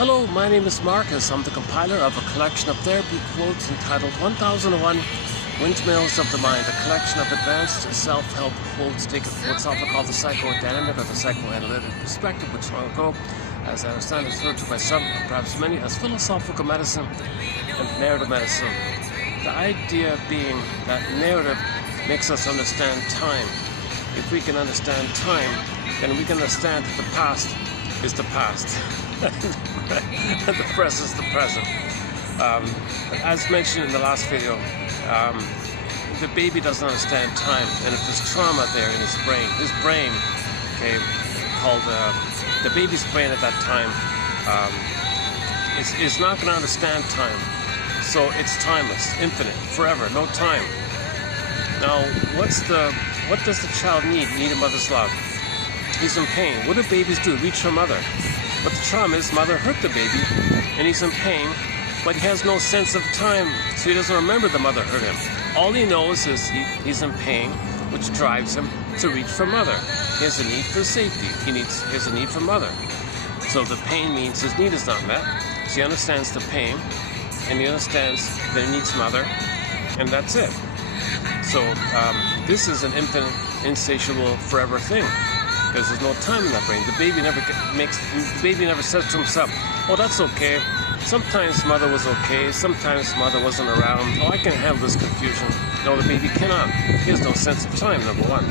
Hello, my name is Marcus. I'm the compiler of a collection of therapy quotes entitled 1001 Windmills of the Mind, a collection of advanced self-help quotes taken from what's often called the psychodynamic or the psychoanalytic perspective, which long ago, as I understand, is referred to by some, perhaps many, as philosophical medicine and narrative medicine. The idea being that narrative makes us understand time. If we can understand time, then we can understand that the past is the past. And the present is the present. As mentioned in the last video, the baby doesn't understand time, and if there's trauma there in his brain, okay, called the baby's brain at that time, is not going to understand time. So it's timeless, infinite, forever, no time. Now, what does the child need? Need a mother's love. He's in pain. What do babies do? Reach for mother. But the trauma is mother hurt the baby, and he's in pain, but he has no sense of time, so he doesn't remember the mother hurt him. All he knows is he's in pain, which drives him to reach for mother. He has a need for safety. He has a need for mother. So the pain means his need is not met. So he understands the pain, and he understands that he needs mother, and that's it. So this is an infinite, insatiable, forever thing. Because there's no time in that brain. The baby never says to himself, "Oh, that's okay. Sometimes mother was okay. Sometimes mother wasn't around. Oh, I can handle this confusion." No, the baby cannot. He has no sense of time. Number one,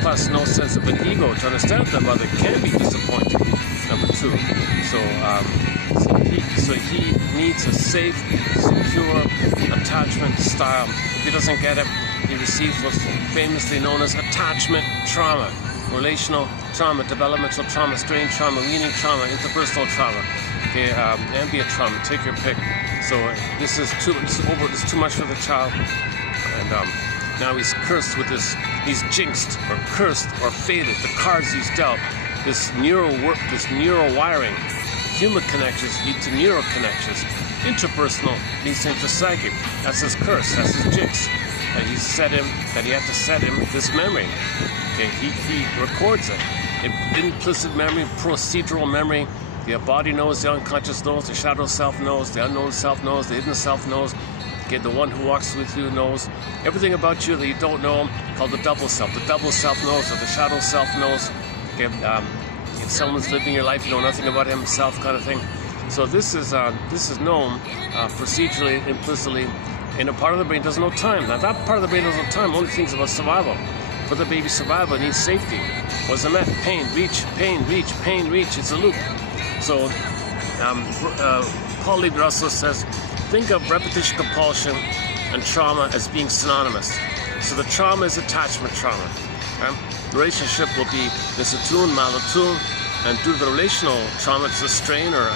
plus no sense of an ego to understand that mother can be disappointed. Number two, so he needs a safe, secure attachment style. If he doesn't get it, he receives what's famously known as attachment trauma. Relational trauma, developmental trauma, strain trauma, weaning trauma, interpersonal trauma, okay, ambient trauma, take your pick. So this is too much for the child, and now he's cursed with this. He's jinxed or cursed or fated. The cards he's dealt, this neural wiring, human connections lead to neural connections. Interpersonal leads to interpsychic. That's his curse. That's his jinx. That he had to set him this memory. Okay, he records it. Implicit memory, procedural memory. The body knows, the unconscious knows, the shadow self knows, the unknown self knows, the hidden self knows. Okay, the one who walks with you knows. Everything about you that you don't know, called the double self. The double self knows, or the shadow self knows. Okay, if someone's living your life, you know nothing about himself, kind of thing. So this is known procedurally, implicitly. And a part of the brain doesn't know time. Now that part of the brain doesn't know time, only thinks about survival. For the baby's survival, it needs safety. What's the met? Pain, reach, pain, reach, pain, reach. It's a loop. So Paul Russell says, think of repetition, compulsion, and trauma as being synonymous. So the trauma is attachment trauma. Okay? The relationship will be misattuned, malattuned, and due to the relational trauma, it's a strain or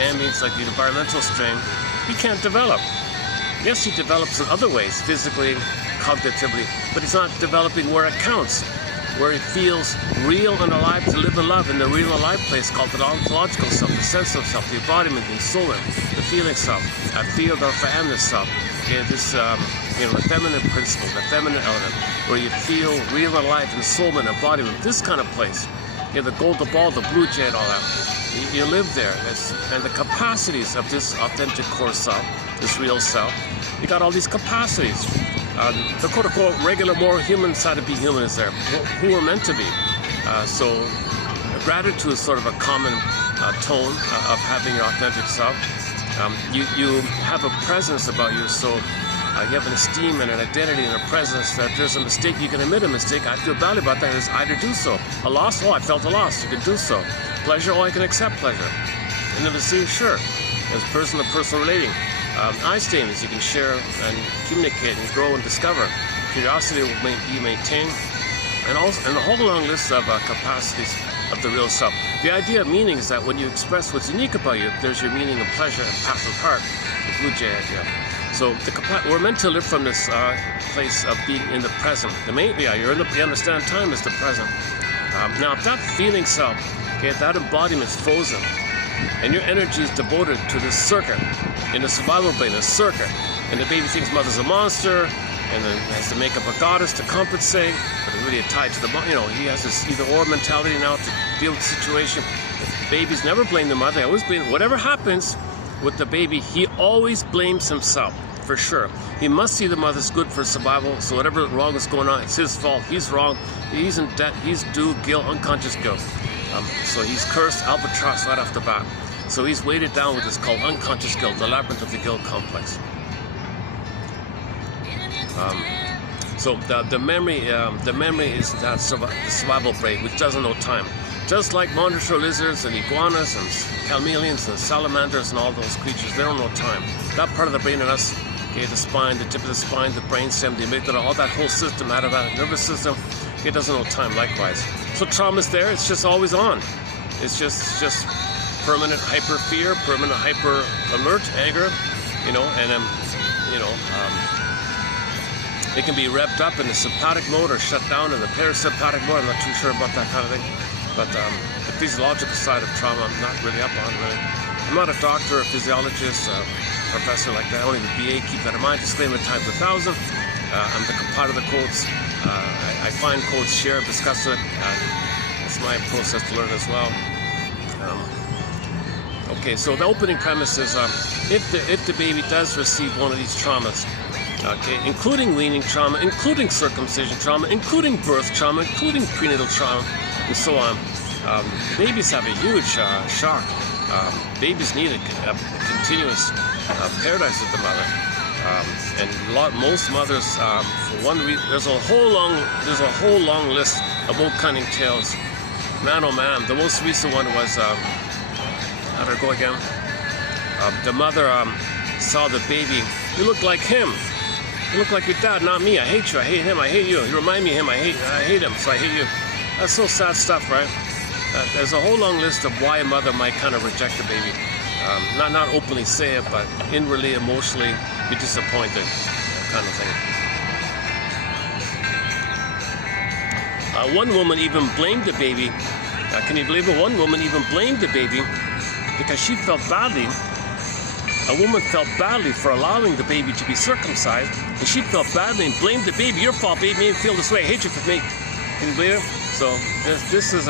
ambience like the environmental strain, he can't develop. Yes, he develops in other ways, physically, cognitively, but he's not developing where it counts, where he feels real and alive to live and love in the real and alive place called the ontological self, the sense of self, the embodiment, the soul, the feeling self, a field or family self. Okay, this, the feminine principle, the feminine element, where you feel real and alive in soul and embodiment, this kind of place. Okay, the golden ball, the blue jay, and all that. You live there, and the capacities of this authentic core self, this real self, you got all these capacities. The quote-unquote regular, more human side of being human is there, who we're meant to be. So gratitude is sort of a common tone of having your authentic self. You have a presence about you, so you have an esteem and an identity and a presence that there's a mistake, you can admit a mistake. I feel badly about that, is I do so. A loss, oh, I felt a loss, you can do so. Pleasure, oh, I can accept pleasure. Intimacy, sure. As person-to-person relating. I statements you can share and communicate and grow and discover. Curiosity will be maintained, and a whole long list of capacities of the real self. The idea of meaning is that when you express what's unique about you, there's your meaning of pleasure and path of heart, the blue jay idea. So we're meant to live from this place of being in the present. You understand time is the present. Now, if that feeling self, okay, that embodiment is frozen, and your energy is devoted to this circuit, in the survival brain, a circuit, and the baby thinks mother's a monster, and then has to make up a goddess to compensate, but it's really tied to the, he has this either-or mentality now to deal with the situation. babies never blame the mother. They always blame, whatever happens with the baby, he always blames himself, for sure. He must see the mother's good for survival, so whatever wrong is going on, it's his fault. He's wrong. He's in debt. He's due guilt, unconscious guilt. So he's cursed albatross right off the bat. So he's weighted down with this called unconscious guilt, the labyrinth of the guilt complex. So the memory is that survival brain, which doesn't know time. Just like monitor lizards and iguanas and chameleons and salamanders and all those creatures, they don't know time. That part of the brain in us, okay, the spine, the tip of the spine, the brainstem, the amygdala, all that whole system, automatic nervous system, it doesn't know time likewise. So trauma's there, it's just always on. It's just permanent hyper fear, permanent hyper alert, anger, and it can be revved up in the sympathetic mode or shut down in the parasympathetic mode. I'm not too sure about that kind of thing. But the physiological side of trauma, I'm not really up on, really. I'm not a doctor, a physiologist, professor like that. I only have a BA, keep that in mind. Disclaimer times 1,000. I'm the compiler of the codes. I find codes, share, discuss it. It's my process to learn as well. Okay, so the opening premise is if the baby does receive one of these traumas, okay, including weaning trauma, including circumcision trauma, including birth trauma, including prenatal trauma, and so on, babies have a huge shock. Babies need a continuous paradise with the mother, and most mothers, for one reason, there's a whole long list of old cunning tales. Man, oh man, the most recent one was how did it go again? The mother saw the baby. You look like him. You look like your dad, not me. I hate you. I hate him. I hate you. You remind me of him. I hate him. So I hate you. That's so sad stuff, right? There's a whole long list of why a mother might kind of reject the baby. Not openly say it, but inwardly, emotionally, be disappointed, kind of thing. One woman even blamed the baby. Can you believe it? One woman even blamed the baby because she felt badly. A woman felt badly for allowing the baby to be circumcised, and she felt badly and blamed the baby. Your fault, baby, made me feel this way. I hate you for me. Can you believe it? So this is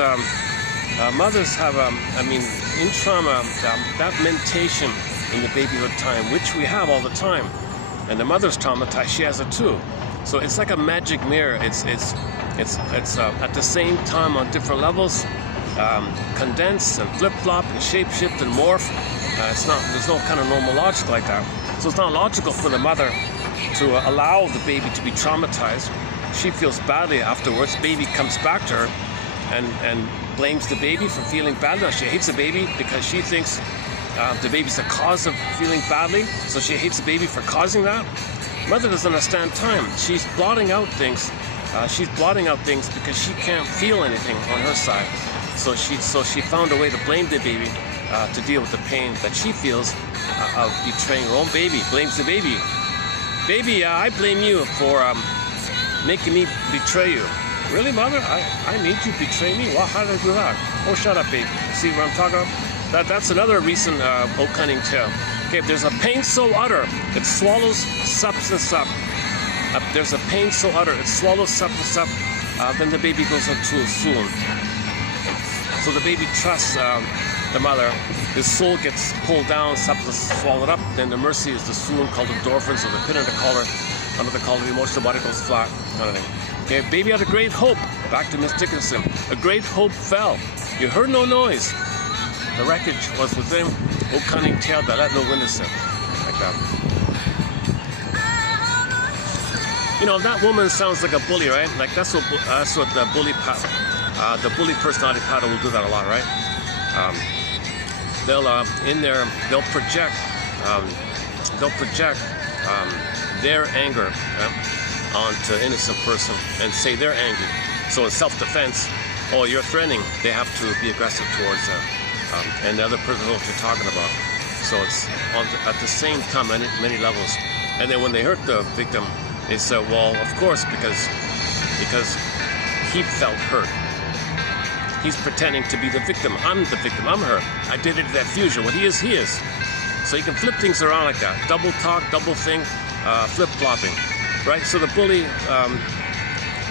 mothers have in trauma that mentation in the babyhood time, which we have all the time, and the mother's traumatized. She has it too. So it's like a magic mirror. It's at the same time on different levels, condense and flip-flop and shape-shift and morph. There's no kind of normal logic like that. So it's not logical for the mother to allow the baby to be traumatized. She feels badly afterwards. Baby comes back to her and blames the baby for feeling bad. Now she hates the baby because she thinks the baby's the cause of feeling badly. So she hates the baby for causing that. Mother doesn't understand time. She's blotting out things. Because she can't feel anything on her side. So she found a way to blame the baby to deal with the pain that she feels of betraying her own baby. Blames the baby. Baby, I blame you for making me betray you. Really, mother? I made you betray me? Well, how did I do that? Oh, shut up, baby. See what I'm talking about? That's another recent old cunning tale. Okay, there's a pain so utter it swallows substance up. There's a pain so utter it swallows substance up. Then the baby goes into a swoon. So the baby trusts the mother. His soul gets pulled down, substance swallowed up. Then the mercy is the swoon called endorphins, or the pin under the collar. Under the collar, the emotional body goes flat. Kind of thing. Okay, baby had a great hope. Back to Miss Dickinson. A great hope fell. You heard no noise. The wreckage was within. O cunning tale that let no witness it. Like that. That woman sounds like a bully, right? Like that's what the bully personality pattern will do that a lot, right? They'll project their anger onto an innocent person and say they're angry. So in self-defense, oh, you're threatening, they have to be aggressive towards and the other person knows what you're talking about. So it's at the same time, many levels. And then when they hurt the victim, they say, well, of course, because he felt hurt. He's pretending to be the victim. I'm the victim. I'm her. I did it to that fusion. What he is, he is. So you can flip things around like that. Double talk, double think, flip-flopping, right? So the bully,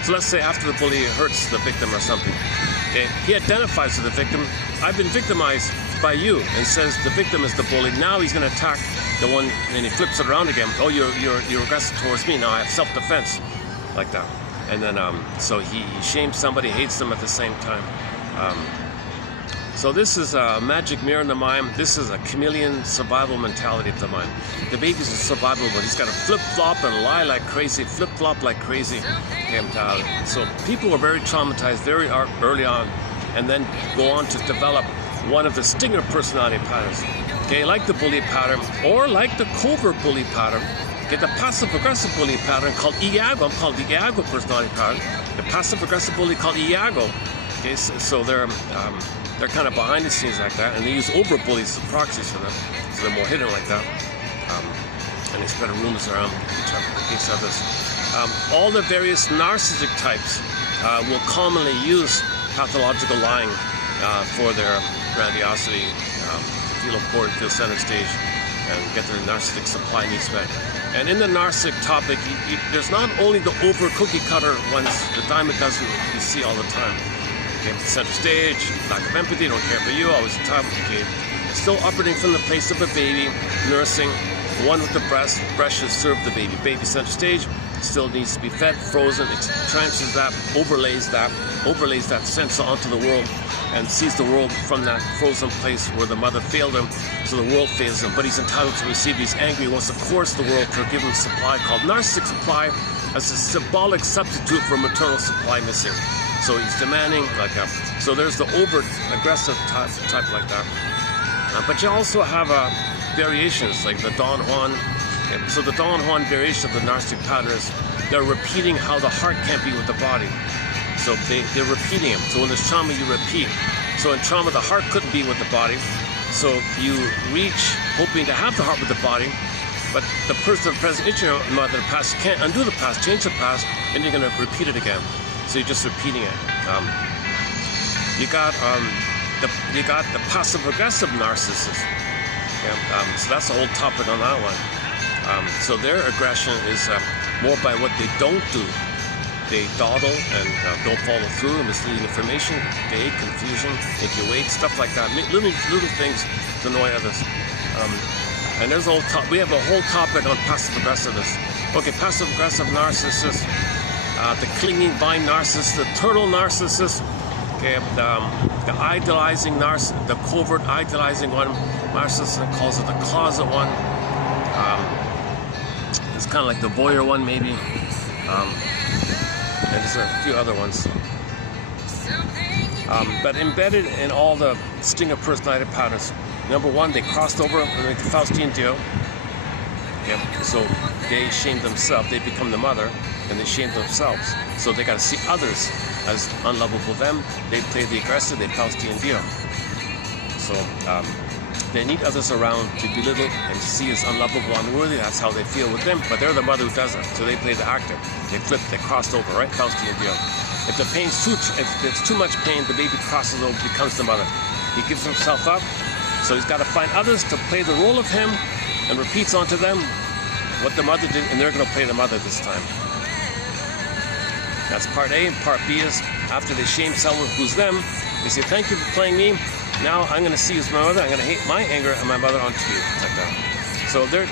so let's say after the bully hurts the victim or something, Okay, he identifies with the victim. I've been victimized by you, and says the victim is the bully. Now he's going to attack the one, and he flips it around again. Oh, you're aggressive towards me. Now I have self-defense, like that. And then so he shames somebody, hates them at the same time. So this is a magic mirror in the mind. This is a chameleon survival mentality of the mind. The baby's a survival, but he's got to flip-flop and lie like crazy, flip-flop like crazy. And so people were very traumatized very early on, and then go on to develop one of the stinger personality patterns. Okay, like the bully pattern, or like the covert bully pattern. Okay, the passive-aggressive bully pattern called Iago, called the Iago personality pattern. The passive-aggressive bully called Iago. Okay, so they're kind of behind the scenes like that, and they use over-bullies as proxies for them, so they're more hidden like that. And they spread rumors around against others. All the various narcissistic types will commonly use pathological lying for their grandiosity, feel important, feel center stage, and get their narcissistic supply needs met. And in the narcissistic topic, there's not only the over cookie cutter ones, the dime a dozen you see all the time. Okay, center stage, lack of empathy, don't care for you, always tough. Okay, still operating from the place of a baby, nursing, one with the breast should serve the baby. Baby center stage still needs to be fed, frozen, transfers that, overlays that sense onto the world, and sees the world from that frozen place where the mother failed him, so the world fails him. But he's entitled to receive. He's angry, he wants to coerce the world to give him supply called narcissistic supply as a symbolic substitute for maternal supply missing. So he's demanding like that. So there's the overt aggressive type like that. But you also have variations like the Don Juan. Okay, so the Don Juan variation of the narcissistic pattern is they're repeating how the heart can't be with the body. So they're repeating them. So when there's trauma, you repeat. So in trauma, the heart couldn't be with the body. So you reach, hoping to have the heart with the body, but the person present in your mother, the past, can't undo the past, change the past, and you're going to repeat it again. So you're just repeating it. You got the passive-aggressive narcissist. Okay? So that's the whole topic on that one. So their aggression is more by what they don't do. They dawdle and don't follow through, misleading information, vague, confusion, make you wait, stuff like that. Little things to annoy others. And there's a whole we have a whole topic on passive aggressiveness. Okay, passive aggressive narcissist, the clinging vine narcissist, the turtle narcissist. Okay, the idealizing narcissist, the covert idealizing one. Narcissist calls it the closet one. It's kind of like the voyeur one, maybe. And there's a few other ones. But embedded in all the stinger personality patterns, number one, they crossed over like the Faustian deal. Okay, so they shame themselves, they become the mother, and they shame themselves. So they got to see others as unlovable them. They play the aggressor, they Faustian deal. So they need others around to belittle and see as unlovable, unworthy. That's how they feel with them. But they're the mother who doesn't. So they play the actor. They flip, they crossed over, right? Faustian deal. If the pain's if it's too much pain, the baby crosses over, becomes the mother. He gives himself up. So he's got to find others to play the role of him, and repeats onto them what the mother did, and they're going to play the mother this time. That's part A. Part B is after they shame someone who's them, they say, thank you for playing me. Now I'm going to see you as my mother. I'm going to hate my anger and my mother onto you. Like that. So they're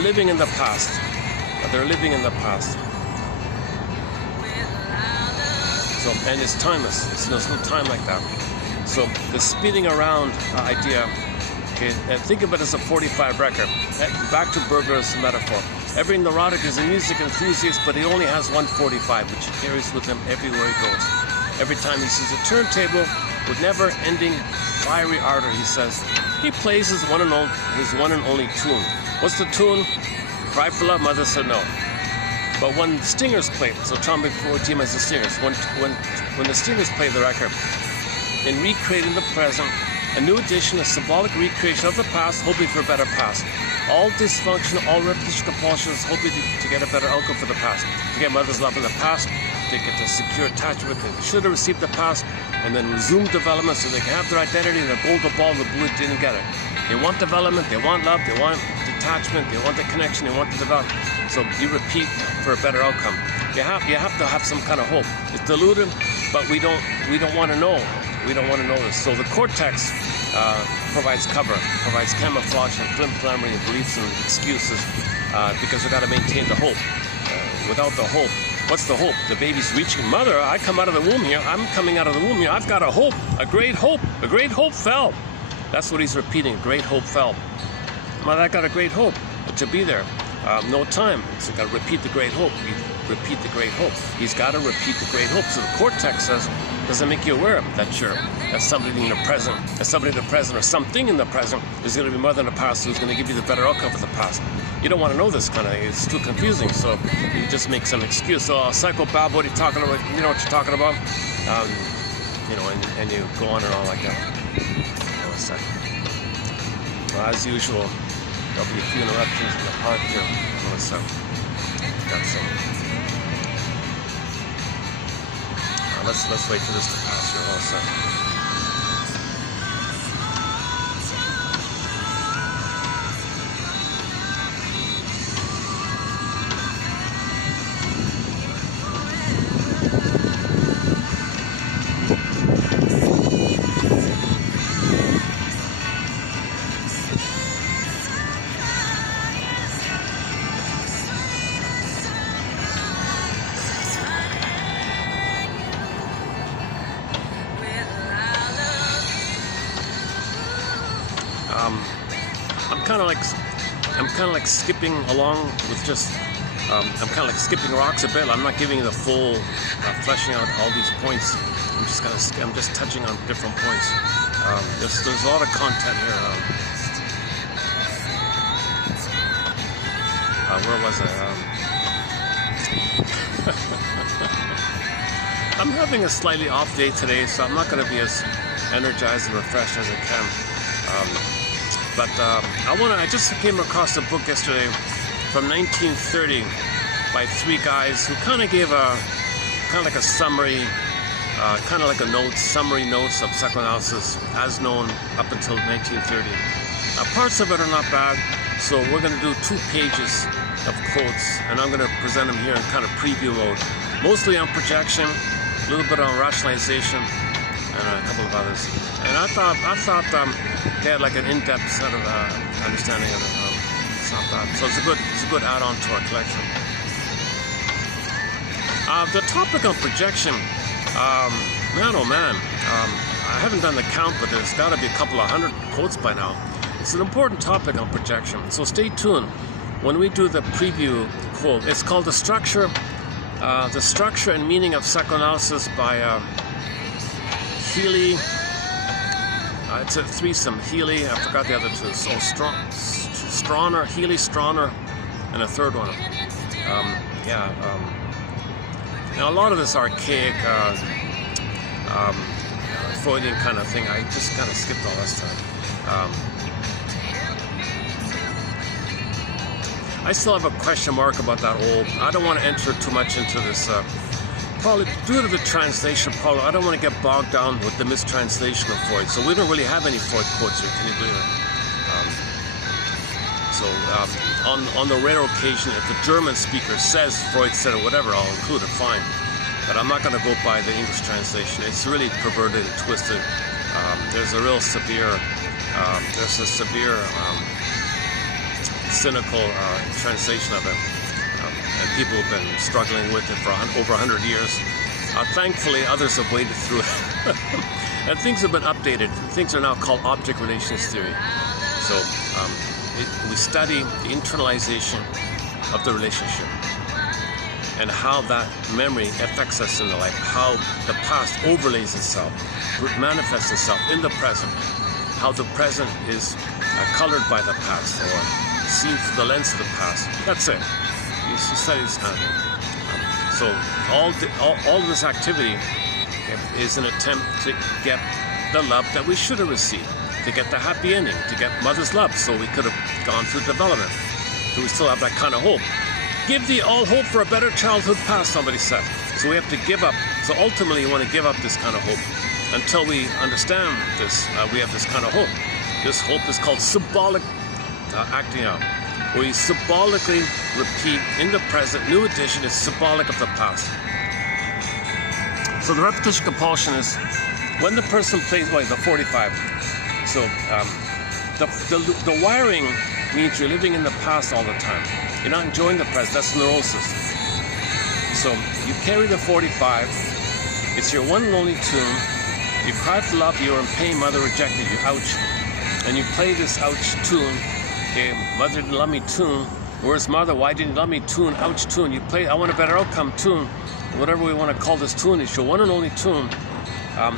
living in the past. They're living in the past. So, and it's timeless. There's no time like that. So the spinning around idea, okay, and think of it as a 45 record. Back to Berger's metaphor. Every neurotic is a music enthusiast, but he only has 145, which he carries with him everywhere he goes. Every time he sees a turntable with never-ending fiery ardor, he says, he plays his one and only tune. What's the tune? Cry for love, mother said no. But when stingers play, so trauma before team as the stingers, when the stingers play the record, in recreating the present, a new edition, a symbolic recreation of the past, hoping for a better past. All dysfunction, all repetition compulsions, hoping to get a better outcome for the past. To get mother's love in the past, they get a secure attachment. They should have received the past, and then resume development so they can have their identity, their golden ball, the blue didn't get it. They want development, they want love, they want detachment, they want the connection, they want to develop. So you repeat for a better outcome. You have to have some kind of hope. It's diluted, but we don't want to know. We don't want to know this. So the cortex provides cover, provides camouflage and flim-flammery of beliefs and excuses because we got to maintain the hope. Without the hope, what's the hope? The baby's reaching. Mother, I come out of the womb here. I'm coming out of the womb here. I've got a hope, a great hope. A great hope fell. That's what he's repeating. Great hope fell. Mother, I got a great hope to be there. No time. So got to repeat the great hope. Repeat the great hope. He's got to repeat the great hope. So the cortex says, doesn't make you aware that somebody in the present, or something in the present is going to be more than the past, who's going to give you the better outcome of the past. You don't want to know this kind of. It's too confusing. So you just make some excuse. So psychobab, what are you talking about? You know what you're talking about. And you go on and on like that. One second. Well, as usual, there'll be a few interruptions in the heart here. One second. Got some. Let's wait for this to pass here. Hold on a second. I'm kind of like skipping along with just. I'm kind of like skipping rocks a bit. I'm not giving you the full fleshing out all these points. I'm just touching on different points. There's a lot of content here. Where was I? I'm having a slightly off day today, so I'm not going to be as energized and refreshed as I can. But I just came across a book yesterday from 1930 by three guys who kind of gave a like a summary, kind of like summary notes of psychoanalysis as known up until 1930. Parts of it are not bad, so we're going to do 2 pages of quotes, and I'm going to present them here in kind of preview mode, mostly on projection, a little bit on rationalization, and a couple of others. And I thought they had like an in-depth sort of understanding of it. It's not bad. So it's a good add-on to our collection. The topic on projection, man oh man, I haven't done the count, but there's got to be a couple of hundred quotes by now. It's an important topic on projection, so stay tuned when we do the preview quote. It's called The Structure and Meaning of Psychoanalysis by Healy. It's a threesome. Healy, I forgot the other two. So Strawner, Healy, Strawner, and a third one. Now a lot of this archaic Freudian kind of thing, I just kind of skipped all this time. I still have a question mark about that old. I don't want to enter too much into this. Probably due to the translation problem, I don't want to get bogged down with the mistranslation of Freud. So we don't really have any Freud quotes here. Can you believe it? On the rare occasion, if the German speaker says Freud said or whatever, I'll include it, fine. But I'm not going to go by the English translation. It's really perverted and twisted. There's a real severe, cynical translation of it. And people have been struggling with it for over 100 years. Thankfully, others have waded through it. And things have been updated. Things are now called object relations theory. So we study the internalization of the relationship and how that memory affects us in the life, how the past overlays itself, manifests itself in the present, how the present is colored by the past or seen through the lens of the past. That's it. You study this kind of thing. So all of this activity is an attempt to get the love that we should have received, to get the happy ending, to get mother's love, so we could have gone through development. Do we still have that kind of hope? Give thee all hope for a better childhood past, somebody said. So we have to give up. So ultimately, you want to give up this kind of hope. Until we understand this, we have this kind of hope. This hope is called symbolic acting out. where you symbolically repeat in the present. New edition is symbolic of the past. So the repetition compulsion is when the person plays, the 45. So the wiring means you're living in the past all the time. You're not enjoying the present. That's neurosis. So you carry the 45. It's your one and only tune. You cry for love. You're in pain. Mother rejected you. Ouch. And you play this ouch tune. Okay, mother didn't love me tune. Where's mother? Why didn't you love me tune? Ouch tune. You play I want a better outcome tune. Whatever we want to call this tune, it's your one and only tune.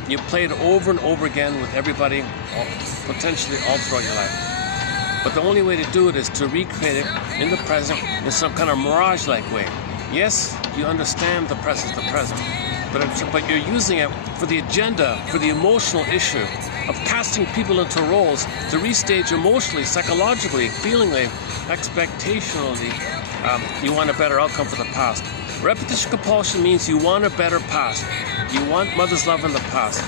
You play it over and over again with everybody, potentially all throughout your life. But the only way to do it is to recreate it in the present in some kind of mirage-like way. Yes, you understand the present, but you're using it for the agenda, for the emotional issue of casting people into roles to restage emotionally, psychologically, feelingly, expectationally. You want a better outcome for the past. Repetition compulsion means you want a better past. You want mother's love in the past.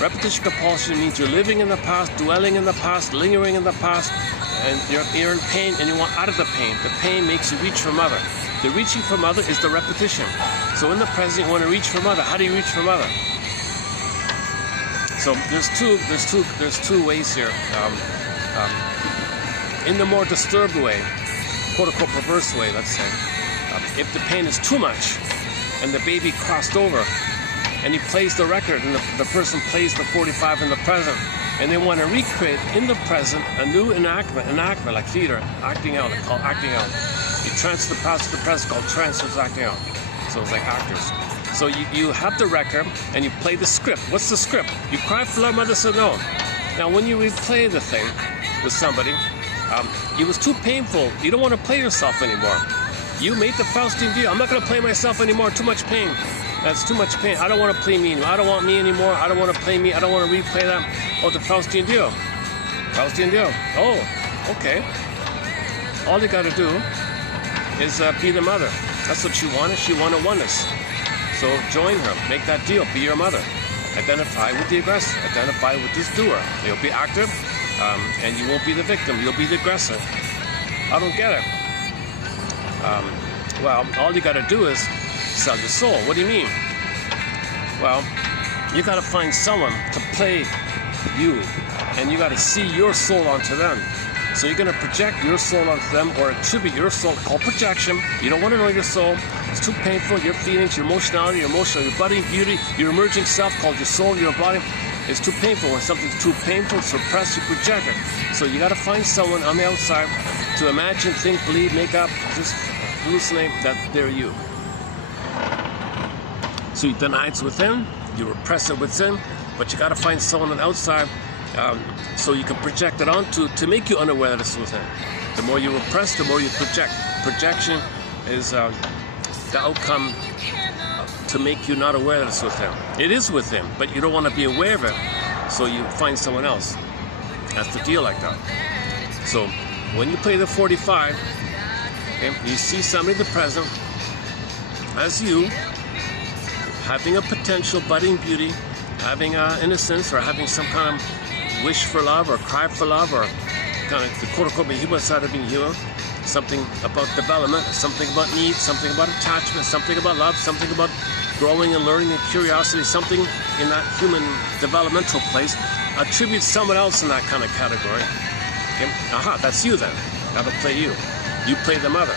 Repetition compulsion means you're living in the past, dwelling in the past, lingering in the past, and you're in pain and you want out of the pain. The pain makes you reach for mother. The reaching for mother is the repetition. So in the present, you want to reach for mother. How do you reach for mother? So there's two ways here. In the more disturbed way, quote-unquote perverse way, let's say, if the pain is too much and the baby crossed over and he plays the record and the person plays the 45 in the present and they want to recreate in the present a new enactment like theater, acting out, called acting out. You transfer the past to the present, called transfers acting out. So it's like actors. So you have the record and you play the script. What's the script? You cry for love, mother said no. Now when you replay the thing with somebody, it was too painful. You don't want to play yourself anymore. You made the Faustian deal. I'm not going to play myself anymore. Too much pain. That's too much pain. I don't want to play me anymore. I don't want me anymore. I don't want to play me. I don't want to replay that. Oh, the Faustian deal. Faustian deal. Oh, okay. All you got to do is be the mother. That's what she wanted. She wanted oneness. So join her. Make that deal. Be your mother. Identify with the aggressor. Identify with this doer. You'll be active, and you won't be the victim. You'll be the aggressor. I don't get it. Well, all you got to do is sell your soul. What do you mean? Well, you got to find someone to play you, and you got to see your soul onto them. So you're going to project your soul onto them or attribute your soul, called projection. You don't want to know your soul. It's too painful. Your feelings, your emotionality, your budding beauty, your emerging self called your soul, your body. It's too painful. When something's too painful, suppressed, you project it. So you got to find someone on the outside to imagine, think, believe, make up, just hallucinate that they're you. So you deny it's within, you repress it within, but you got to find someone on the outside so you can project it onto to make you unaware that it's within. The more you repress, the more you project. Projection is the outcome to make you not aware that it's within. It is within, but you don't want to be aware of it, so you find someone else. That's the deal like that. So when you play the 45, okay, you see somebody in the present as you, having a potential budding beauty, having innocence, or having some kind of wish for love, or cry for love, or kind of the quote-unquote human side of being human, something about development, something about need, something about attachment, something about love, something about growing and learning and curiosity, something in that human developmental place. Attribute someone else in that kind of category. Okay? Aha, that's you then. That'll play you. You play the mother.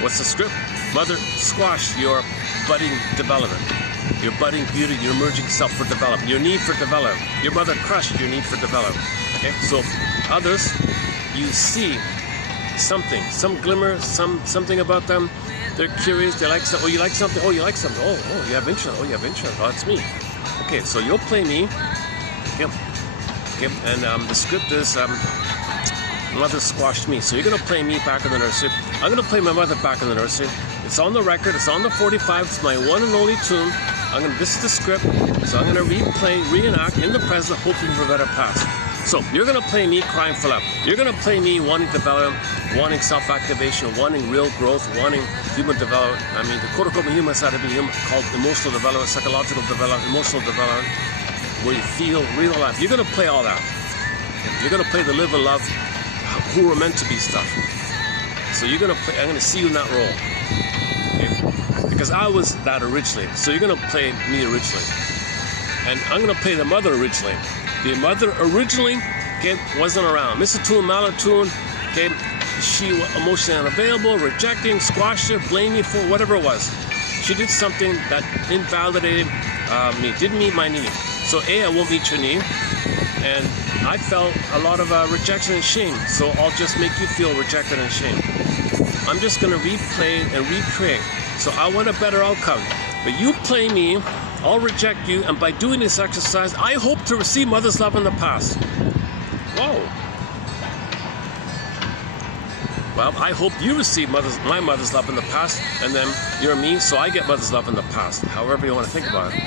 What's the script? Mother squashed your budding development, your budding beauty, your emerging self for development, your need for development. Your mother crushed your need for development. Okay, so others, you see something, some glimmer, something about them. They're curious. They like something. Oh, you like something. Oh, you like something. Oh, you have interest. Oh, you have interest. Oh, it's me. Okay, so you'll play me. Yep. Okay, and the script is mother squashed me. So you're gonna play me back in the nursery. I'm gonna play my mother back in the nursery. It's on the record. It's on the 45. It's my one and only tune. This is the script. So I'm gonna reenact in the present, hoping for a better past. So you're gonna play me crying for love. You're gonna play me wanting development, wanting self-activation, wanting real growth, wanting human development. I mean, the quote-unquote human side of being human, called emotional development, psychological development, emotional development, where you feel real life. You're gonna play all that. You're gonna play the live and love, who we're meant to be stuff. So you're gonna play, I'm gonna see you in that role. Okay? Because I was that originally. So you're gonna play me originally. And I'm gonna play the mother originally. The mother originally, okay, wasn't around. Mr. Toon, Malatoon, okay, she was emotionally unavailable, rejecting, squashed it, blaming for whatever it was. She did something that invalidated me, didn't meet my need. So I won't meet your need. And I felt a lot of rejection and shame. So I'll just make you feel rejected and shame. I'm just gonna replay and recreate. So I want a better outcome. But you play me, I'll reject you, and by doing this exercise, I hope to receive mother's love in the past. Whoa. Well, I hope you receive my mother's love in the past, and then you're me, so I get mother's love in the past, however you want to think about it.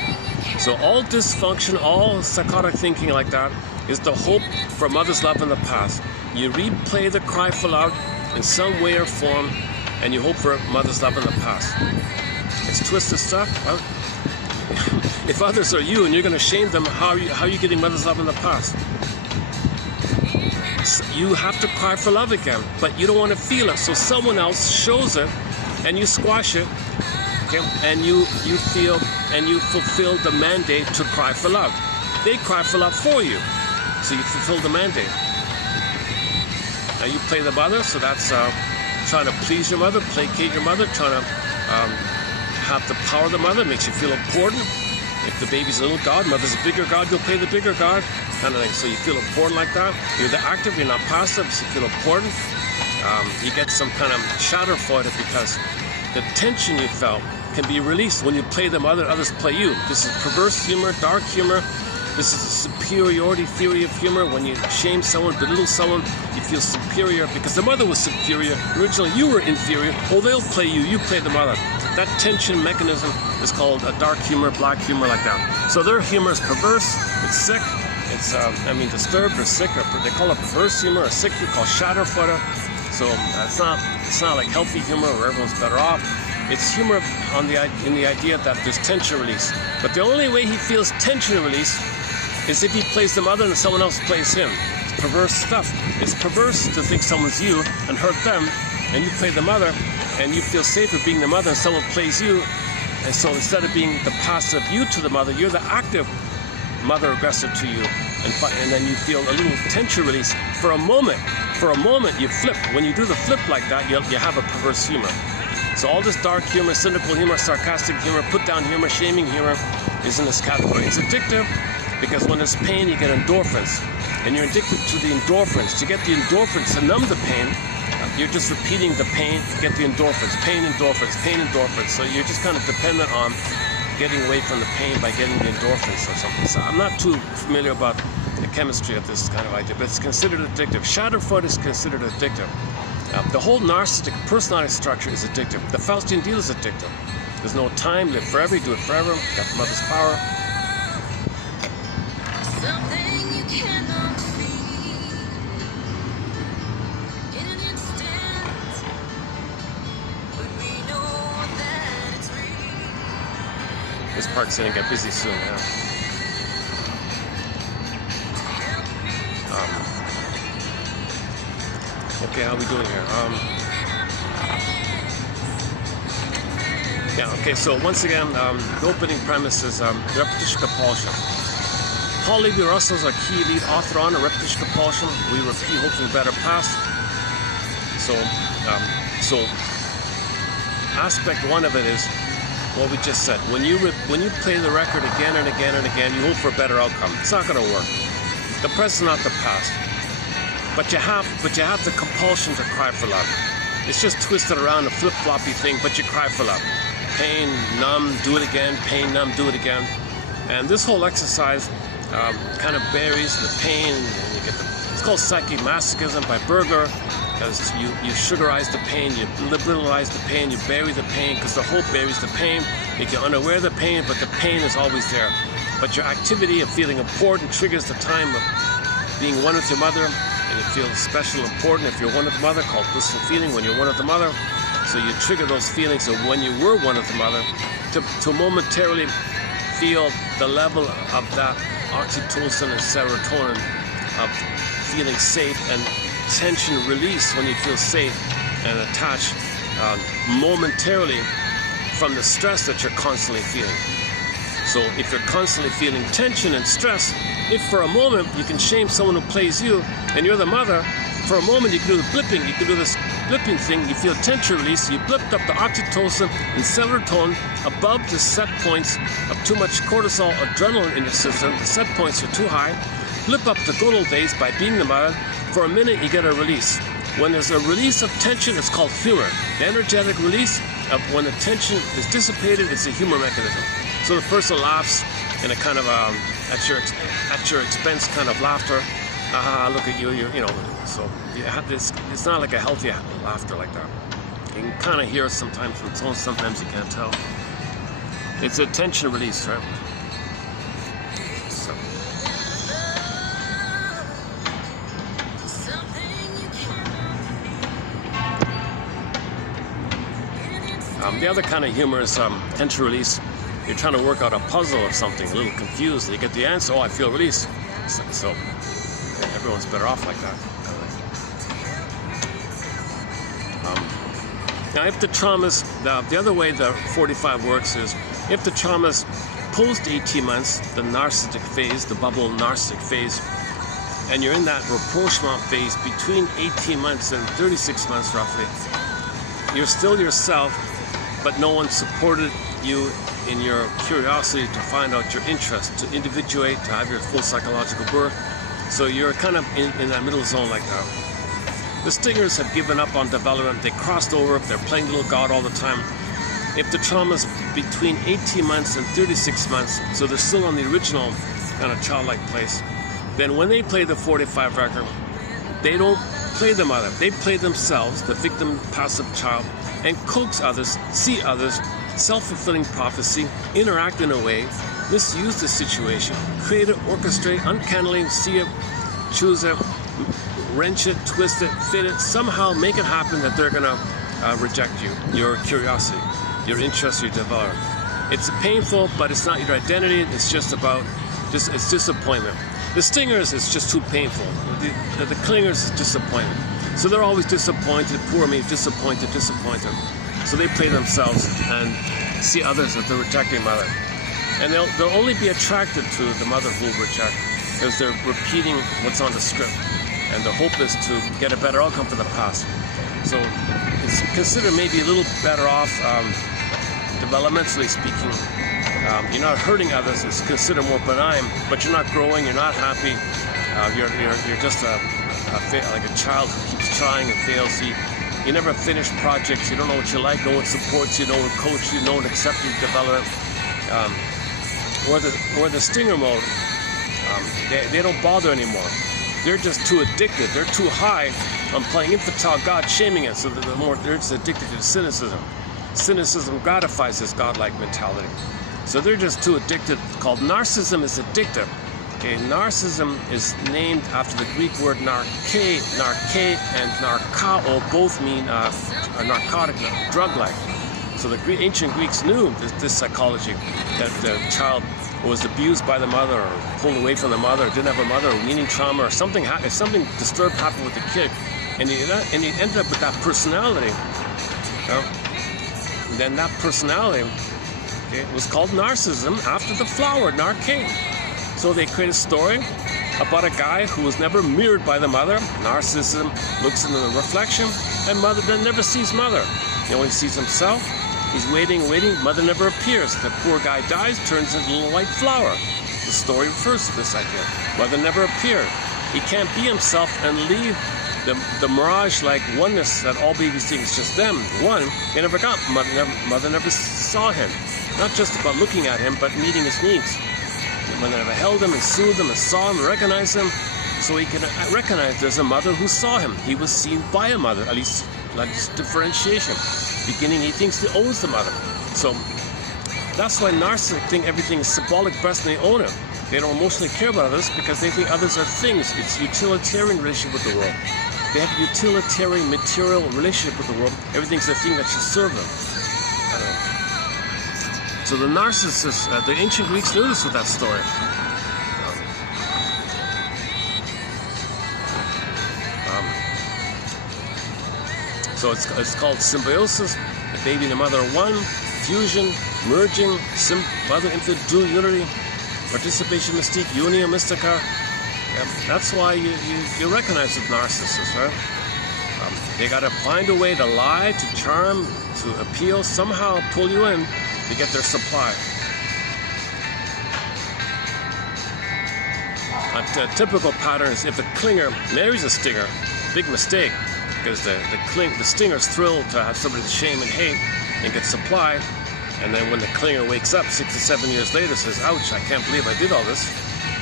So all dysfunction, all psychotic thinking like that is the hope for mother's love in the past. You replay the cry for love in some way or form, and you hope for mother's love in the past. It's twisted stuff. Well, if others are you and you're going to shame them, how are you getting mother's love in the past? You have to cry for love again, but you don't want to feel it, so someone else shows it and you squash it, okay? And you feel and you fulfill the mandate to cry for love. They cry for love for you, so you fulfill the mandate. Now you play the mother, so that's trying to please your mother, placate your mother, trying to have the power of the mother, makes you feel important. If the baby's a little god, mother's a bigger god, you'll play the bigger god, kind of thing. So you feel important like that. You're the active, you're not passive, so you feel important. You get some kind of shatter for it because the tension you felt can be released when you play the mother, others play you. This is perverse humor, dark humor. This is the superiority theory of humor. When you shame someone, belittle someone, you feel superior because the mother was superior. Originally, you were inferior. Oh, they'll play you. You play the mother. That tension mechanism is called a dark humor, black humor, like that. So their humor is perverse. It's sick. It's, disturbed or sick. Or they call it perverse humor. Or sick, we call shatter fodder. So it's not like healthy humor where everyone's better off. It's humor in the idea that there's tension release. But the only way he feels tension release is if he plays the mother and someone else plays him. It's perverse stuff. It's perverse to think someone's you and hurt them, and you play the mother, and you feel safer being the mother and someone plays you. And so instead of being the passive you to the mother, you're the active mother aggressor to you. And then you feel a little tension release for a moment. For a moment, you flip. When you do the flip like that, you have a perverse humor. So all this dark humor, cynical humor, sarcastic humor, put-down humor, shaming humor is in this category. It's addictive because when there's pain, you get endorphins. And you're addicted to the endorphins. To get the endorphins to numb the pain, you're just repeating the pain to get the endorphins. Pain, endorphins, pain, endorphins. So you're just kind of dependent on getting away from the pain by getting the endorphins or something. So I'm not too familiar about the chemistry of this kind of idea, but it's considered addictive. Shatterfoot is considered addictive. The whole narcissistic personality structure is addictive. The Faustian deal is addictive. There's no time, live forever, you do it forever, got the mother's power. Something you cannot feel in an instant, but we know that it's real. This part's gonna get busy soon, yeah. Okay, how are we doing here? Okay, so once again, the opening premise is repetition compulsion. Paul Levy-Russell is our key lead author on repetition compulsion. We repeat, hoping better past. So aspect one of it is what we just said. When you play the record again and again and again, you hope for a better outcome. It's not going to work. The present's not the past. But you have the compulsion to cry for love. It's just twisted around a flip-floppy thing, but you cry for love. Pain, numb, do it again. Pain, numb, do it again. And this whole exercise kind of buries the pain, and you get it's called psychomasochism by Berger, because you sugarize the pain, you liberalize the pain, you bury the pain, because the hope buries the pain. If you're unaware of the pain, but the pain is always there. But your activity of feeling important triggers the time of being one with your mother, and you feel special, important if you're one with the mother, called blissful feeling when you're one with the mother. So you trigger those feelings of when you were one with the mother to momentarily feel the level of that oxytocin and serotonin of feeling safe and tension release when you feel safe. and attached momentarily from the stress that you're constantly feeling. So if you're constantly feeling tension and stress, if for a moment you can shame someone who plays you and you're the mother, for a moment you can do the blipping, you can do this blipping thing, you feel tension release, you blipped up the oxytocin and serotonin above the set points of too much cortisol, adrenaline in your system, the set points are too high, blip up the good old days by being the mother, for a minute you get a release. When there's a release of tension, it's called humor. The energetic release of when the tension is dissipated, it's a humor mechanism. So the person laughs in a kind of at your expense kind of laughter. Look at you, you know. So you have this. It's not like a healthy laughter like that. You can kind of hear it sometimes from tone. Sometimes you can't tell. It's a tension release, right? So. The other kind of humor is tension release. You're trying to work out a puzzle or something, a little confused, and you get the answer, oh, I feel release. So everyone's better off like that. Now, if the traumas, the other way the 45 works is, if the traumas post 18 months, the narcissistic phase, the bubble narcissistic phase, and you're in that rapprochement phase between 18 months and 36 months roughly, you're still yourself, but no one supported you in your curiosity to find out your interest, to individuate, to have your full psychological birth. So you're kind of in that middle zone like that. The stingers have given up on development. They crossed over. They're playing little God all the time. If the trauma's between 18 months and 36 months, so they're still on the original kind of childlike place, then when they play the 45 record, they don't play the mother. They play themselves, the victim, passive child, and coax others, see others, self-fulfilling prophecy, interact in a way, misuse the situation, create it, orchestrate, uncannily see it, choose it, wrench it, twist it, fit it, somehow make it happen that they're gonna reject you, your curiosity, your interest, your development. It's painful, but it's not your identity. It's just about, it's disappointment. The stingers is just too painful. The clingers is disappointment. So they're always disappointed, poor me, disappointed. So they play themselves and see others as the rejecting mother. And they'll only be attracted to the mother who will reject because they're repeating what's on the script. And the hope is to get a better outcome for the past. So it's considered maybe a little better off, developmentally speaking. You're not hurting others, it's considered more benign, but you're not growing, you're not happy. You're just like a child who keeps trying and fails. You never finish projects, you don't know what you like, no one supports you, no one coaches you, no one accepts your development. Or the stinger mode, they don't bother anymore. They're just too addicted, they're too high on playing infantile God, shaming it, so they're just addicted to cynicism. Cynicism gratifies this godlike mentality. So they're just too addicted, called narcissism is addictive. Okay, narcissism is named after the Greek word narke and narkao, both mean a narcotic, drug-like. So the ancient Greeks knew this psychology, that the child was abused by the mother or pulled away from the mother, or didn't have a mother, or weaning trauma, or something. If something disturbed happened with the kid, and he ended up with that personality, then that personality, okay, was called narcissism after the flower, narke. So they create a story about a guy who was never mirrored by the mother. Narcissism looks into the reflection, and mother then never sees mother. He only sees himself. He's waiting, mother never appears. The poor guy dies, turns into a little white flower. The story refers to this idea. Mother never appeared. He can't be himself and leave the mirage-like oneness that all babies think is just them. One, they never got. Mother never saw him. Not just about looking at him, but meeting his needs. Mother never held him and soothed him and saw him and recognized him. So he can recognize there's a mother who saw him. He was seen by a mother, at least like differentiation. Beginning, he thinks he owns the mother. So that's why narcissists think everything is symbolic, best, and they own it. They don't emotionally care about others because they think others are things. It's utilitarian relationship with the world. They have a utilitarian material relationship with the world. Everything's a thing that should serve them. So the narcissists, the ancient Greeks knew this with that story. So it's called symbiosis. The baby and the mother are one. Fusion, merging, mother infant dual unity, participation mystique, unia mystica. That's why you recognize the narcissist, right? They gotta find a way to lie, to charm, to appeal, somehow pull you in to get their supply. A typical pattern is if the clinger marries a stinger, big mistake, because the stinger's thrilled to have somebody to shame and hate and get supply, and then when the clinger wakes up 6 to 7 years later, says, ouch, I can't believe I did all this.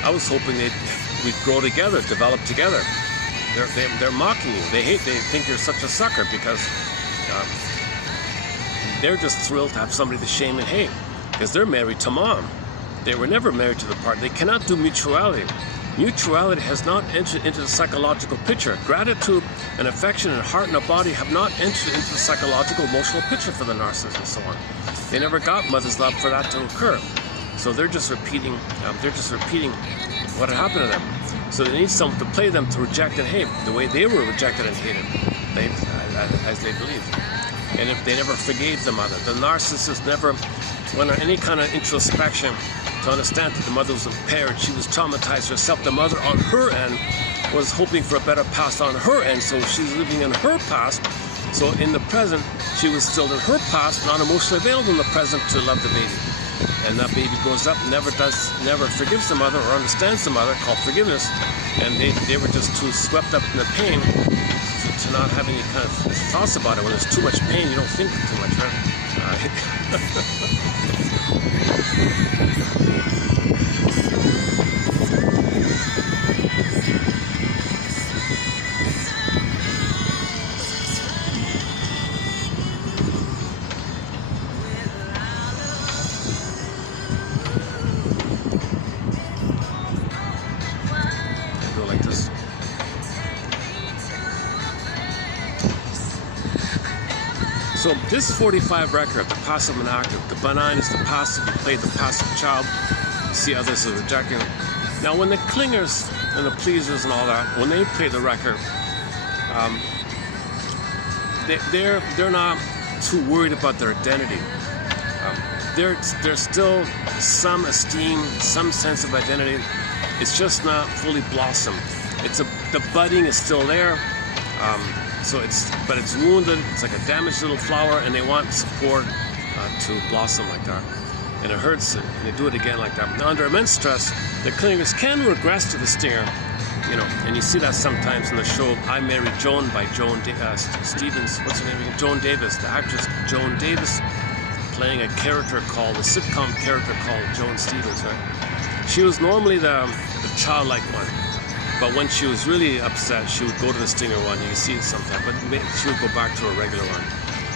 I was hoping we'd grow together, develop together. They're mocking you. They think you're such a sucker because they're just thrilled to have somebody to shame and hate because they're married to mom. They were never married to the partner. They cannot do mutuality. Mutuality has not entered into the psychological picture. Gratitude and affection and heart and a body have not entered into the psychological, emotional picture for the narcissist and so on. They never got mother's love for that to occur. So they're just repeating what had happened to them. So they need someone to play them to reject and hate the way they were rejected and hated, as they believed. And if they never forgave the mother, the narcissist never went on any kind of introspection to understand that the mother was impaired. She was traumatized herself. The mother on her end was hoping for a better past on her end, so she's living in her past. So in the present, she was still in her past, not emotionally available in the present to love the baby. And that baby grows up, never forgives the mother or understands the mother, called forgiveness. And they were just too swept up in the pain to not have any kind of thoughts about it. When there's too much pain, you don't think too much, right? Go like this. So this 45 record, the passive and active, the benign is the passive, you play the passive child, you see others are rejecting. Now when the clingers and the pleasers and all that, when they play the record, they're not too worried about their identity. There's still some esteem, some sense of identity. It's just not fully blossomed. The budding is still there. But it's wounded. It's like a damaged little flower, and they want support to blossom like that. And it hurts, and they do it again like that. Now, under immense stress, the clingers can regress to the stinger, and you see that sometimes in the show I Married Joan by Joan Stevens. What's her name again? Joan Davis, the actress Joan Davis, playing a sitcom character called Joan Stevens, right? She was normally the childlike one. But when she was really upset, she would go to the stinger one. You can see it sometimes, but she would go back to a regular one.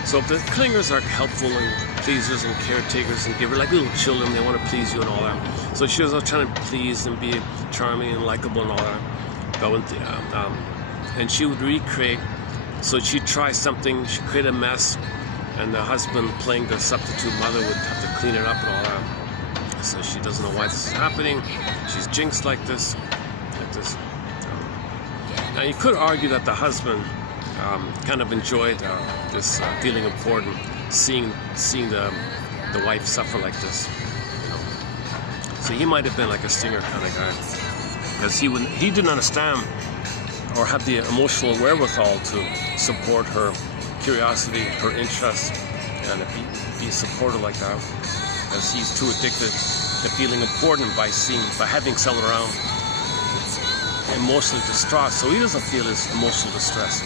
So if the clingers are helpful and pleasers and caretakers and give her like little children, they want to please you and all that. So she was always trying to please and be charming and likable and all that. But and she would recreate. So she'd try something, she'd create a mess, and the husband playing the substitute mother would have to clean it up and all that. So she doesn't know why this is happening. She's jinxed like this. Now you could argue that the husband kind of enjoyed this feeling important, seeing the wife suffer like this. So he might have been like a stinger kind of guy, because he didn't understand or have the emotional wherewithal to support her curiosity, her interest, and be supportive like that, because he's too addicted to feeling important by having someone around emotionally distraught, so he doesn't feel his emotional distress.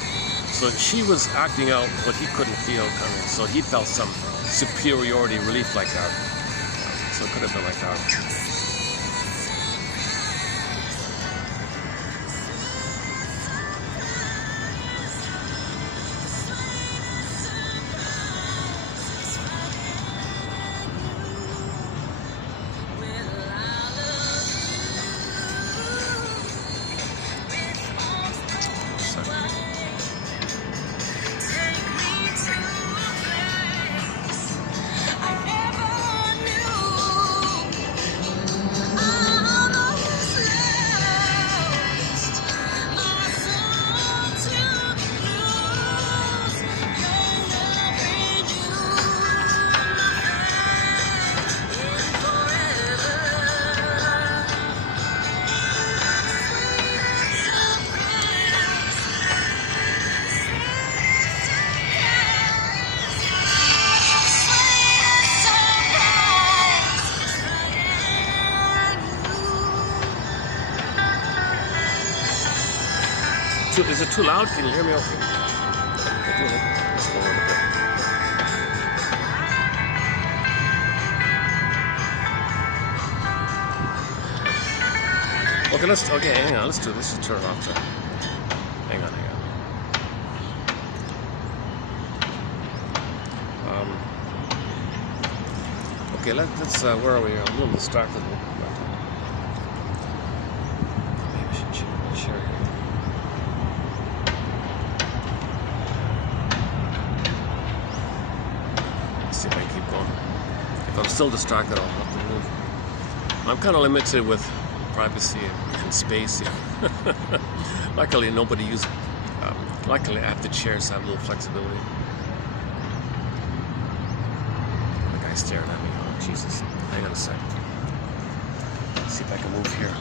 So she was acting out what he couldn't feel coming, so he felt some superiority relief like that. So it could have been like that. Is it too loud? Can you hear me okay? Let's lower it a bit. Okay, hang on, let's do this. Let's turn it off there. Hang on. Okay, let's where are we? I'm a little distracted. Maybe I should change my chair here. Let's see if I can keep going. If I'm still distracted, I'll have to move. I'm kind of limited with privacy and space here. Luckily, nobody uses. Luckily, I have the chair, so I have a little flexibility. The guy's staring at me. Oh, Jesus. Hang on a sec. Let's see if I can move here.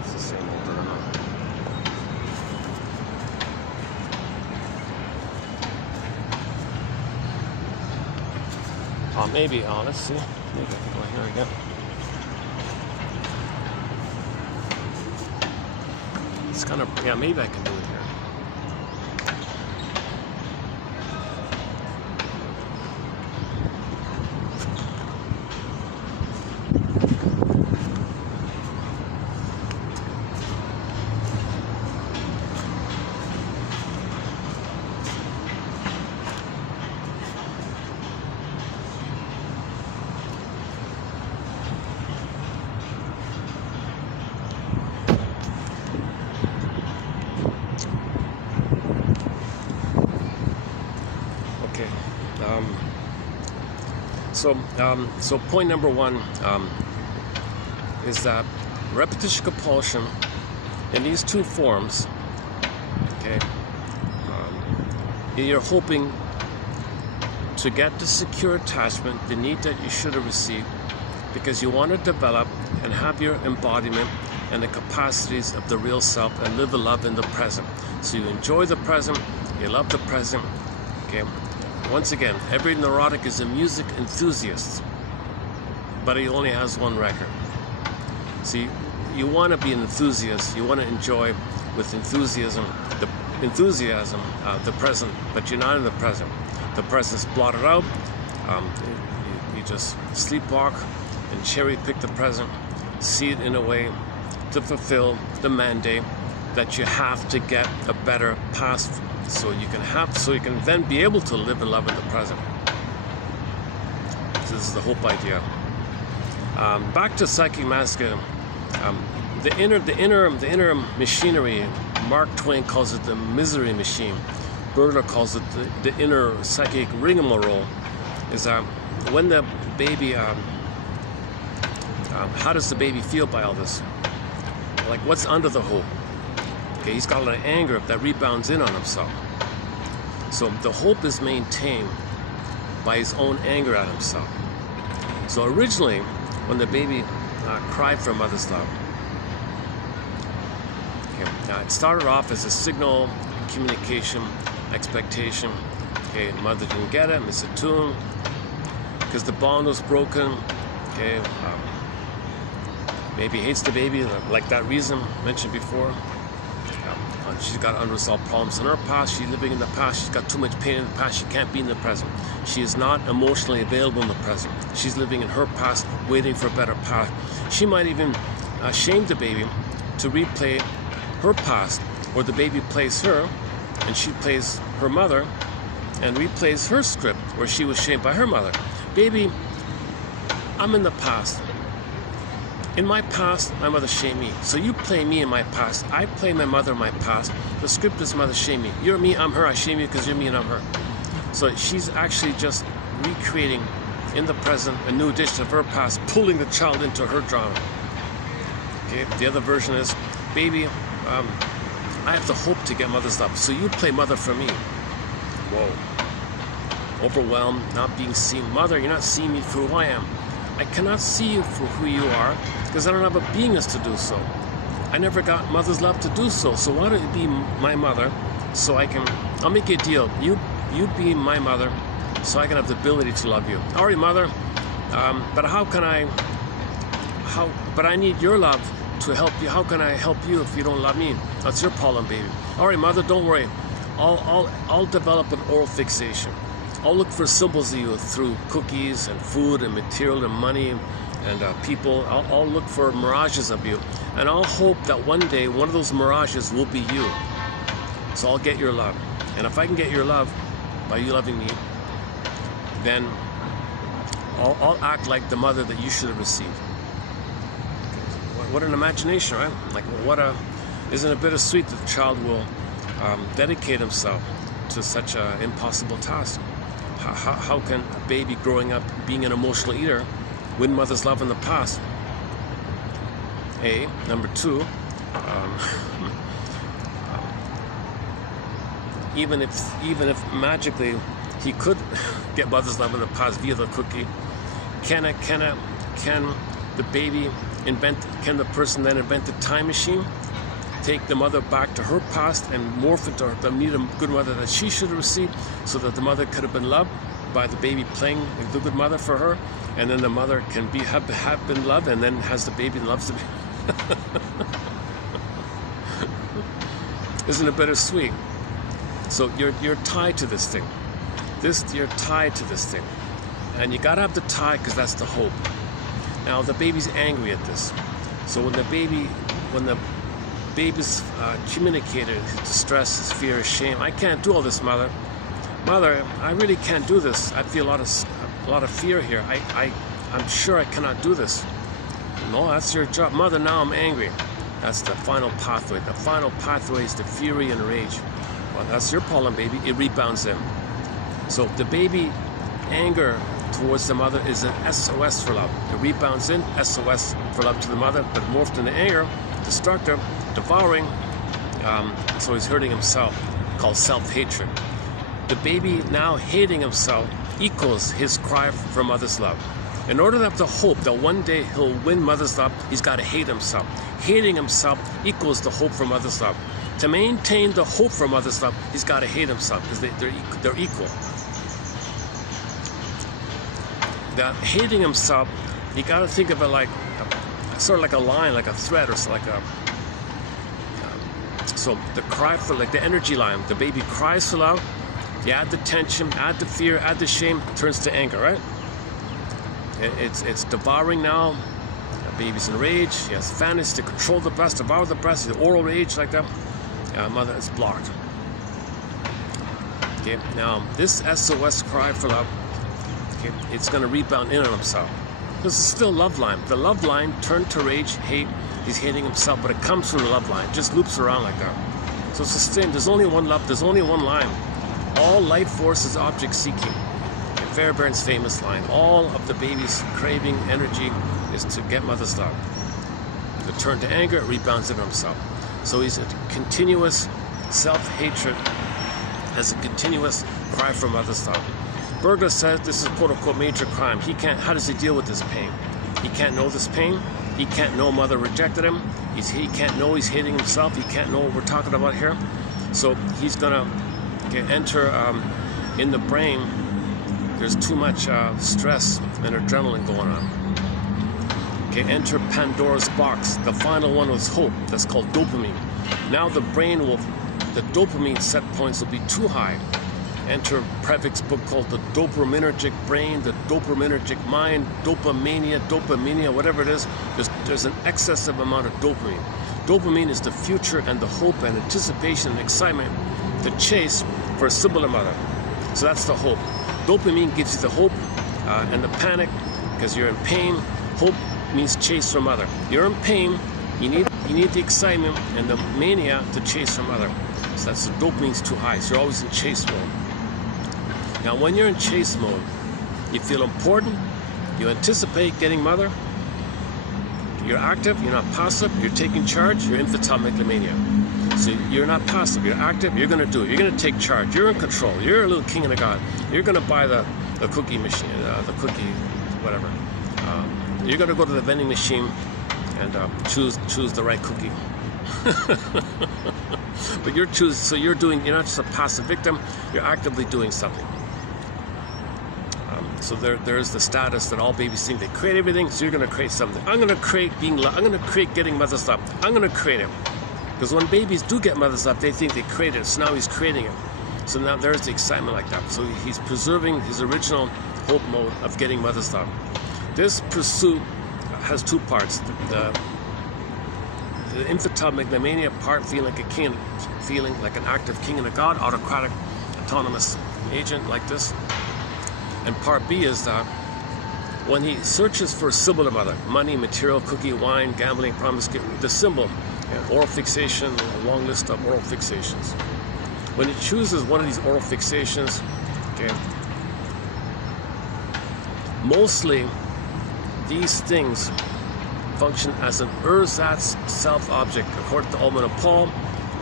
It's the same old, I don't know. Maybe, let's see. Maybe I can go here again. It's kind of, yeah, maybe I can do it here. So point number one is that repetition compulsion in these two forms, okay, you're hoping to get the secure attachment, the need that you should have received, because you want to develop and have your embodiment and the capacities of the real self and live a love in the present. So you enjoy the present, you love the present, okay. Once again, every neurotic is a music enthusiast, but he only has one record. See, you want to be an enthusiast, you want to enjoy with enthusiasm the present, but you're not in the present. The present's blotted out. You just sleepwalk and cherry pick the present, see it in a way to fulfill the mandate that you have to get a better past. So you can then be able to live and love in the present. This is the hope idea. Back to psychic masculine. The inner machinery. Mark Twain calls it the misery machine. Berger calls it the inner psychic rigmarole. Is when the baby. How does the baby feel by all this? Like, what's under the hope? Okay, he's got a lot of anger that rebounds in on himself. So the hope is maintained by his own anger at himself. So originally, when the baby cried for mother's love, okay, it started off as a signal, communication, expectation. Okay, mother didn't get it, miss a tune, because the bond was broken. Okay, maybe hates the baby, like that reason mentioned before. She's got unresolved problems in her past. She's living in the past. She's got too much pain in the past. She can't be in the present. She is not emotionally available in the present. She's living in her past, waiting for a better path. She might even shame the baby to replay her past, or the baby plays her, and she plays her mother, and replays her script where she was shamed by her mother. Baby, I'm in the past. In my past, my mother shamed me. So you play me in my past. I play my mother in my past. The script is mother shame me. You're me, I'm her. I shame you because you're me and I'm her. So she's actually just recreating in the present a new edition of her past, pulling the child into her drama. Okay. The other version is, baby, I have the hope to get mother's love. So you play mother for me. Whoa. Overwhelmed, not being seen. Mother, you're not seeing me for who I am. I cannot see you for who you are because I don't have a beingness to do so. I never got mother's love to do so. So why don't you be my mother so I'll make you a deal. You be my mother so I can have the ability to love you. All right, mother, but how but I need your love to help you. How can I help you if you don't love me? That's your problem, baby. All right, mother, don't worry. I'll develop an oral fixation. I'll look for symbols of you through cookies and food and material and money and people. I'll look for mirages of you, and I'll hope that one day one of those mirages will be you. So I'll get your love, and if I can get your love by you loving me, then I'll act like the mother that you should have received. What an imagination, right? Like, isn't it bittersweet that the child will dedicate himself to such an impossible task? How can a baby growing up being an emotional eater win mother's love in the past? Number two, even if magically he could get mother's love in the past via the cookie, can the baby can the person then invent a time machine, take the mother back to her past and morph into the need a good mother that she should have received, so that the mother could have been loved by the baby playing the good mother for her, and then the mother can have been loved and then has the baby and loves the baby. Isn't it bittersweet? So you're tied to this thing. You're tied to this thing, and you gotta have the tie, because that's the hope. Now the baby's angry at this, so when the baby's communicated his distress, his fear, his shame. I can't do all this, mother. Mother, I really can't do this. I feel a lot of fear here. I'm sure I cannot do this. No, that's your job, mother. Now I'm angry. That's the final pathway. The final pathway is the fury and rage. Well, that's your problem, baby. It rebounds in. So the baby anger towards the mother is an SOS for love. It rebounds in, SOS for love to the mother, but morphed into anger, destructive, devouring, so he's hurting himself, called self-hatred. The baby now hating himself equals his cry for mother's love. In order to have the hope that one day he'll win mother's love, he's got to hate himself. Hating himself equals the hope for mother's love. To maintain the hope for mother's love, he's got to hate himself, because they're equal. That hating himself, you got to think of it like sort of like a line, like a thread, or so like a. So the cry for, like the energy line, the baby cries for love. You add the tension, add the fear, add the shame, turns to anger, right? It's devouring now. The baby's in rage. He has fantasy to control the breast, devour the breast, the oral rage like that. Mother is blocked. Okay, now this SOS cry for love, okay, it's going to rebound in on himself. This is still love line. The love line turned to rage, hate. He's hating himself, but it comes from the love line. It just loops around like that. So it's the same. There's only one love. There's only one line. All life force is object seeking. And Fairbairn's famous line. All of the baby's craving energy is to get mother's love. To turn to anger, it rebounds into himself. So he's a continuous self-hatred, as a continuous cry for mother's love. Berger says this is quote-unquote major crime. How does he deal with this pain? He can't know this pain. He can't know mother rejected him. He can't know he's hating himself. He can't know what we're talking about here. So he's gonna enter in the brain. There's too much stress and adrenaline going on. Enter Pandora's box. The final one was hope. That's called dopamine. Now the brain the dopamine set points will be too high. Enter Previk's book called The Dopaminergic Brain, The Dopaminergic Mind, Dopamania, whatever it is. There's an excessive amount of dopamine. Dopamine is the future and the hope and anticipation and excitement, the chase for a similar mother. So that's the hope. Dopamine gives you the hope and the panic because you're in pain. Hope means chase from mother. You're in pain, you need the excitement and the mania to chase from mother. So that's the dopamine's too high, so you're always in chase mode. Now when you're in chase mode, you feel important, you anticipate getting mother, you're active, you're not passive, you're taking charge, you're infantile megalomania. So you're not passive, you're active, you're gonna do it, you're gonna take charge, you're in control, you're a little king and a god. You're gonna buy the cookie machine, the cookie, whatever. You're gonna go to the vending machine and choose the right cookie. But you're not just a passive victim, you're actively doing something. So there's the status that all babies think they create everything. So you're going to create something. I'm going to create I'm going to create getting mother's love. I'm going to create it. Because when babies do get mother's love, they think they created it. So now he's creating it. So now there's the excitement like that. So he's preserving his original hope mode of getting mother's love. This pursuit has two parts. The infantile megalomania part, feeling like a king, feeling like an active king and a god, autocratic, autonomous agent like this. And part B is that when he searches for a symbol of mother, money, material, cookie, wine, gambling, promiscuity, the symbol, oral fixation, a long list of oral fixations. When he chooses one of these oral fixations, okay, mostly these things function as an ersatz self-object, according to Ullman and Paul,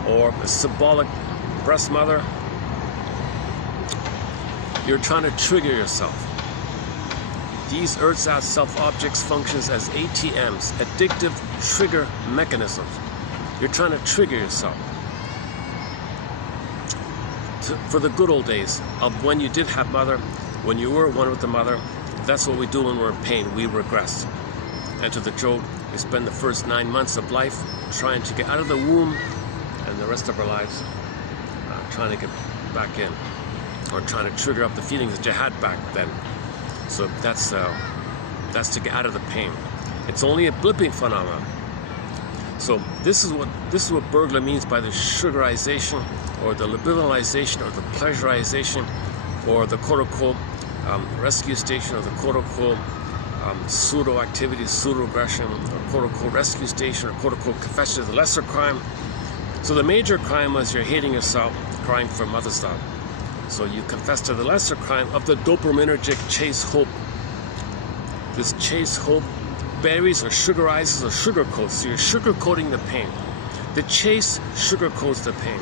or a symbolic breast mother. You're trying to trigger yourself. These ersatz self-objects functions as ATMs, addictive trigger mechanisms. You're trying to trigger yourself. For the good old days of when you did have mother, when you were one with the mother, that's what we do when we're in pain. We regress. Enter the joke. We spend the first 9 months of life trying to get out of the womb, and the rest of our lives trying to get back in, or trying to trigger up the feelings that you had back then. So that's to get out of the pain. It's only a blipping phenomenon. So this is what Bergler means by the sugarization, or the libidinalization, or the pleasurization, or the quote-unquote rescue station, or the quote-unquote pseudo-activity, pseudo-aggression, or quote-unquote rescue station, or quote-unquote confession of the lesser crime. So the major crime was you're hating yourself, crying for mother's love. So you confess to the lesser crime of the dopaminergic chase hope. This chase hope buries or sugarizes or sugarcoats. So you're sugarcoating the pain. The chase sugarcoats the pain.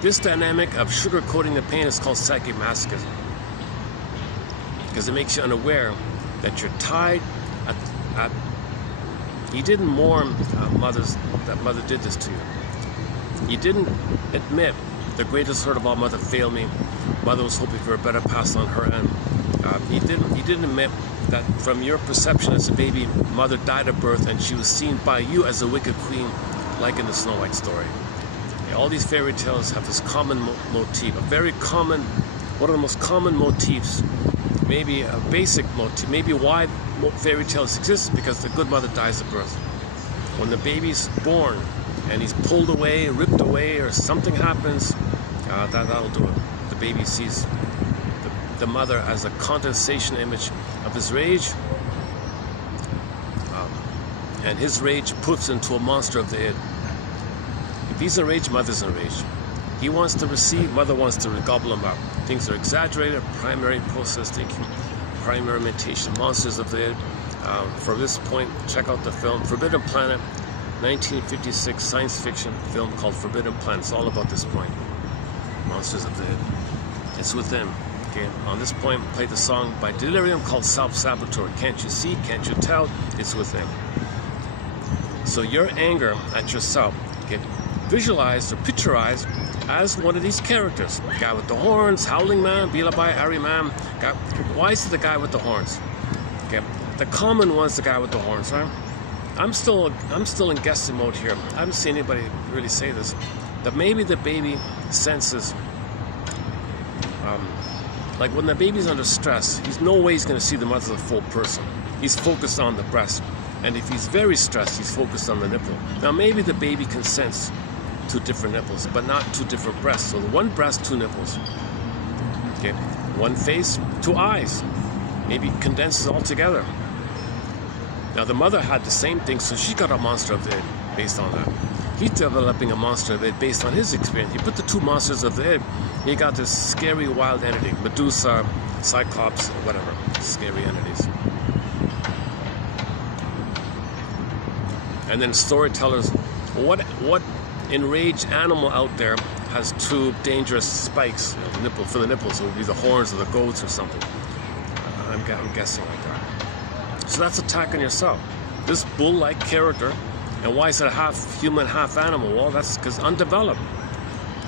This dynamic of sugarcoating the pain is called psychic masochism, because it makes you unaware that you're tied at you didn't mourn that mother did this to you. You didn't admit the greatest hurt of all, mother failed me. Mother was hoping for a better pass on her end. You didn't admit that from your perception as a baby, mother died at birth and she was seen by you as a wicked queen, like in the Snow White story. Yeah, all these fairy tales have this common motif, a very common, one of the most common motifs, maybe a basic motif, maybe why fairy tales exist, because the good mother dies at birth. When the baby's born and he's pulled away, ripped away, or something happens, that'll do it. The baby sees the mother as a condensation image of his rage, and his rage puts into a monster of the id. If he's enraged, mother's enraged. He wants to receive, mother wants to gobble him up. Things are exaggerated, primary process thinking, primary imitation, monsters of the id. For this point, check out the film Forbidden Planet, 1956 science fiction film called Forbidden Planet. It's all about this point. Monsters of the id. It's within. Okay. On this point, play the song by Delirium called Self-Saboteur. Can't you see? Can't you tell? It's within. So your anger at yourself get visualized or picturized as one of these characters. The guy with the horns, Howling Man, Bilabai, Ari Man. Why is it the guy with the horns? Okay. The common one's the guy with the horns, right? I'm still in guessing mode here. I haven't seen anybody really say this. That maybe the baby senses, like when the baby's under stress, he's no way he's going to see the mother as a full person. He's focused on the breast. And if he's very stressed, he's focused on the nipple. Now maybe the baby can sense two different nipples, but not two different breasts. So one breast, two nipples. Okay, one face, two eyes. Maybe condenses all together. Now the mother had the same thing, so she got a monster of the id based on that. He's developing a monster of the id based on his experience. He put the two monsters of the id. He got this scary wild entity, Medusa, Cyclops, whatever, scary entities. And then storytellers, what enraged animal out there has two dangerous spikes, nipple for the nipples? It would be the horns of the goats or something. I'm guessing like that. So that's attacking yourself. This bull-like character, and why is it half human, half animal? Well, that's because undeveloped.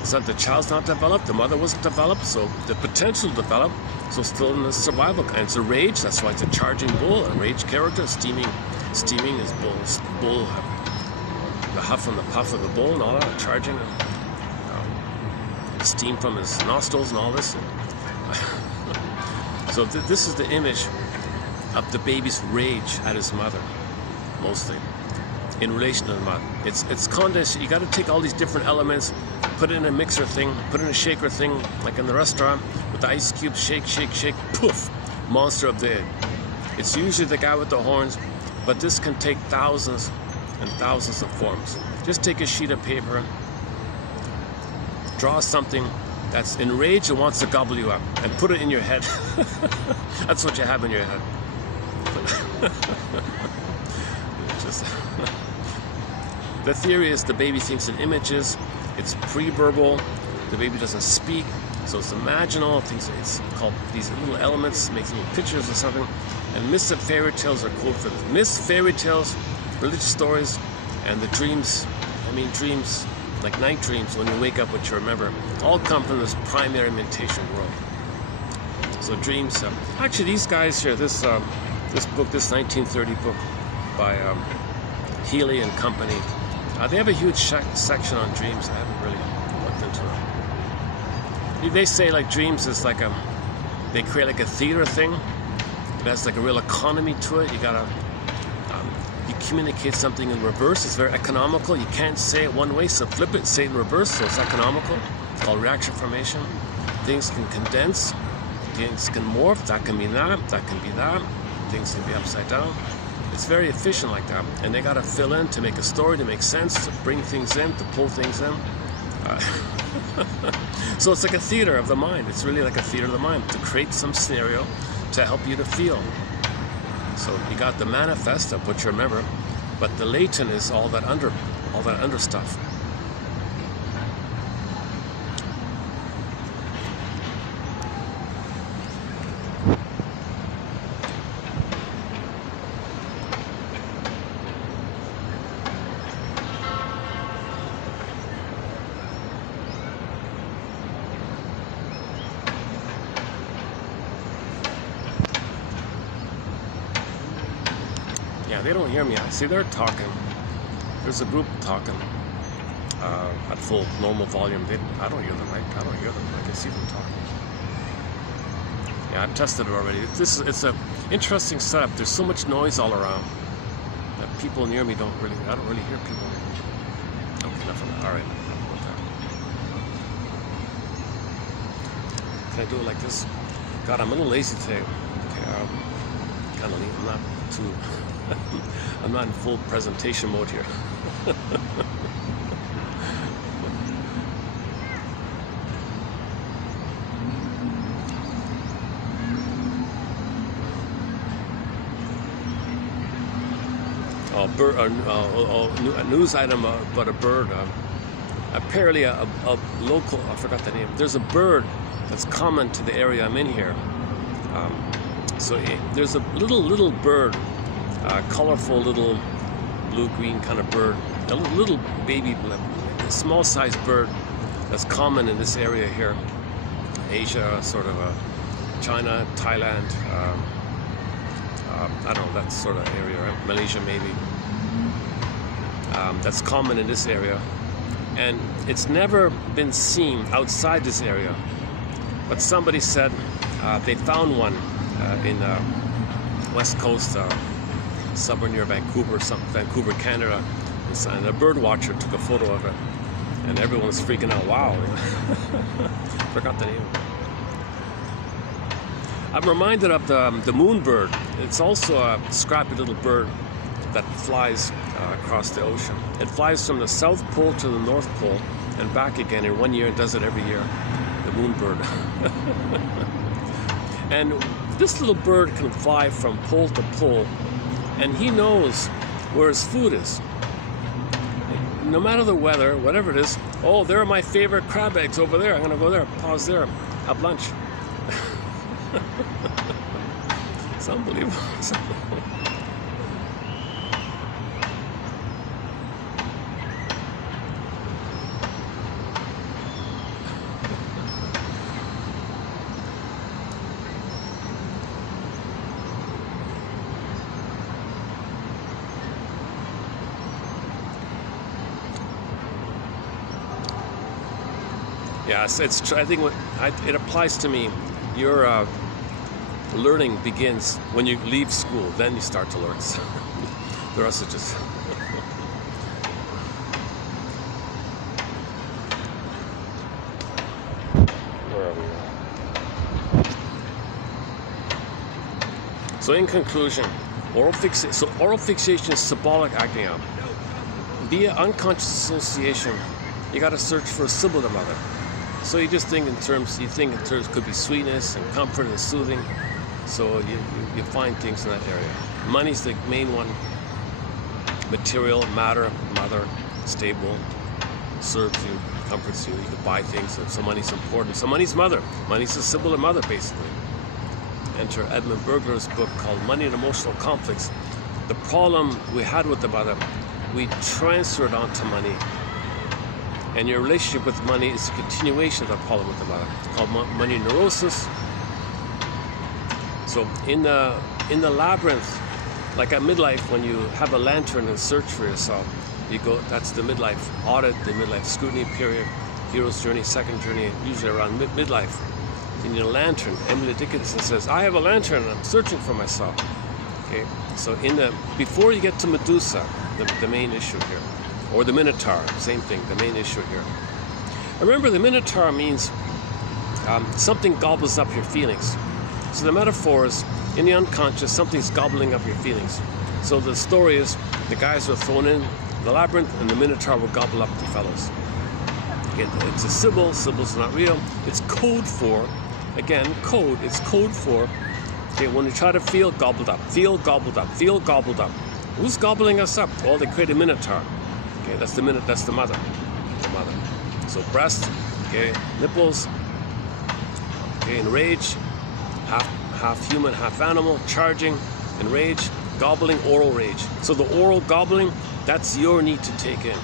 It's not the child's not developed, the mother wasn't developed, so the potential to develop So still in the survival, and it's a rage. That's why it's a charging bull, a rage character, steaming his bull, the huff and the puff of the bull and all that, charging, steam from his nostrils and all this. So this is the image of the baby's rage at his mother, mostly, in relation to the mother. It's condensed. You got to take all these different elements, put it in a mixer thing, put it in a shaker thing, like in the restaurant, with the ice cubes, shake, shake, shake, poof, monster of the egg. It's usually the guy with the horns, but this can take thousands and thousands of forms. Just take a sheet of paper, draw something that's enraged and wants to gobble you up, and put it in your head. That's what you have in your head. The theory is the baby thinks in images, it's pre-verbal, the baby doesn't speak, so it's imaginal, it's called these little elements, makes little pictures or something, and myths and fairy tales are quote for this. Myths, fairy tales, religious stories, and the dreams, dreams, like night dreams when you wake up, what you remember, all come from this primary mentation world. So dreams, actually these guys here, this book, this 1930 book by Healy and Company, they have a huge section on dreams. I haven't really looked into it. They say like dreams is like they create like a theater thing. It has like a real economy to it. You gotta, you communicate something in reverse. It's very economical. You can't say it one way, so flip it, say it in reverse, so it's economical. It's called reaction formation. Things can condense, things can morph, that can be that can be that. Things can be upside down. It's very efficient like that, and they got to fill in to make a story, to make sense, to bring things in, to pull things in. So it's like a theater of the mind. It's really like a theater of the mind to create some scenario to help you to feel. So you got the manifest of what you remember, but the latent is all that under stuff. Yeah, they don't hear me. I see they're talking. There's a group talking at full normal volume. I don't hear them, right? I don't hear them. I can see them talking. Yeah, I've tested it already. It's a interesting setup. There's so much noise all around that people near me I don't really hear people. Okay, enough of that. All right. Can I do it like this? God, I'm a little lazy today. Okay, kind of leave. I'm not too. I'm not in full presentation mode here. A news item about a bird. Apparently a local, I forgot the name. There's a bird that's common to the area I'm in here. So there's a little bird, colorful little blue-green kind of bird, a little baby, small-sized bird that's common in this area here, Asia, sort of China, Thailand, I don't know, that sort of area, right? Malaysia maybe. That's common in this area, and it's never been seen outside this area. But somebody said they found one in West Coast, somewhere near Vancouver, Vancouver, Canada, and a bird watcher took a photo of it, and everyone was freaking out. Wow! Forgot the name. I'm reminded of the moonbird. It's also a scrappy little bird that flies across the ocean. It flies from the South Pole to the North Pole and back again in 1 year. It does it every year. The moonbird. And this little bird can fly from pole to pole, and he knows where his food is. No matter the weather, whatever it is, oh, there are my favorite crab eggs over there. I'm going to go there, pause there, have lunch. It's unbelievable. Yes, I think it applies to me. Your learning begins when you leave school. Then you start to learn. So the rest is just. Where are we? So in conclusion, oral fixation is symbolic acting out. Via unconscious association, you got to search for a similar mother. So you think in terms could be sweetness and comfort and soothing. So you find things in that area. Money's the main one. Material, matter, mother, stable, serves you, comforts you. You can buy things. So money's important. So money's mother. Money's a symbol of mother, basically. Enter Edmund Berger's book called Money and Emotional Conflicts. The problem we had with the mother, we transferred onto money. And your relationship with money is a continuation of the problem with the mother. It's called money neurosis. So in the labyrinth, like at midlife, when you have a lantern and search for yourself, you go. That's the midlife audit, the midlife scrutiny period, hero's journey, second journey, usually around midlife. You need a lantern. Emily Dickinson says, "I have a lantern and I'm searching for myself." Okay. So before you get to Medusa, the main issue here. Or the Minotaur, same thing, the main issue here. Remember, the Minotaur means something gobbles up your feelings. So the metaphor is, in the unconscious, something's gobbling up your feelings. So the story is, the guys are thrown in the labyrinth, and the Minotaur will gobble up the fellows. Again, it's a symbol, symbols are not real. It's code for, again, code, it's code for, okay, when you try to feel gobbled up, feel gobbled up, feel gobbled up. Who's gobbling us up? Well, they create a Minotaur. Okay, that's the mother. The mother. So breast, okay, nipples, okay, enrage, half human, half animal, charging, enrage, gobbling, oral rage. So the oral gobbling, that's your need to take in.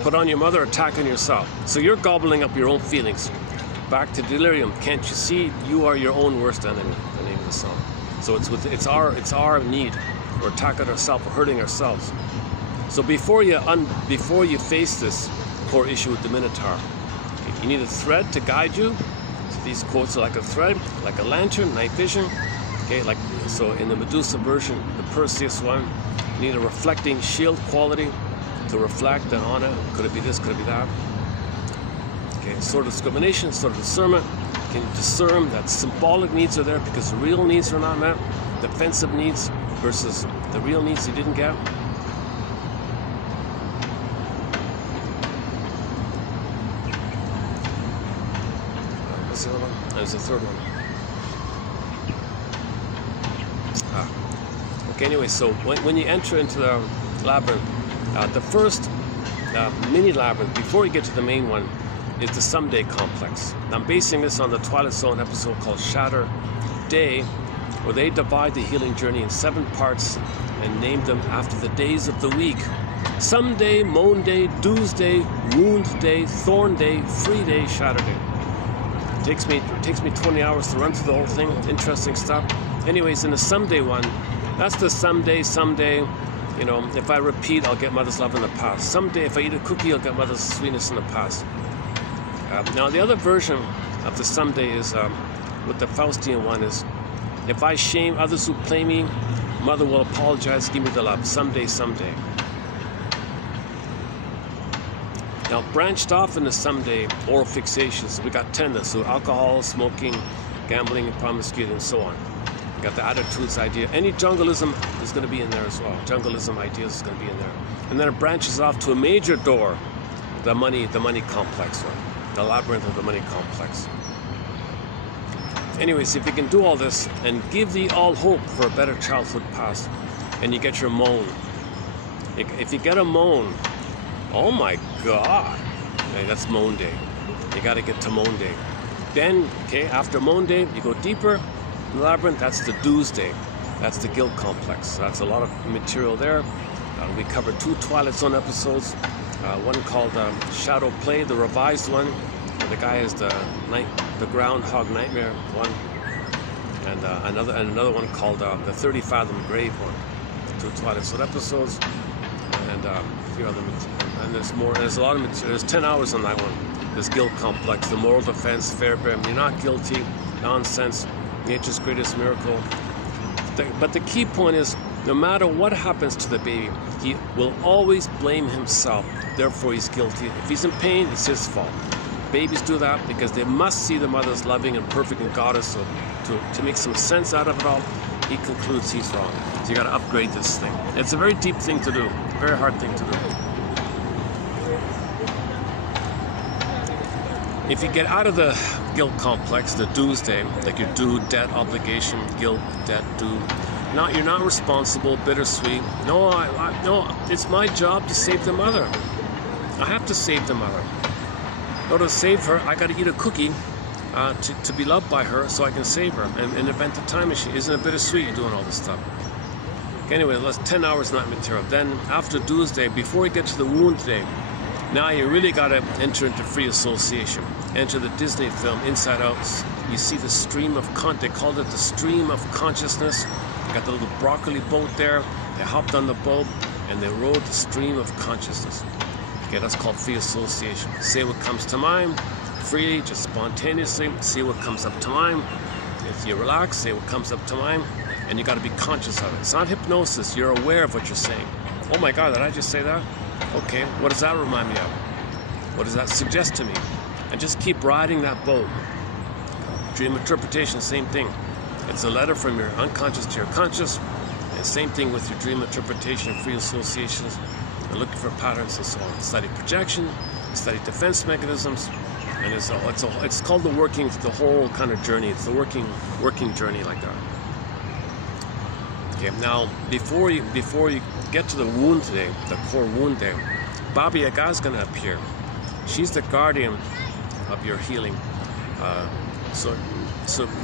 Put on your mother, attack on yourself. So you're gobbling up your own feelings. Back to delirium. Can't you see? You are your own worst enemy. The name of the song. So it's our need. Or attack on ourselves, or hurting ourselves. So before you face this core issue with the Minotaur, okay, you need a thread to guide you. So these quotes are like a thread, like a lantern, night vision. Okay, like so in the Medusa version, the Perseus one, you need a reflecting shield quality to reflect on it. Could it be this? Could it be that? Okay, sort of discrimination, sort of discernment. You can discern that symbolic needs are there because the real needs are not met. Defensive needs versus the real needs you didn't get. What's the other one? There's the third one. Okay, anyway, so when you enter into the labyrinth, the first mini labyrinth, before you get to the main one, is the Someday complex. I'm basing this on the Twilight Zone episode called Shatter Day, where they divide the healing journey in 7 parts and name them after the days of the week. Someday, Moan Day, Doomsday, Wound Day, Thorn Day, Free Day, Shatter Day. It takes me 20 hours to run through the whole thing. Interesting stuff. Anyways, in the Someday one, that's the someday. You know, if I repeat, I'll get mother's love in the past. Someday, if I eat a cookie, I'll get mother's sweetness in the past. Now, the other version of the someday is, with the Faustian one is, if I shame others who play me, mother will apologize, give me the love. Someday. Now, branched off in the someday, oral fixations, we got 10 so alcohol, smoking, gambling, and promiscuity, and so on. We got the attitudes idea. Any jungleism is going to be in there as well. Jungleism ideas is going to be in there. And then it branches off to a major door, the money complex, or the labyrinth of the money complex. Anyways, if you can do all this and give thee all hope for a better childhood past, and you get your moan. If you get a moan, oh my God, okay, that's moan day. You got to get to moan day. Then, okay, after moan day, you go deeper in the labyrinth. That's the doomsday. That's the guilt complex. So that's a lot of material there. We covered 2 Twilight Zone episodes. One called Shadow Play, the revised one. The guy is the Groundhog Nightmare one, and another one called the 30 Fathom Grave one. 2 Twilight Zone episodes. and a few other material. And there's more. There's a lot of material. There's 10 hours on that one. There's guilt complex, the moral defense, fair bear. You're not guilty. Nonsense. Nature's greatest miracle. But the key point is, no matter what happens to the baby, he will always blame himself. Therefore, he's guilty. If he's in pain, it's his fault. Babies do that because they must see the mother's loving and perfect and goddess. So to make some sense out of it all, he concludes he's wrong. So you got to upgrade this thing. It's a very deep thing to do, a very hard thing to do. If you get out of the guilt complex, the dues day, like your due, debt, obligation, guilt, debt, due. Now you're not responsible, bittersweet. No, no, it's my job to save the mother. I have to save the mother. In order to save her, I got to eat a cookie to be loved by her, so I can save her and invent a time machine. Isn't it bittersweet? You're doing all this stuff. Anyway, that's 10 hours not material. Then after dues day, before you get to the wound day, now you really got to enter into free association. Enter the Disney film Inside Out. You see the stream of they called it the stream of consciousness. They got the little broccoli boat there. They hopped on the boat and they rode the stream of consciousness. Okay, that's called free association. Say what comes to mind freely, just spontaneously. See what comes up to mind. If you relax, say what comes up to mind, and you got to be conscious of it. It's not hypnosis. You're aware of what you're saying. Oh my God, did I just say that? Okay, what does that remind me of? What does that suggest to me? And just keep riding that boat. Dream interpretation, same thing. It's a letter from your unconscious to your conscious. And same thing with your dream interpretation, free associations, and looking for patterns and so on. Study projection, study defense mechanisms, and it's called the whole kind of journey. It's the working journey like that. Okay, now before you get to the wound day, the core wound day, Baba Yaga is going to appear. She's the guardian of your healing. So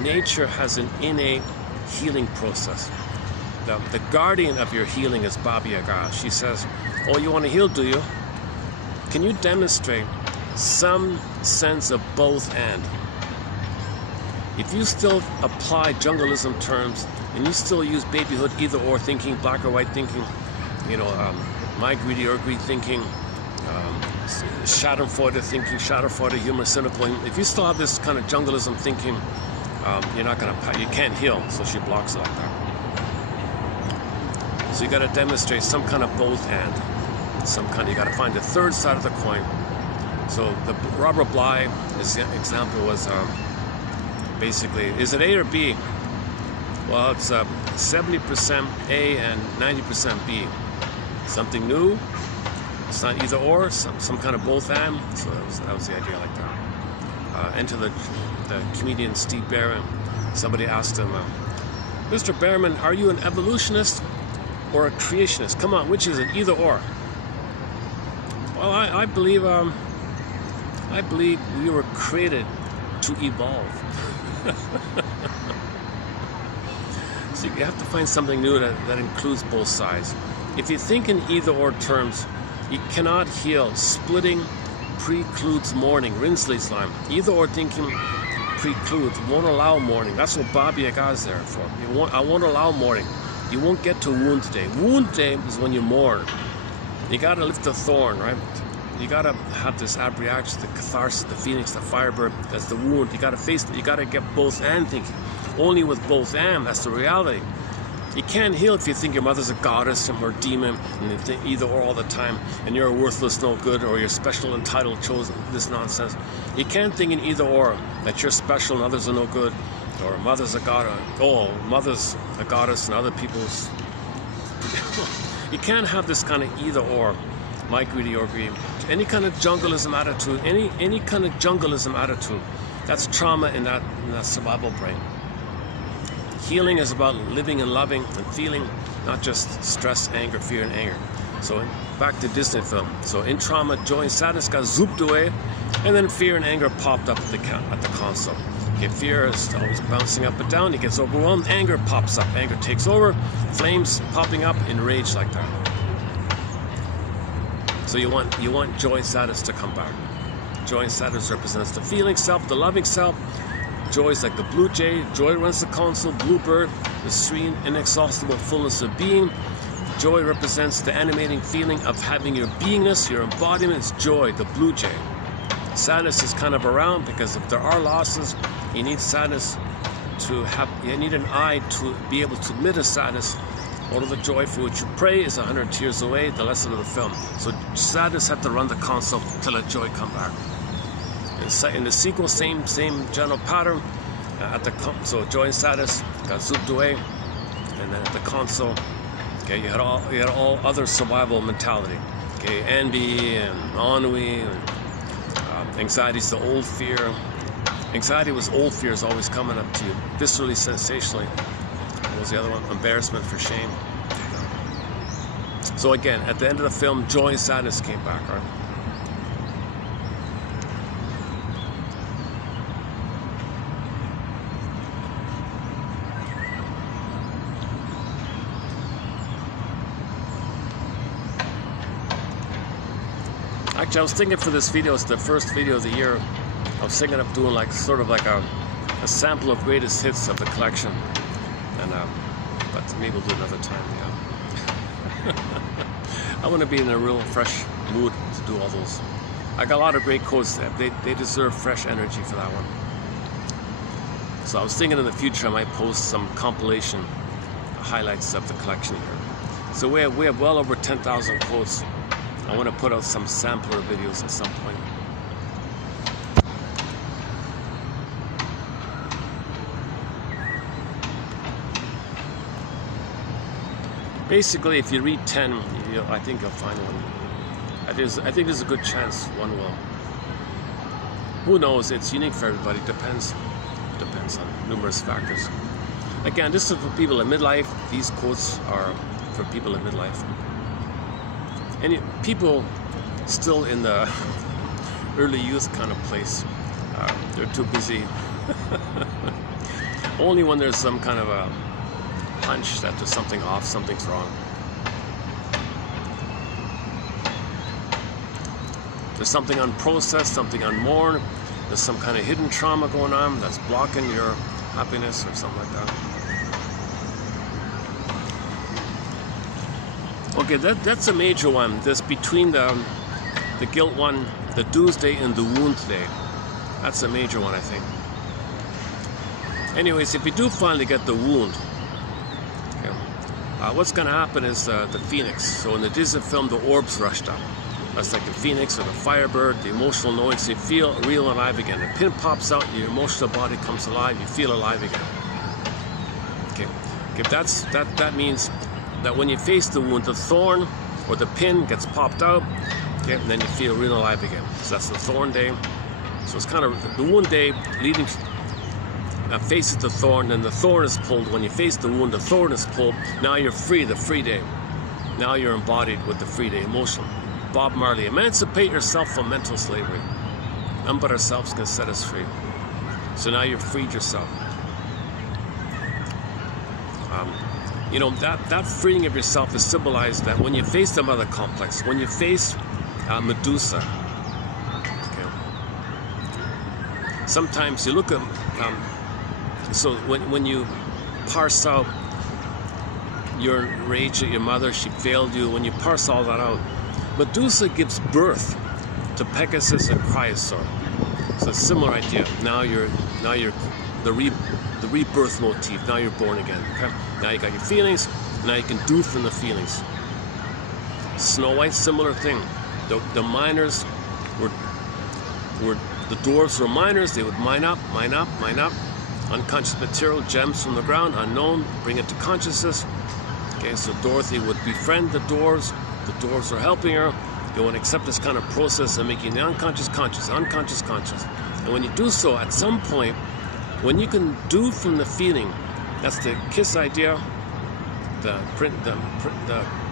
nature has an innate healing process. The guardian of your healing is Baba Yaga. She says, "Oh, you want to heal, do you? Can you demonstrate some sense of both and?" If you still apply jungleism terms and you still use babyhood either or thinking, black or white thinking, my greedy or greed thinking, Schadenfreude thinking, Schadenfreude humor, cynical. If you still have this kind of jungleism thinking, you can't heal. So she blocks it like that. So you got to demonstrate some kind of both and, you got to find the third side of the coin. So the Robert Bly, his example was basically, is it A or B? Well, it's 70% A and 90% B. Something new. It's not either or. Some kind of both and. So that was the idea like that. Enter the comedian Steve Barron. Somebody asked him, "Mr. Behrman, are you an evolutionist or a creationist? Come on, which is it? Either or." Well, I believe we were created to evolve. So you have to find something new that includes both sides. If you think in either or terms, you cannot heal. Splitting precludes mourning. Rinsleigh's line. Either or thinking precludes, won't allow mourning. That's what Baba Yaga is there for. I won't allow mourning. You won't get to wound day. Wound day is when you mourn. You got to lift the thorn, right? You got to have this abreaction, the catharsis, the phoenix, the firebird. That's the wound. You got to face it. You got to get both and thinking. Only with both and, that's the reality. You can't heal if you think your mother's a goddess or a demon, and you think either or all the time, and you're worthless, no good, or you're special, entitled, chosen, this nonsense. You can't think in either or, that you're special and others are no good, or mother's a goddess, mother's a goddess and other people's. You can't have this kind of either or, my greedy or greed. Any kind of jungleism attitude, any kind of jungleism attitude, that's trauma in that survival brain. Healing is about living and loving and feeling, not just stress, anger, fear, and anger. So back to Disney film. So in trauma, joy and sadness got zooped away, and then fear and anger popped up at the console. Okay, fear is always bouncing up and down. He gets overwhelmed. Anger pops up. Anger takes over. Flames popping up in rage like that. So you want joy and sadness to come back. Joy and sadness represents the feeling self, the loving self. Joy is like the blue jay. Joy runs the console. Bluebird, the serene, inexhaustible fullness of being. Joy represents the animating feeling of having your beingness, your embodiment is joy, the blue jay. Sadness is kind of around because if there are losses, you need sadness to have, you need an eye to be able to admit a sadness. All of the joy for which you pray is 100 tears away, the lesson of the film. So sadness had to run the console to let joy come back. In the sequel, same general pattern. So joy and sadness got zooped away, and then at the console, okay, you had all other survival mentality. Okay, envy and ennui, and anxiety is the old fear. Anxiety was old fears always coming up to you, viscerally, sensationally. What was the other one? Embarrassment for shame. So again, at the end of the film, joy and sadness came back, right? Actually, I was thinking for this video, it's the first video of the year, I was thinking of doing like sort of like a sample of greatest hits of the collection, and but maybe we'll do another time. Yeah, I want to be in a real fresh mood to do all those. I got a lot of great quotes there. They deserve fresh energy for that one. So I was thinking in the future I might post some compilation highlights of the collection here. So we have well over 10,000 quotes. I want to put out some sampler videos at some point. Basically, if you read 10, I think you'll find one. I think there's a good chance one will. Who knows? It's unique for everybody. Depends on numerous factors. Again, this is for people in midlife. These quotes are for people in midlife. And people still in the early youth kind of place, they're too busy. Only when there's some kind of a hunch that there's something off, something's wrong. There's something unprocessed, something unmourned. There's some kind of hidden trauma going on that's blocking your happiness or something like that. Okay, that's a major one. This between the guilt one, the dues day and the wound day. That's a major one, I think. Anyways, if you do finally get the wound, okay, what's going to happen is the phoenix. So in the Disney film, the orbs rushed up. That's like the phoenix or the firebird, the emotional knowing. So you feel real alive again. The pin pops out, your emotional body comes alive. You feel alive again. Okay, that means that when you face the wound, the thorn or the pin gets popped out, okay, and then you feel real alive again. So that's the thorn day. So it's kind of the wound day leading faces the thorn, and the thorn is pulled. When you face the wound, the thorn is pulled. Now you're free, the free day. Now you're embodied with the free day, emotional. Bob Marley, emancipate yourself from mental slavery. None but ourselves can set us free. So now you've freed yourself. You know, that freeing of yourself is symbolized that when you face the mother complex, when you face Medusa, okay, sometimes you look at, so when you parse out your rage at your mother, she failed you, when you parse all that out, Medusa gives birth to Pegasus and Chrysaor. So a similar idea. Now you're the rebirth motif. Now you're born again. Okay? Now you got your feelings. Now you can do from the feelings. Snow White, similar thing. The miners were the dwarves were miners. They would mine up. Unconscious material, gems from the ground, unknown. Bring it to consciousness. Okay, so Dorothy would befriend the dwarves. The dwarves are helping her. They want to accept this kind of process of making the unconscious conscious, unconscious conscious. And when you do so, at some point, when you can do from the feeling, that's the kiss idea. The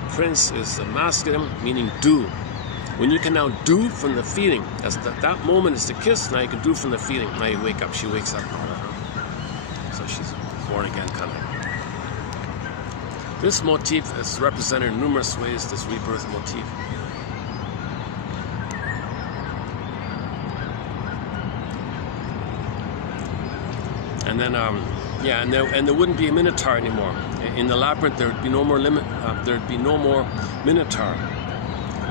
prince is the masculine, meaning do. When you can now do from the feeling, that moment is the kiss. Now you can do from the feeling. Now you wake up. She wakes up. So she's born again, kind of. This motif is represented in numerous ways. This rebirth motif. And then Yeah, and there wouldn't be a minotaur anymore. In the labyrinth, there would be no more there'd be no more minotaur,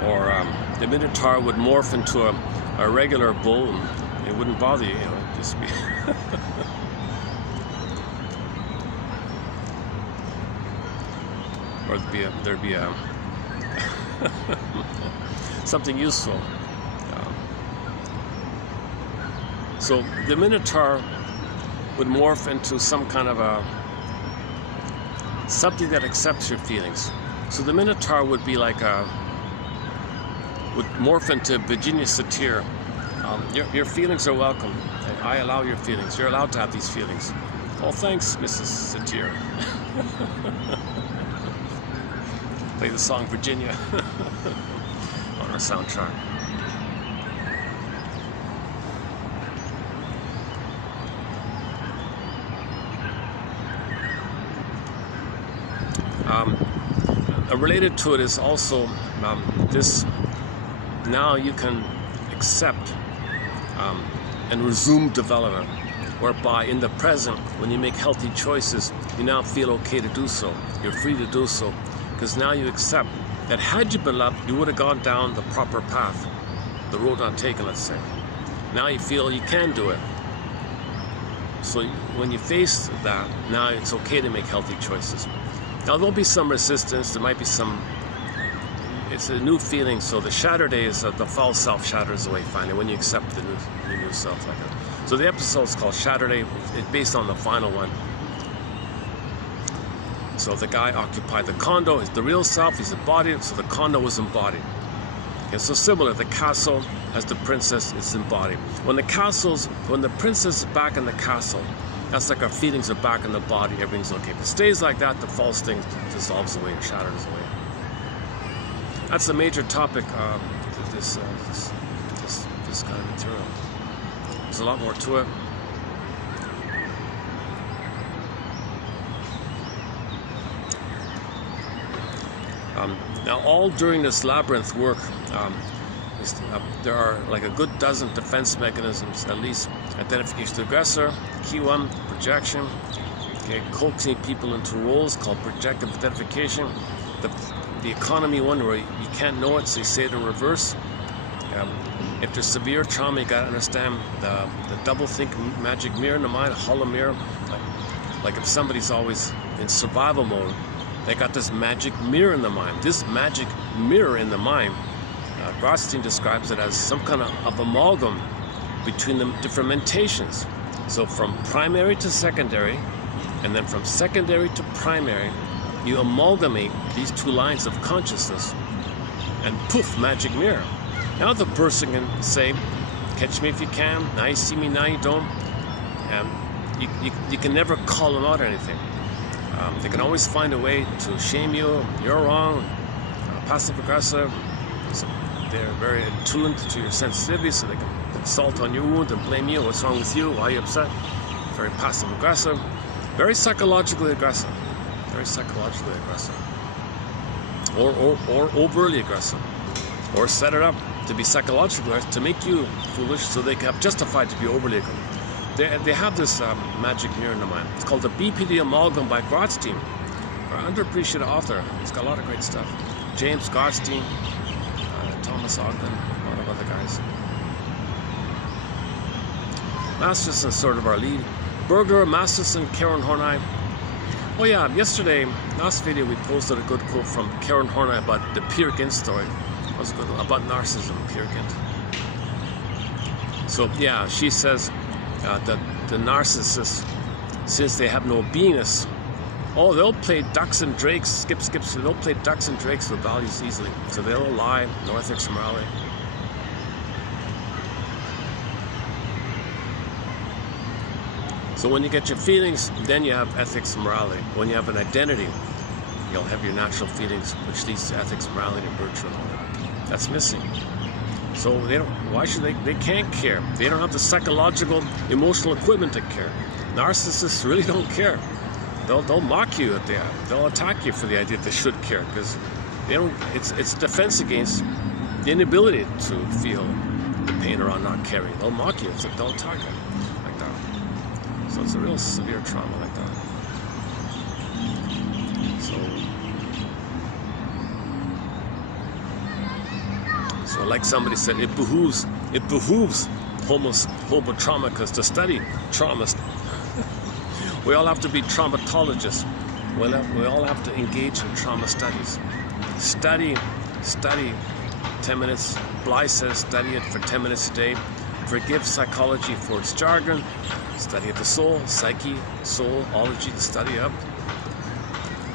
or the minotaur would morph into a regular bull, and it wouldn't bother you. You know, it'd just be. Or there'd be a something useful. So the minotaur would morph into some kind of something that accepts your feelings. So the minotaur would be like would morph into Virginia Satir. Your feelings are welcome. I allow your feelings. You're allowed to have these feelings. Oh, thanks, Mrs. Satir. Play the song Virginia on our soundtrack. Related to it is also this. Now you can accept and resume development, whereby in the present, when you make healthy choices, you now feel okay to do so. You're free to do so, because now you accept that had you been loved, you would have gone down the proper path, the road not taken, let's say. Now you feel you can do it. So when you face that, now it's okay to make healthy choices. Now there'll be some resistance, there might be some, it's a new feeling, so the shatter days, the false self shatters away finally when you accept the new self like that. So the episode is called Shatter Day, it's based on the final one. So the guy occupied the condo, he's the real self, he's embodied, so the condo was embodied. Okay, so similar, the castle as the princess is embodied. When the princess is back in the castle, that's like our feelings are back in the body, everything's okay. If it stays like that, the false thing dissolves away or shatters away. That's a major topic of this kind of material. There's a lot more to it. Now, all during this labyrinth work, there are like a good dozen defense mechanisms, at least. Identification to aggressor, key one, projection, okay, coaxing people into roles called projective identification. The economy one, where you can't know it, so you say it in reverse. If there's severe trauma, you gotta understand the double think magic mirror in the mind, hollow mirror. Like if somebody's always in survival mode, they got this magic mirror in the mind. This magic mirror in the mind, Rothstein describes it as some kind of amalgam between the different mentations. So from primary to secondary, and then from secondary to primary, you amalgamate these two lines of consciousness, and poof, magic mirror. Now the person can say, catch me if you can, now you see me, now you don't. You can never call them out or anything. They can always find a way to shame you, you're wrong, passive aggressive. So they're very attuned to your sensitivity, so they can consult on your wound and blame you. What's wrong with you? Why are you upset? Very passive aggressive, very psychologically aggressive, or overly aggressive, or set it up to be psychological, to make you foolish, so they can have justified to be overly aggressive. They have this magic mirror in the mind. It's called the BPD Amalgam by Rothstein, an underappreciated author. He's got a lot of great stuff. James Gottstein, Thomas Ogden, a lot of other guys. Masterson sort of our lead. Berger, Masterson, Karen Horney. Oh yeah, yesterday, last video, we posted a good quote from Karen Horney about the Peer Gynt story. It was a good one, about narcissism, Peer Gynt. So yeah, she says that the narcissists, since they have no beingness, they'll play ducks and drakes, so they'll play ducks and drakes with values easily. So they'll lie, no ethics, morality. So when you get your feelings, then you have ethics and morality. When you have an identity, you'll have your natural feelings, which leads to ethics, morality, and virtue and all that. That's missing. So why should they? They can't care. They don't have the psychological, emotional equipment to care. Narcissists really don't care. They'll mock you at the end. They'll attack you for the idea that they should care, because they don't. It's defense against the inability to feel the pain around not caring. They'll mock you. They'll attack you like that. So it's a real severe trauma like that. So like somebody said, it behooves homo traumacus to study traumas. We all have to be traumatologists. We all have to engage in trauma studies. Study 10 minutes. Bly says study it for 10 minutes a day. Forgive psychology for its jargon. Study of the soul, psyche, soulology, to study up.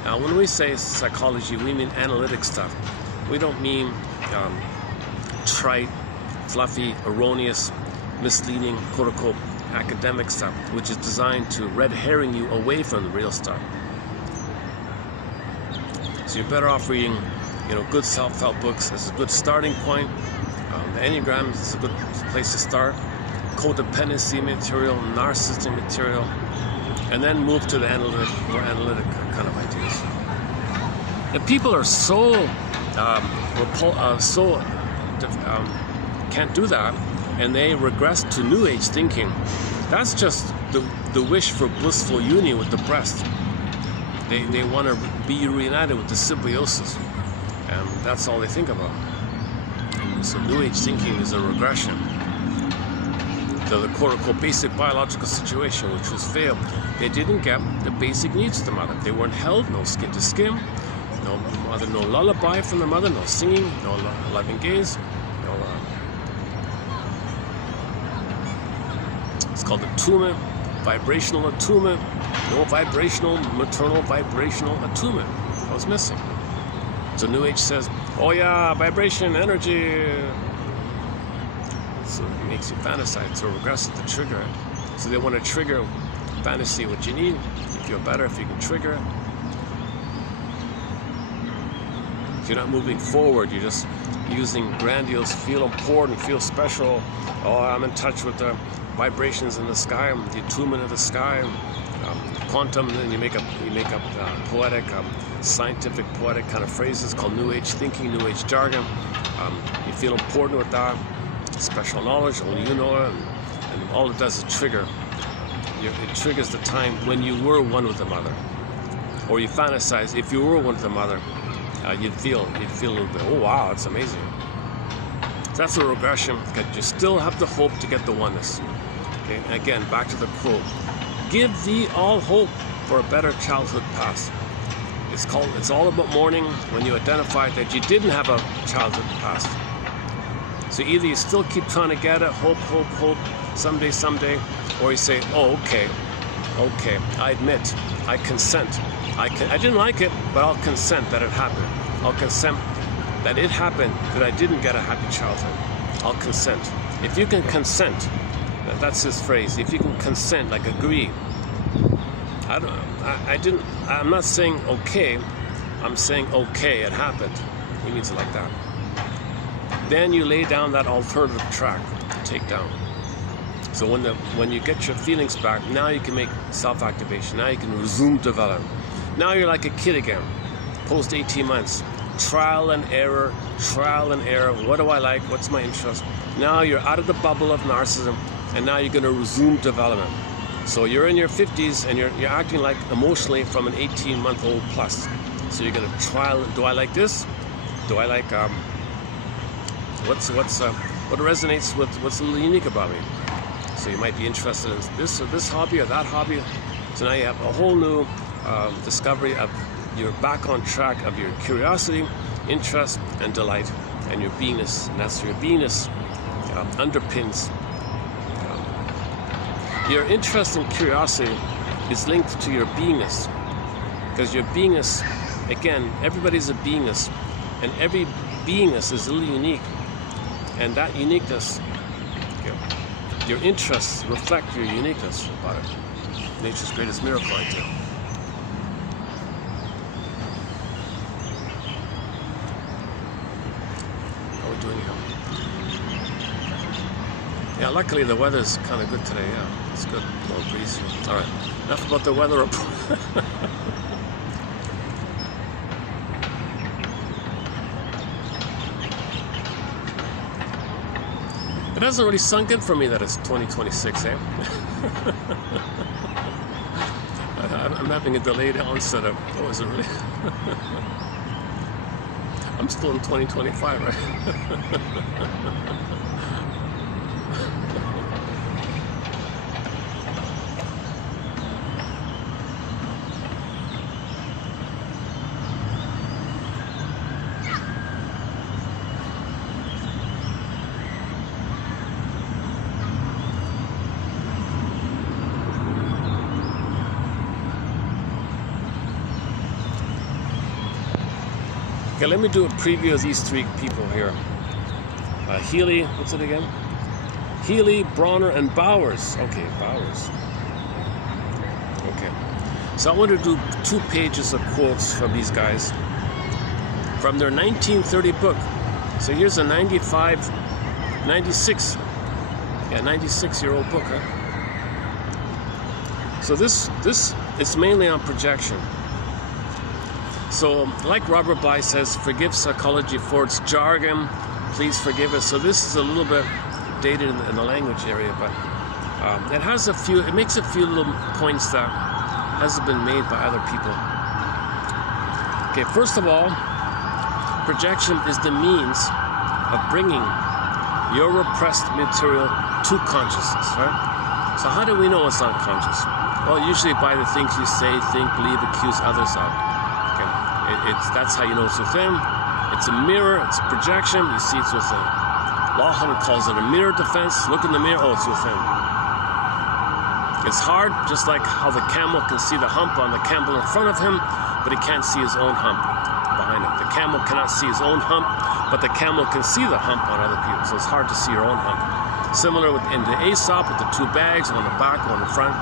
Now when we say psychology, we mean analytic stuff. We don't mean trite, fluffy, erroneous, misleading, quote-unquote, academic stuff, which is designed to red herring you away from the real stuff. So you're better off reading, good self-help books as a good starting point. The Enneagram is a good place to start. Codependency material, narcissistic material, and then move to the more analytic kind of ideas. And people are can't do that, and they regress to New Age thinking. That's just the wish for blissful union with the breast. They want to be reunited with the symbiosis, and that's all they think about. And so New Age thinking is a regression to the quote-unquote basic biological situation, which was failed. They didn't get the basic needs of the mother. They weren't held, no skin to skin, no mother, no lullaby from the mother, no singing, no loving gaze, it's called attunement, vibrational attunement, no vibrational, maternal vibrational attunement. That was missing. So New Age says, oh yeah, vibration, energy. So it makes you fantasize, so regressive to trigger it. So they want to trigger fantasy, what you need. You feel better if you can trigger it. If you're not moving forward, you're just using grandiose, feel important, feel special. Oh, I'm in touch with the vibrations in the sky, the attunement of the sky, quantum, and you make up poetic, scientific, poetic kind of phrases called New Age thinking, New Age jargon. You feel important with that. Special knowledge, only you know it, and all it does is trigger. It triggers the time when you were one with the mother, or you fantasize if you were one with the mother. You'd feel a little bit. Oh wow, it's amazing. So that's a regression. You still have the hope to get the oneness. Okay, and again, back to the quote: "Give thee all hope for a better childhood past." It's all about mourning when you identify that you didn't have a childhood past. So either you still keep trying to get it, hope, someday, or you say, oh, okay, I admit, I consent. I didn't like it, but I'll consent that it happened. I'll consent that it happened, that I didn't get a happy childhood. I'll consent. If you can consent, that's his phrase, if you can consent, like agree. I'm not saying okay, I'm saying okay, it happened. He means it like that. Then you lay down that alternative track to take down. So when you get your feelings back, now you can make self-activation. Now you can resume development. Now you're like a kid again, post 18 months. Trial and error. What do I like? What's my interest? Now you're out of the bubble of narcissism, and now you're going to resume development. So you're in your 50s, and you're acting like emotionally from an 18-month-old plus. So you're going to trial. Do I like this? Do I like what resonates with what's a little unique about me? So you might be interested in this hobby or that hobby. So now you have a whole new discovery of you're back on track of your curiosity, interest, and delight, and your beingness. And that's your beingness underpins. Your interest and curiosity is linked to your beingness, because your beingness, again, everybody's a beingness, and every beingness is a little unique. And that uniqueness, your interests reflect your uniqueness about it. Nature's greatest miracle, I tell. How are we doing here? Yeah, luckily the weather's kind of good today, yeah. It's good, a little breeze. All right, enough about the weather report. It hasn't really sunk in for me that it's 2026, eh? I'm having a delayed onset of, oh, is it really? I'm still in 2025, right? Okay, let me do a preview of these three people here. Healy, what's it again? Healy, Bronner, and Bowers. Okay, Bowers. Okay. So I want to do 2 pages of quotes from these guys from their 1930 book. So here's a 96-year-old book, huh? So this is mainly on projection. So, like Robert Bly says, forgive psychology for its jargon. Please forgive us. So this is a little bit dated in the language area, but it has it makes a few little points that hasn't been made by other people. Okay, first of all, projection is the means of bringing your repressed material to consciousness, right? So how do we know it's unconscious? Well, usually by the things you say, think, believe, accuse others of. That's how you know it's within. It's a mirror, it's a projection, you see it's within. Lawson calls it a mirror defense. Look in the mirror, oh, it's within. It's hard, just like how the camel can see the hump on the camel in front of him, but he can't see his own hump behind him. The camel cannot see his own hump, but the camel can see the hump on other people, so it's hard to see your own hump. Similar in the Aesop with the 2 bags, one in the back, one in the front.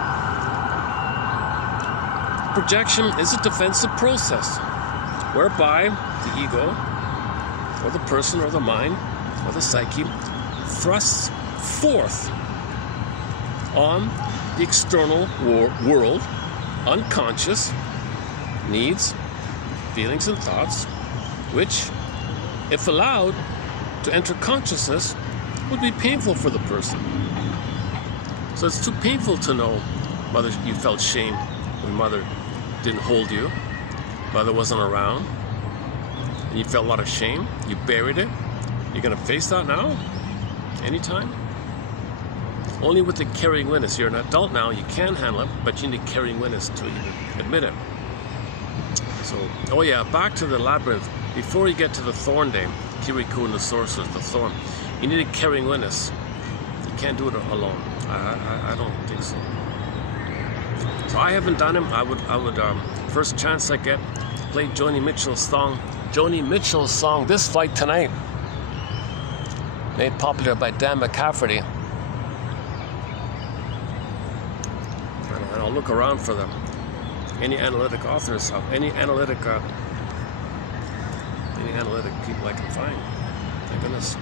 Projection is a defensive process whereby the ego, or the person, or the mind, or the psyche thrusts forth on the external world unconscious needs, feelings, and thoughts, which, if allowed to enter consciousness, would be painful for the person. So it's too painful to know whether you felt shame when mother didn't hold you, mother wasn't around, and you felt a lot of shame, you buried it. You're going to face that now? Anytime? Only with the caring witness. You're an adult now, you can handle it, but you need a caring witness to even admit it. So, oh yeah, back to the labyrinth. Before you get to the thorn day, Kirikou and the sorcerers, the thorn, you need a caring witness. You can't do it alone. I don't think so. So I haven't done him. I would first chance I get, play Joni Mitchell's song. Joni Mitchell's song, This Fight Tonight, made popular by Dan McCafferty. And I'll look around for them. Any analytic authors, any analytic people I can find. Thank goodness.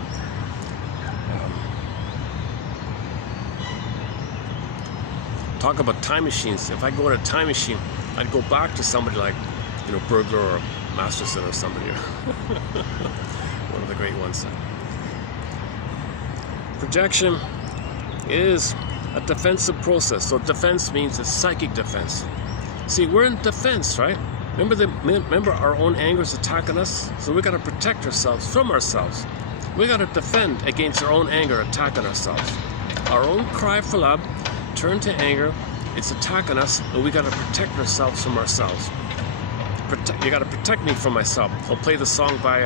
Talk about time machines. If I go in a time machine, I'd go back to somebody like, Bergler or Masterson or somebody. One of the great ones. Projection is a defensive process. So defense means a psychic defense. See, we're in defense, right? Remember our own anger is attacking us? So we got to protect ourselves from ourselves. We got to defend against our own anger attacking ourselves. Our own cry for love turned to anger. It's attacking us, and we got to protect ourselves from ourselves. You got to protect me from myself. I'll play the song by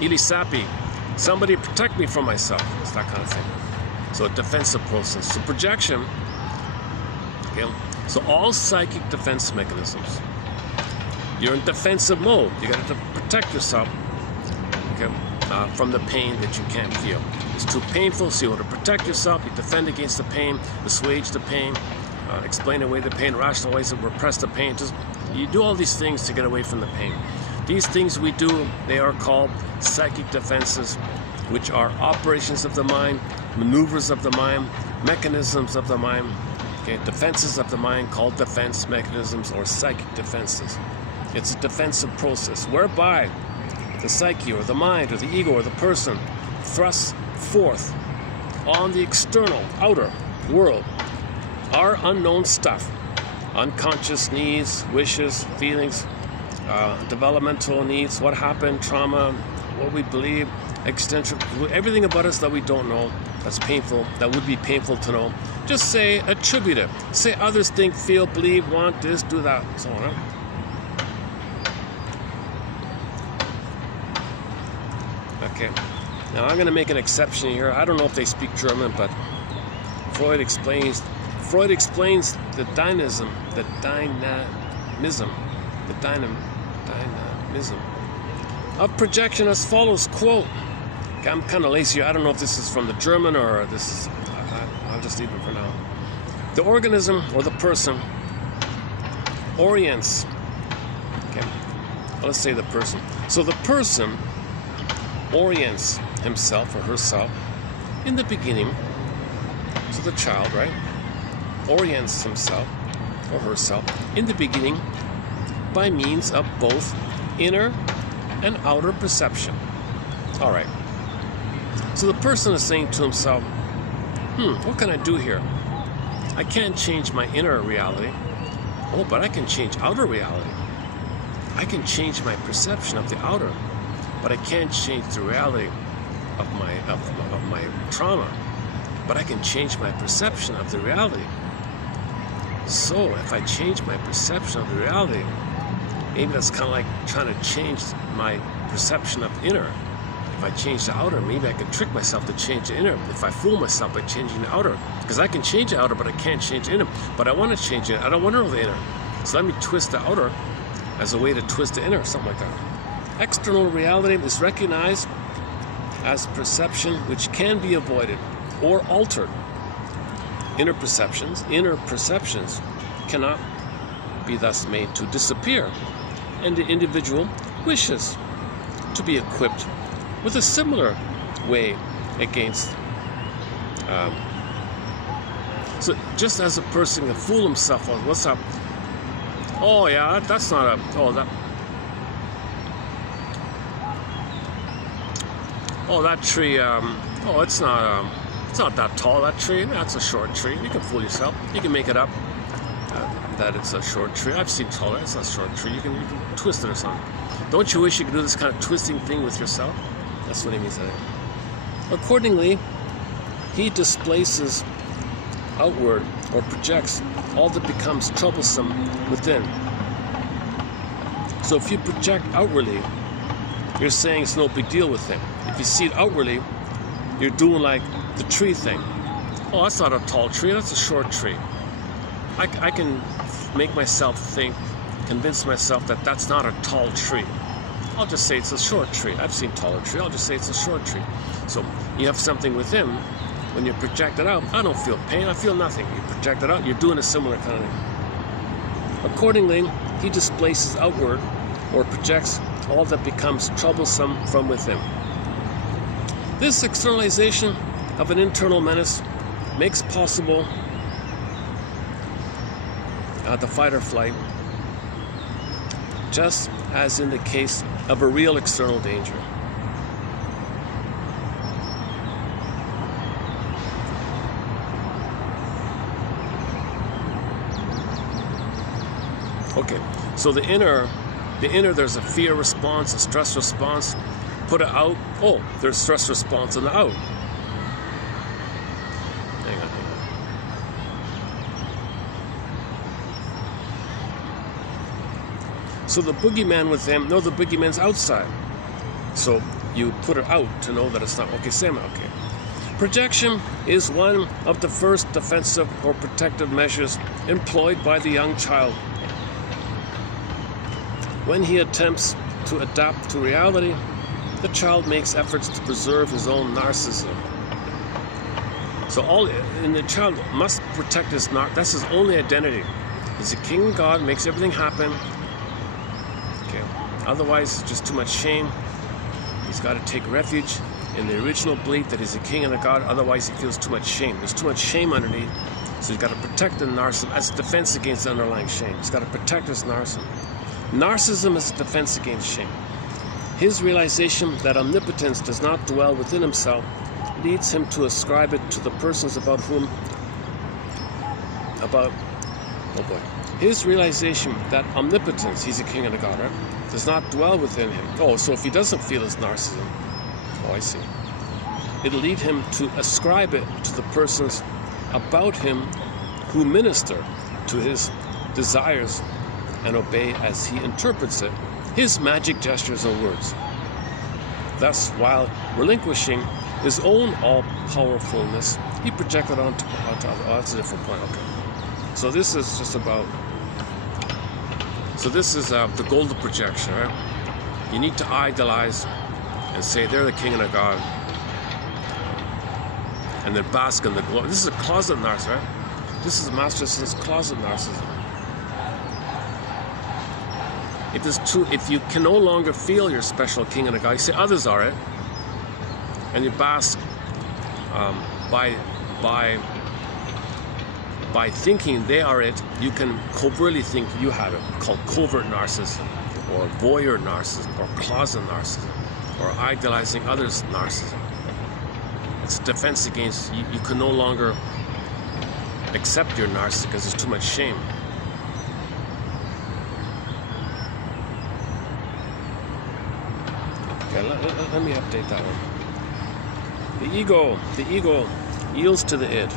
Eli Sappi. Somebody protect me from myself. It's that kind of thing. So a defensive process. So projection. Okay. So all psychic defense mechanisms. You're in defensive mode. You got to protect yourself. Okay. From the pain that you can't feel. It's too painful, so you want to protect yourself. You defend against the pain, assuage the pain, explain away the pain, rationalize it, repress the pain. You do all these things to get away from the pain. These things we do, they are called psychic defenses, which are operations of the mind, maneuvers of the mind, mechanisms of the mind, okay, defenses of the mind called defense mechanisms or psychic defenses. It's a defensive process whereby the psyche or the mind or the ego or the person thrusts forth on the external, outer world, our unknown stuff, unconscious needs, wishes, feelings, developmental needs, what happened, trauma, what we believe, existential, everything about us that we don't know, that's painful, that would be painful to know. Just say, attribute it. Say others think, feel, believe, want this, do that, so on. Okay, now I'm going to make an exception here. I don't know if they speak German, but Freud explains the dynamism of projection as follows, quote, I'm kind of lazy. I don't know if this is from the German or this is, I'll just leave it for now. The organism or the person orients, okay, let's say the person. So the person orients himself or herself in the beginning. So the child, right, orients himself or herself in the beginning by means of both inner and outer perception. All right. So the person is saying to himself, what can I do here? I can't change my inner reality. Oh, but I can change outer reality. I can change my perception of the outer, but I can't change the reality of my trauma. But I can change my perception of the reality. So if I change my perception of the reality, maybe that's kind of like trying to change my perception of the inner. If I change the outer, maybe I can trick myself to change the inner. If I fool myself by changing the outer, because I can change the outer, but I can't change the inner. But I want to change it. I don't want to know the inner. So let me twist the outer as a way to twist the inner, something like that. External reality is recognized as perception which can be avoided or altered. Inner perceptions cannot be thus made to disappear, and the individual wishes to be equipped with a similar way against. So just as a person can fool himself on what's up, oh yeah, that's not a, that tree, it's not that tall, that tree, that's a short tree. You can fool yourself, you can make it up that it's a short tree. I've seen taller, it's not a short tree, you can twist it or something. Don't you wish you could do this kind of twisting thing with yourself? That's what he means. Accordingly, he displaces outward or projects all that becomes troublesome within. So if you project outwardly, you're saying it's no big deal with him. If you see it outwardly, you're doing like the tree thing. Oh, that's not a tall tree, that's a short tree. I can make myself think, convince myself that that's not a tall tree. I'll just say it's a short tree. I've seen taller tree. I'll just say it's a short tree. So you have something within. When you project it out, I don't feel pain. I feel nothing. You project it out, you're doing a similar kind of thing. Accordingly, he displaces outward or projects all that becomes troublesome from within. This externalization of an internal menace makes possible the fight or flight, just as in the case of a real external danger. Okay, so the inner, there's a fear response, a stress response. Put it out. Oh, there's stress response in the out. Hang on. So the boogeyman with them, no, the boogeyman's outside. So you put it out to know that it's not. Okay, Sam, okay. Projection is one of the first defensive or protective measures employed by the young child when he attempts to adapt to reality. The child makes efforts to preserve his own narcissism. So the child must protect his that's his only identity. He's a king God, makes everything happen. Okay. Otherwise, it's just too much shame. He's got to take refuge in the original belief that he's a king and a God. Otherwise, he feels too much shame. There's too much shame underneath. So he's got to protect the narcissism as a defense against the underlying shame. He's got to protect his narcissism. Narcissism is a defense against shame. His realization that omnipotence does not dwell within himself leads him to ascribe it to the persons His realization that omnipotence, he's a king and a god, right, does not dwell within him. Oh, so if he doesn't feel his narcissism, oh, I see. It'll lead him to ascribe it to the persons about him who minister to his desires and obey as he interprets it, his magic gestures and words. Thus, while relinquishing his own all-powerfulness, he projected onto other. Oh, that's a different point. Okay. So this is just about. So this is the golden projection, right? You need to idolize and say they're the king and a god, and then bask in the glory. This is a closet narcissism, right? This is Master Sin's closet narcissism. If you can no longer feel your special king and a god, you say others are it, and you bask by thinking they are it, you can covertly think you have it, called covert narcissism, or voyeur narcissism, or closet narcissism, or idolizing others narcissism. It's a defense against, you can no longer accept your narcissism because there's too much shame. Okay, let me update that one. The ego yields to the id.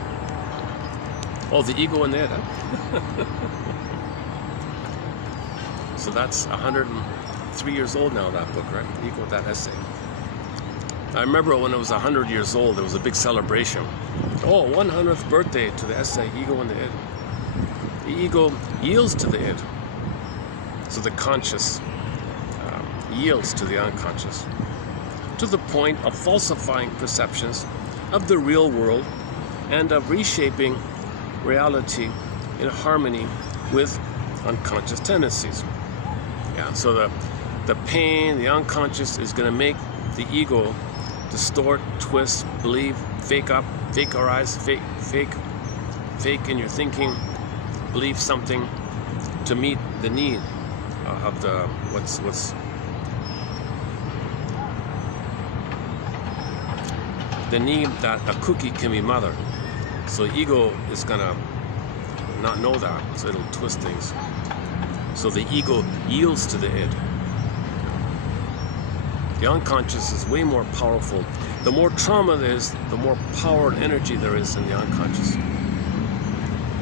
Oh, the ego and the id, huh? So that's 103 years old now, that book, right? The ego, that essay. I remember when it was 100 years old, there was a big celebration. Oh, 100th birthday to the essay, Ego and the Id. The ego yields to the id. So the conscious yields to the unconscious, to the point of falsifying perceptions of the real world and of reshaping reality in harmony with unconscious tendencies. Yeah, so the pain, the unconscious is going to make the ego distort, twist, believe, fake in your thinking, believe something to meet the need of the what's the need that a cookie can be mother. So ego is gonna not know that, so it'll twist things. So the ego yields to the id. The unconscious is way more powerful. The more trauma there is, the more power and energy there is in the unconscious.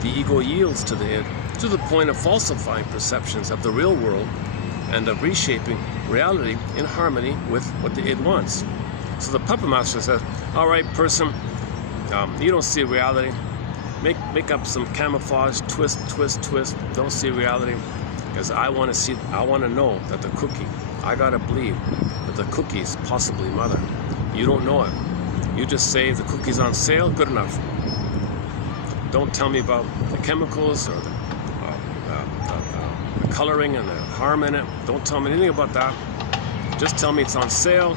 The ego yields to the id, to the point of falsifying perceptions of the real world and of reshaping reality in harmony with what the id wants. So the puppet master says, all right, person, you don't see reality. Make up some camouflage, twist, don't see reality. Because I want to know that the cookie, I gotta believe that the cookie's possibly mother. You don't know it. You just say the cookie's on sale, good enough. Don't tell me about the chemicals or the coloring and the harm in it. Don't tell me anything about that. Just tell me it's on sale.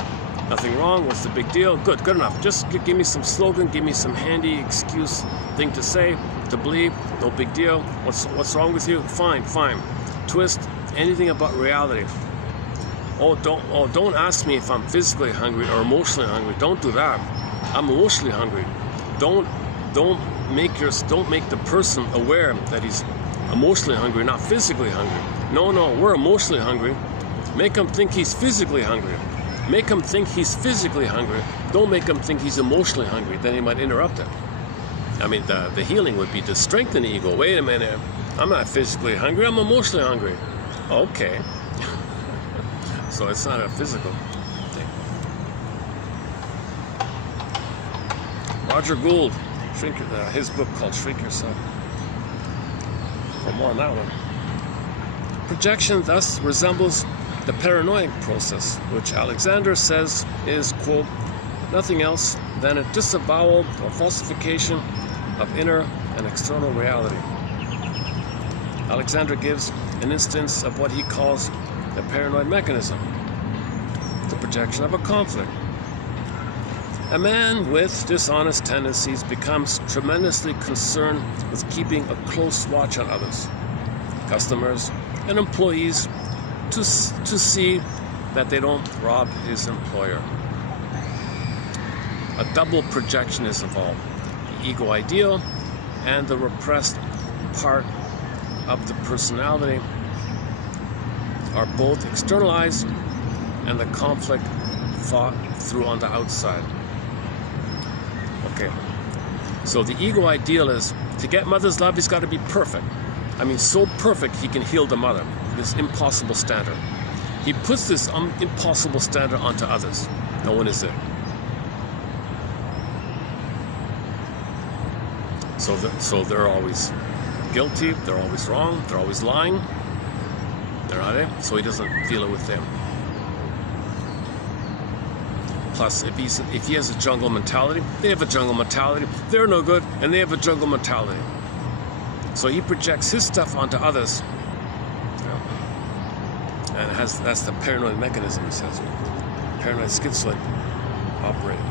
Nothing wrong. What's the big deal? Good enough. Just give me some slogan. Give me some handy excuse thing to say, to believe. No big deal. What's wrong with you? Fine. Twist anything about reality. Don't ask me if I'm physically hungry or emotionally hungry. Don't do that. I'm emotionally hungry. Don't make the person aware that he's emotionally hungry, not physically hungry. No, we're emotionally hungry. Make him think he's physically hungry. Make him think he's physically hungry. Don't make him think he's emotionally hungry. Then he might interrupt it. I mean, the healing would be to strengthen the ego. Wait a minute. I'm not physically hungry. I'm emotionally hungry. Okay. So it's not a physical thing. Roger Gould, his book called Shrink Yourself. For more on that one. Projection thus resembles the paranoid process, which Alexander says is, quote, nothing else than a disavowal or falsification of inner and external reality. Alexander gives an instance of what he calls the paranoid mechanism, the projection of a conflict. A man with dishonest tendencies becomes tremendously concerned with keeping a close watch on others, customers, and employees to see that they don't rob his employer. A double projection is involved, the ego ideal and the repressed part of the personality are both externalized and the conflict fought through on the outside. Okay, so the ego ideal is to get mother's love, he's got to be perfect. I mean, so perfect he can heal the mother. This impossible standard. He puts this impossible standard onto others. No one is there. So they're always guilty, they're always wrong, they're always lying. They're not there, so he doesn't deal it with them. Plus, if he has a jungle mentality, they have a jungle mentality. They're no good, and they have a jungle mentality. So he projects his stuff onto others, and that's the paranoid mechanism, he says. Paranoid schizoid operating.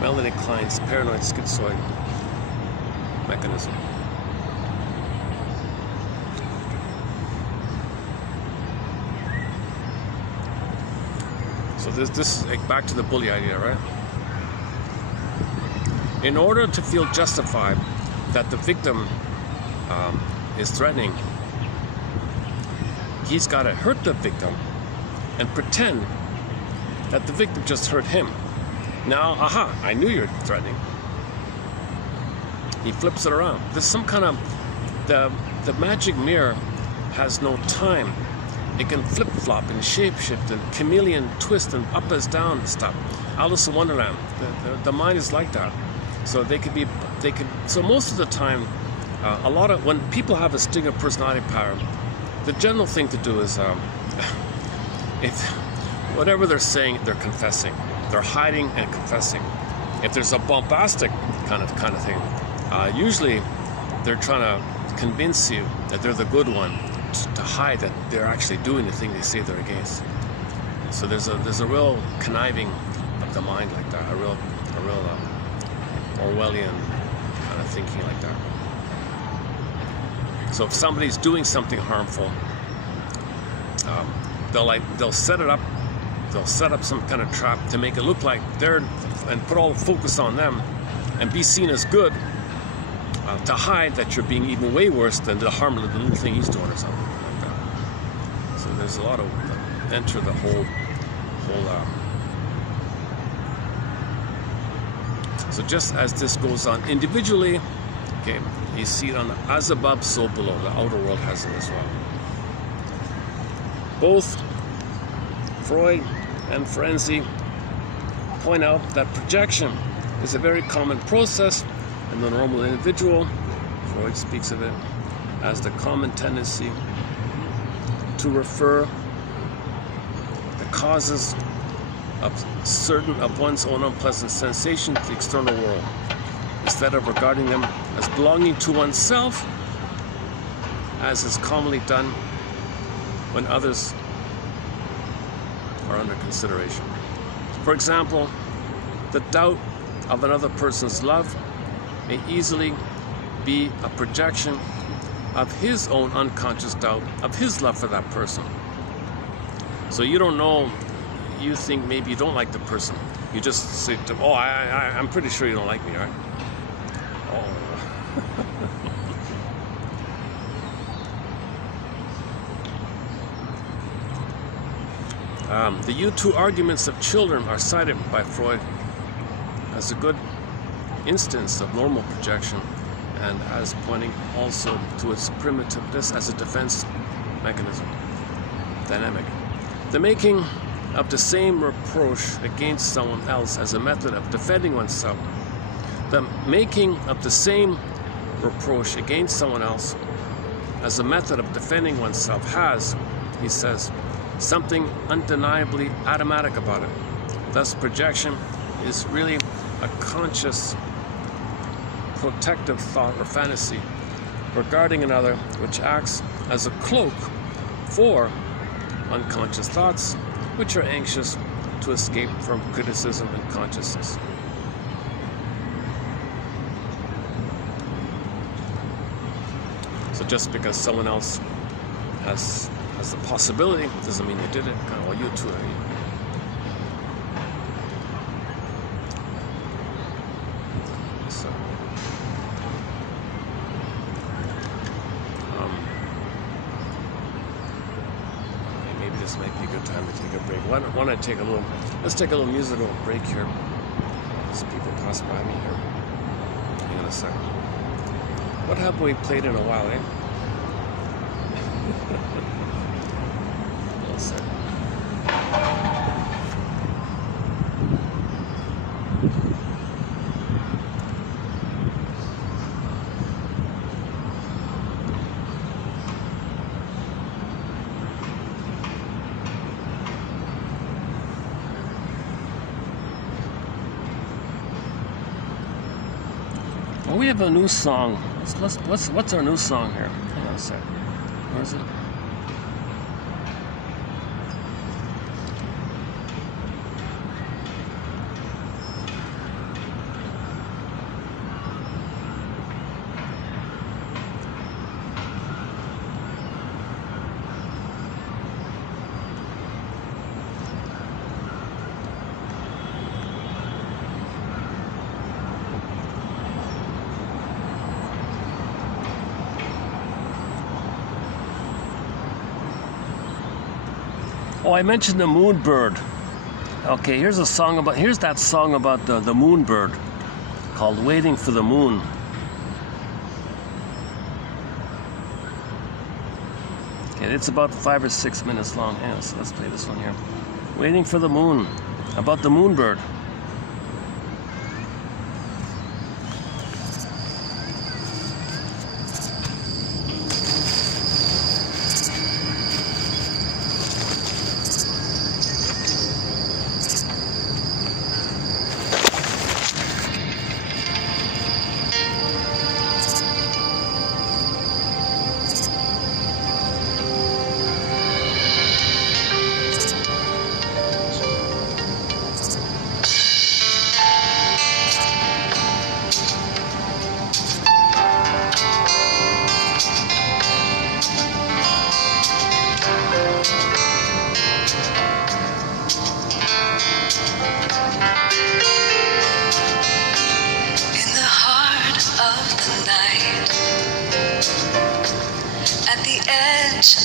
Melanie Klein's paranoid schizoid mechanism. So this is like back to the bully idea, right? In order to feel justified that the victim is threatening, he's got to hurt the victim and pretend that the victim just hurt him. Now, aha, I knew you're threatening. He flips it around. There's some kind of, the magic mirror has no time. It can flip-flop and shape-shift and chameleon twist and up as down and stuff. Alice in Wonderland. The mind is like that. So so most of the time, when people have a sting of personality power, the general thing to do is, if whatever they're saying, they're confessing. They're hiding and confessing. If there's a bombastic kind of thing, usually they're trying to convince you that they're the good one, to hide that they're actually doing the thing they say they're against. So there's a real conniving of the mind like that, a real Orwellian kind of thinking like that. So if somebody's doing something harmful, they'll set it up. They'll set up some kind of trap to make it look like and put all the focus on them, and be seen as good, to hide that you're being even way worse than the harmless little thing he's doing or something like that. So there's a lot of enter the whole. So just as this goes on individually, okay, you see it on the as above, so below. The outer world has it as well. Both Freud and Ferenczi point out that projection is a very common process in the normal individual. Freud speaks of it as the common tendency to refer the causes of certain of one's own unpleasant sensations to the external world, instead of regarding them as belonging to oneself, as is commonly done when others are under consideration. For example, the doubt of another person's love may easily be a projection of his own unconscious doubt of his love for that person. So you don't know, you think maybe you don't like the person. You just say, oh, I'm pretty sure you don't like me, right? Oh. The U2 arguments of children are cited by Freud as a good instance of normal projection, and as pointing also to its primitiveness as a defense mechanism. Dynamic. The making of the same reproach against someone else as a method of defending oneself. The making of the same reproach against someone else as a method of defending oneself has, he says, something undeniably automatic about it. Thus, projection is really a conscious, protective thought or fantasy regarding another, which acts as a cloak for unconscious thoughts, which are anxious to escape from criticism and consciousness. So just because someone else has the possibility doesn't mean they did it. Kind of, well, you too. So, why don't I take a little, let's take a little musical break here. As people pass by me here. Hang on a second. What haven't we played in a while, eh? One second. Well, we have a new song. What's our new song here? Hang on a sec. Where is it? Oh, I mentioned the moon bird. Okay, here's that song about the moon bird called Waiting for the Moon. Okay, it's about 5 or 6 minutes long. Yeah, so let's play this one here. Waiting for the Moon, about the moon bird.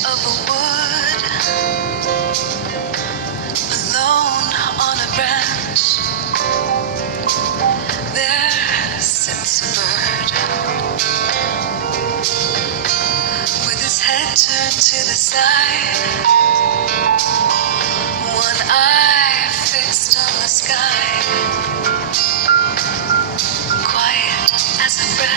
Of a wood, alone on a branch, there sits a bird, with his head turned to the side, one eye fixed on the sky, quiet as a breath.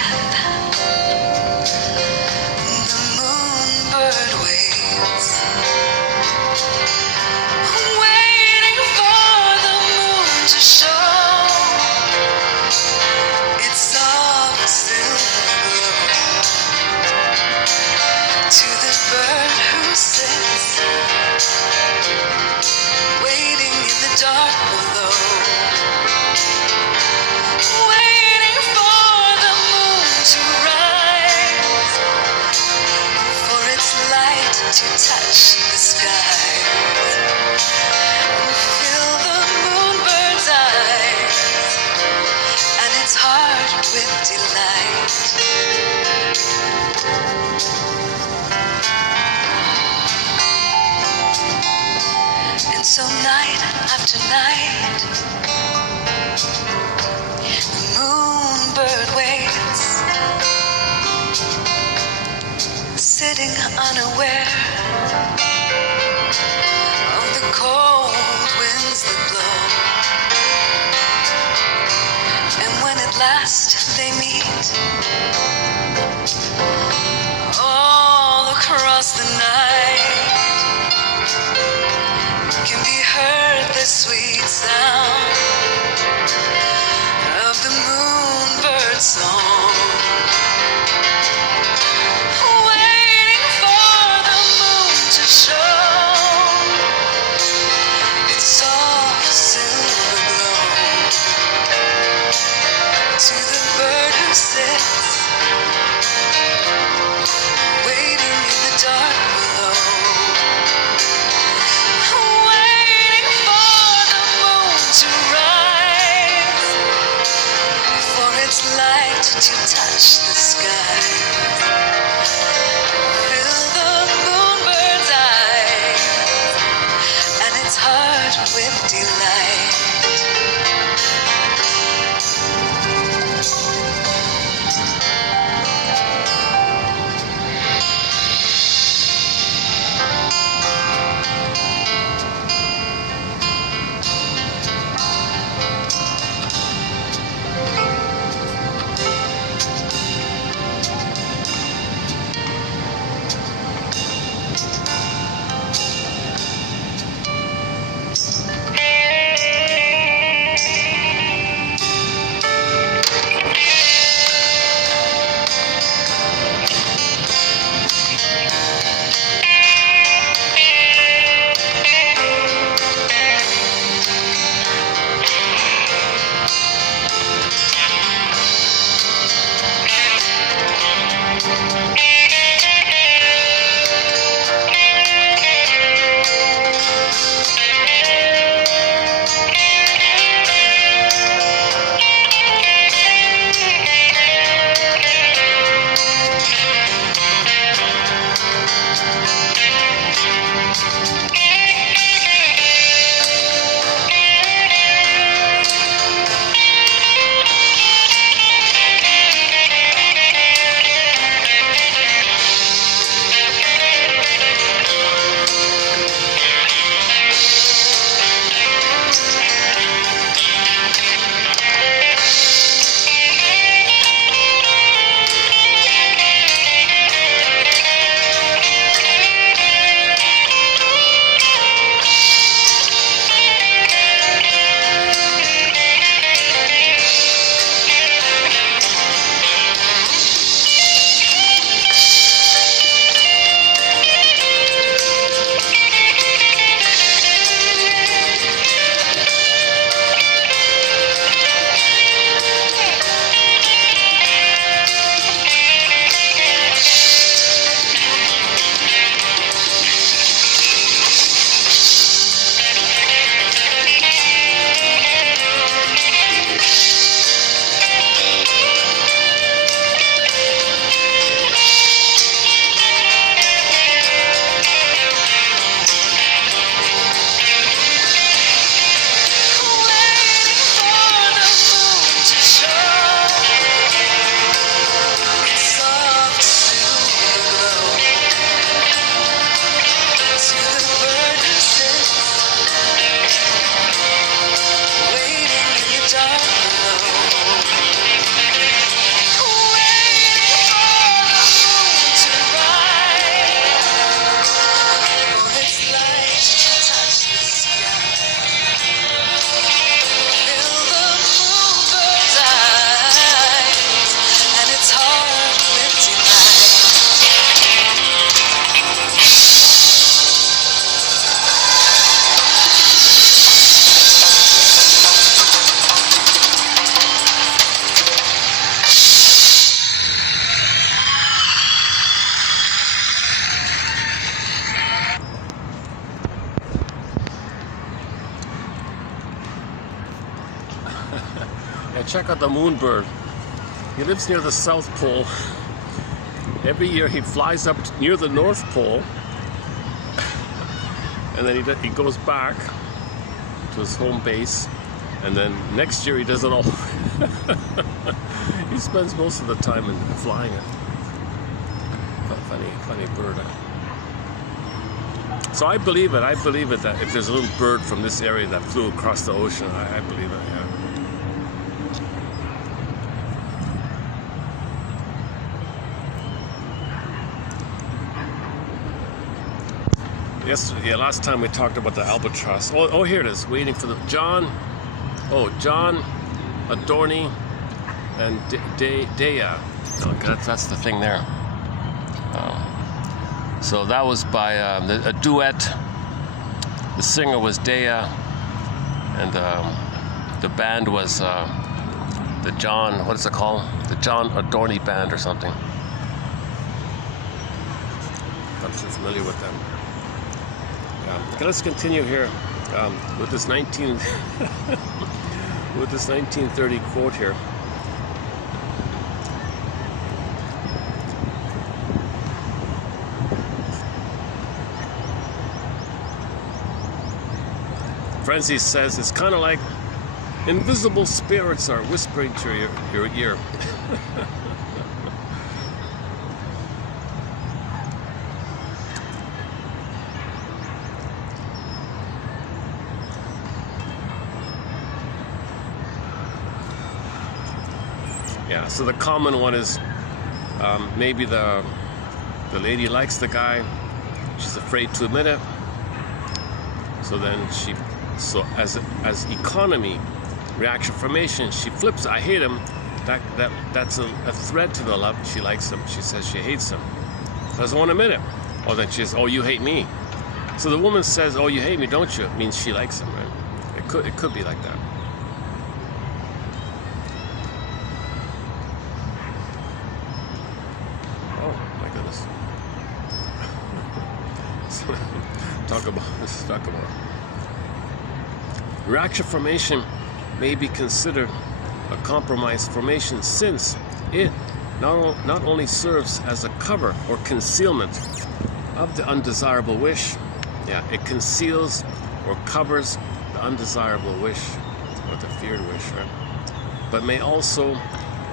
To touch the sky and fill the moonbird's eyes and its heart with delight. And so night after night, the moonbird waits, sitting unaware of the cold winds that blow. And when at last they meet, all across the night can be heard the sweet sound of the moonbird's song. To the bird who sits, waiting in the dark below, waiting for the moon to rise, for its light to touch the sky, fill the moonbird's eyes and its heart And check out the moonbird. He lives near the South Pole. Every year he flies up near the North Pole, and then he goes back to his home base, and then next year he does it all. He spends most of the time in flying it. Funny bird. So I believe it. I believe it that if there's a little bird from this area that flew across the ocean, I believe it. Yeah. Yesterday, last time we talked about the albatross. Oh, here it is, waiting for the John, Adorni, and Dea. Oh, that's the thing there. So that was by a duet. The singer was Dea, and the band was the John. What is it called? The John Adorni Band or something. I'm so familiar with them. Okay, let's continue here with this 1930 quote here. Frenzy says it's kind of like invisible spirits are whispering to your ear. Yeah, so the common one is maybe the lady likes the guy, she's afraid to admit it. So then so as economy, reaction formation, she flips. I hate him. That's a threat to the love. She likes him. She says she hates him. Doesn't want to admit it. Or then she says, "Oh, you hate me." So the woman says, "Oh, you hate me, don't you?" It means she likes him, right? It could be like that. Talk about reaction formation may be considered a compromise formation since it not only serves as a cover or concealment of the undesirable wish, it conceals or covers the undesirable wish or the feared wish, right? But may also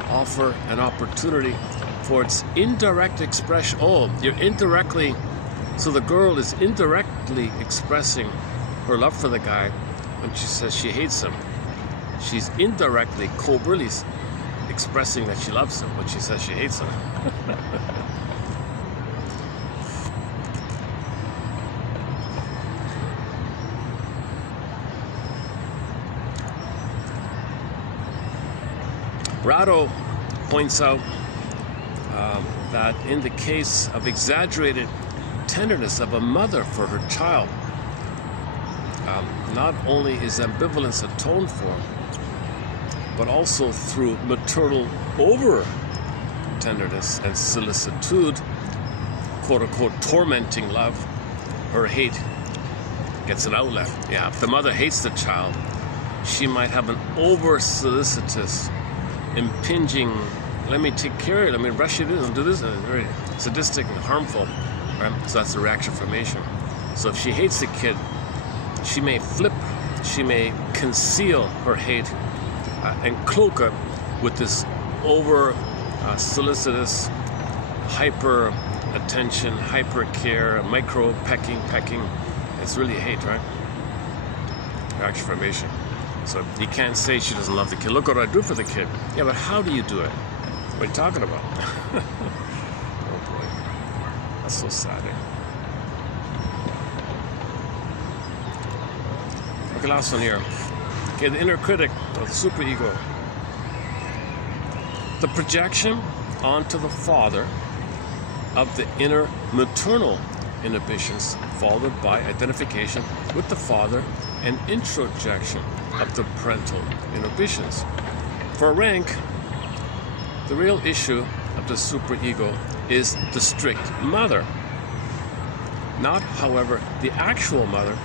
offer an opportunity for its indirect expression. Oh, you're indirectly. So the girl is indirectly expressing her love for the guy when she says she hates him. She's indirectly, covertly expressing that she loves him when she says she hates him. Rado points out that in the case of exaggerated tenderness of a mother for her child, not only is ambivalence atoned for, but also through maternal over tenderness and solicitude, quote unquote, tormenting love, her hate gets an outlet. Yeah, if the mother hates the child, she might have an over solicitous, impinging, let me take care of it, let me rush it in and do this, and it's very sadistic and harmful. Right? So that's the reaction formation. So if she hates the kid, she may flip, she may conceal her hate and cloak it with this over solicitous, hyper attention, hyper care, micro pecking. It's really hate, right? Reaction formation. So you can't say she doesn't love the kid. Look what I do for the kid. Yeah, but how do you do it? What are you talking about? That's so sad. Okay, last one here. Okay, the inner critic, or the superego. The projection onto the father of the inner maternal inhibitions, followed by identification with the father and introjection of the parental inhibitions. For rank, the real issue of the superego is the strict mother. Not, however, the actual mother,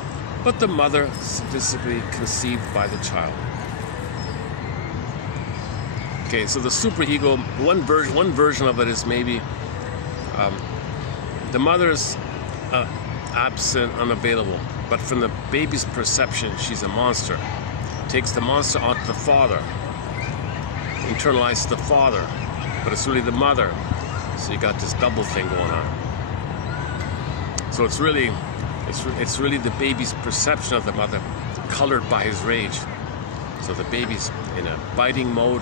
but the mother sadistically conceived by the child. Okay, so the superego, one version of it is maybe the mother's absent, unavailable, but from the baby's perception, she's a monster. Takes the monster onto the father, internalizes the father, but it's really the mother. So you got this double thing going on. So it's really the baby's perception of the mother, colored by his rage. So the baby's in a biting mode.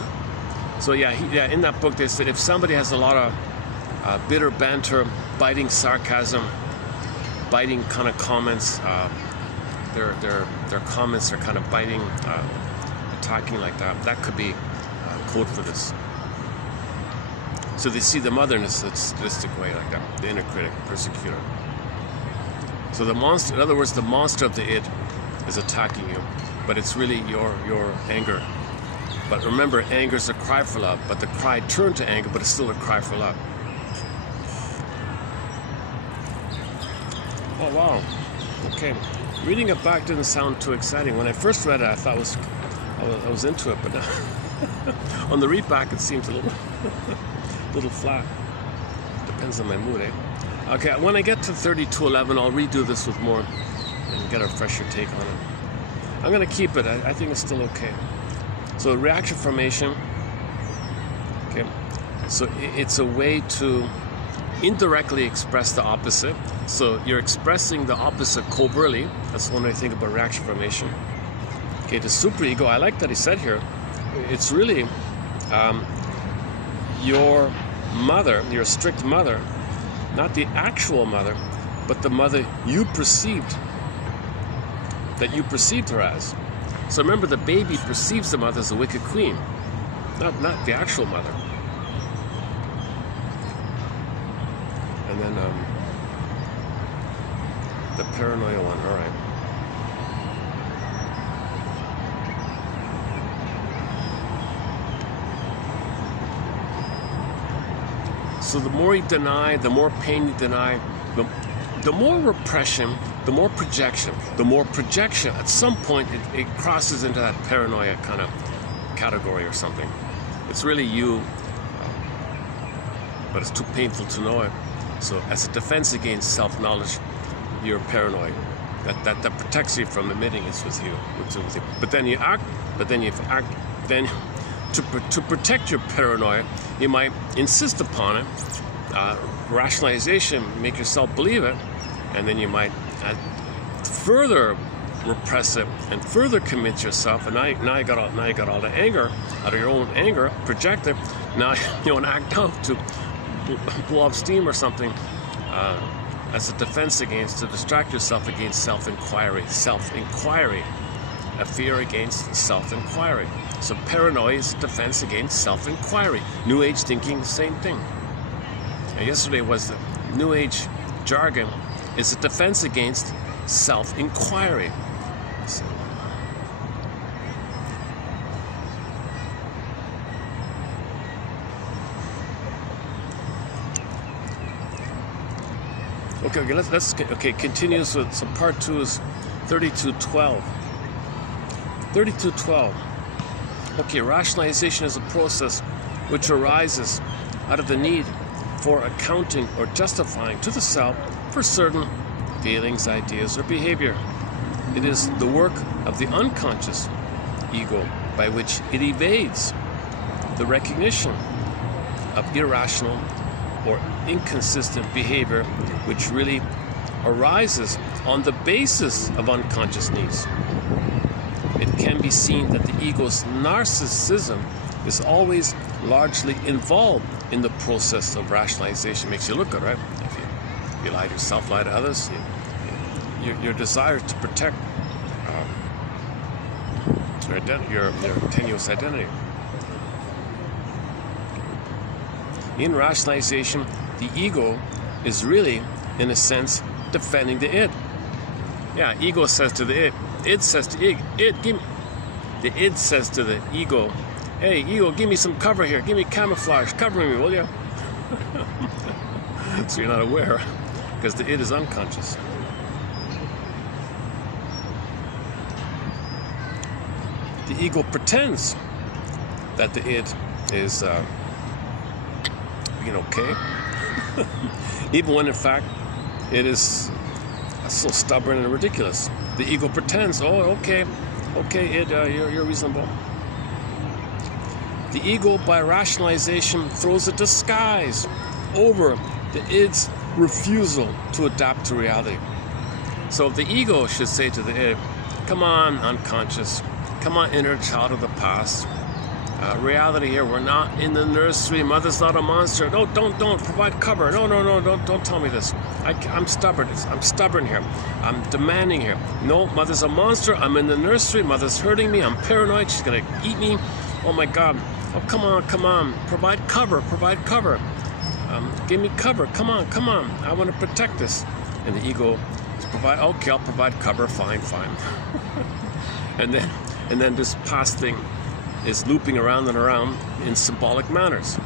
So yeah, in that book they said if somebody has a lot of bitter banter, biting sarcasm, biting kind of comments, their comments are kind of biting, attacking like that. That could be code for this. So they see the mother in a sadistic way like that, the inner critic, persecutor. So the monster, in other words, the monster of the id is attacking you, but it's really your anger. But remember, anger is a cry for love, but the cry turned to anger, but it's still a cry for love. Oh wow, okay. Reading it back didn't sound too exciting. When I first read it, I thought I was into it, but now on the read back it seems a little flat. Depends on my mood, eh? Okay, when I get to 3211, I'll redo this with more and get a fresher take on it. I'm gonna keep it. I think it's still okay. So reaction formation. Okay, so it's a way to indirectly express the opposite. So you're expressing the opposite covertly. That's one way to think about reaction formation. Okay, the superego, I like that he said here, it's really your mother, your strict mother, not the actual mother, but the mother you perceived, that you perceived her as. So remember, the baby perceives the mother as a wicked queen, not the actual mother. And then the paranoia one, all right. So the more you deny, the more pain you deny, the more repression, the more projection. The more projection, at some point, it crosses into that paranoia kind of category or something. It's really you, but it's too painful to know it. So as a defense against self-knowledge, you're paranoid. That protects you from admitting it's with you. But then you act, then to protect your paranoia, you might insist upon it, rationalization, make yourself believe it, and then you might further repress it and further convince yourself. And now you got all the anger out of your own anger, project it. Now you want to act out to blow off steam or something as a defense against, to distract yourself against self-inquiry. Self-inquiry, a fear against self-inquiry. So paranoia is a defense against self-inquiry. New Age thinking, same thing. And yesterday was the New Age jargon is a defense against self-inquiry. So, okay, continues with, so part 2 is 3212. 3212. Okay, rationalization is a process which arises out of the need for accounting or justifying to the self for certain feelings, ideas, or behavior. It is the work of the unconscious ego by which it evades the recognition of irrational or inconsistent behavior, which really arises on the basis of unconscious needs. It can be seen that the ego's narcissism is always largely involved in the process of rationalization. Makes you look good, right? If you lie to yourself, lie to others, your desire to protect your tenuous identity. In rationalization, the ego is really, in a sense, defending the id. Yeah, ego says to the id says to the id says to the ego, hey, ego, give me some cover here, give me camouflage, cover me, will you? So you're not aware, because the id is unconscious. The ego pretends that the id is being okay, even when in fact it is so stubborn and ridiculous. The ego pretends, oh, okay, you're reasonable. The ego, by rationalization, throws a disguise over the id's refusal to adapt to reality. So the ego should say to the id, come on, unconscious, come on, inner child of the past. Reality here, we're not in the nursery. Mother's not a monster. No, don't provide cover. No, don't tell me this. I'm stubborn. I'm stubborn here. I'm demanding here. No, mother's a monster. I'm in the nursery. Mother's hurting me. I'm paranoid. She's gonna eat me. Oh my God. Oh, come on. Provide cover. Give me cover. Come on. I want to protect this. And the ego is okay, I'll provide cover. Fine. and then this past thing is looping around and around in symbolic manners.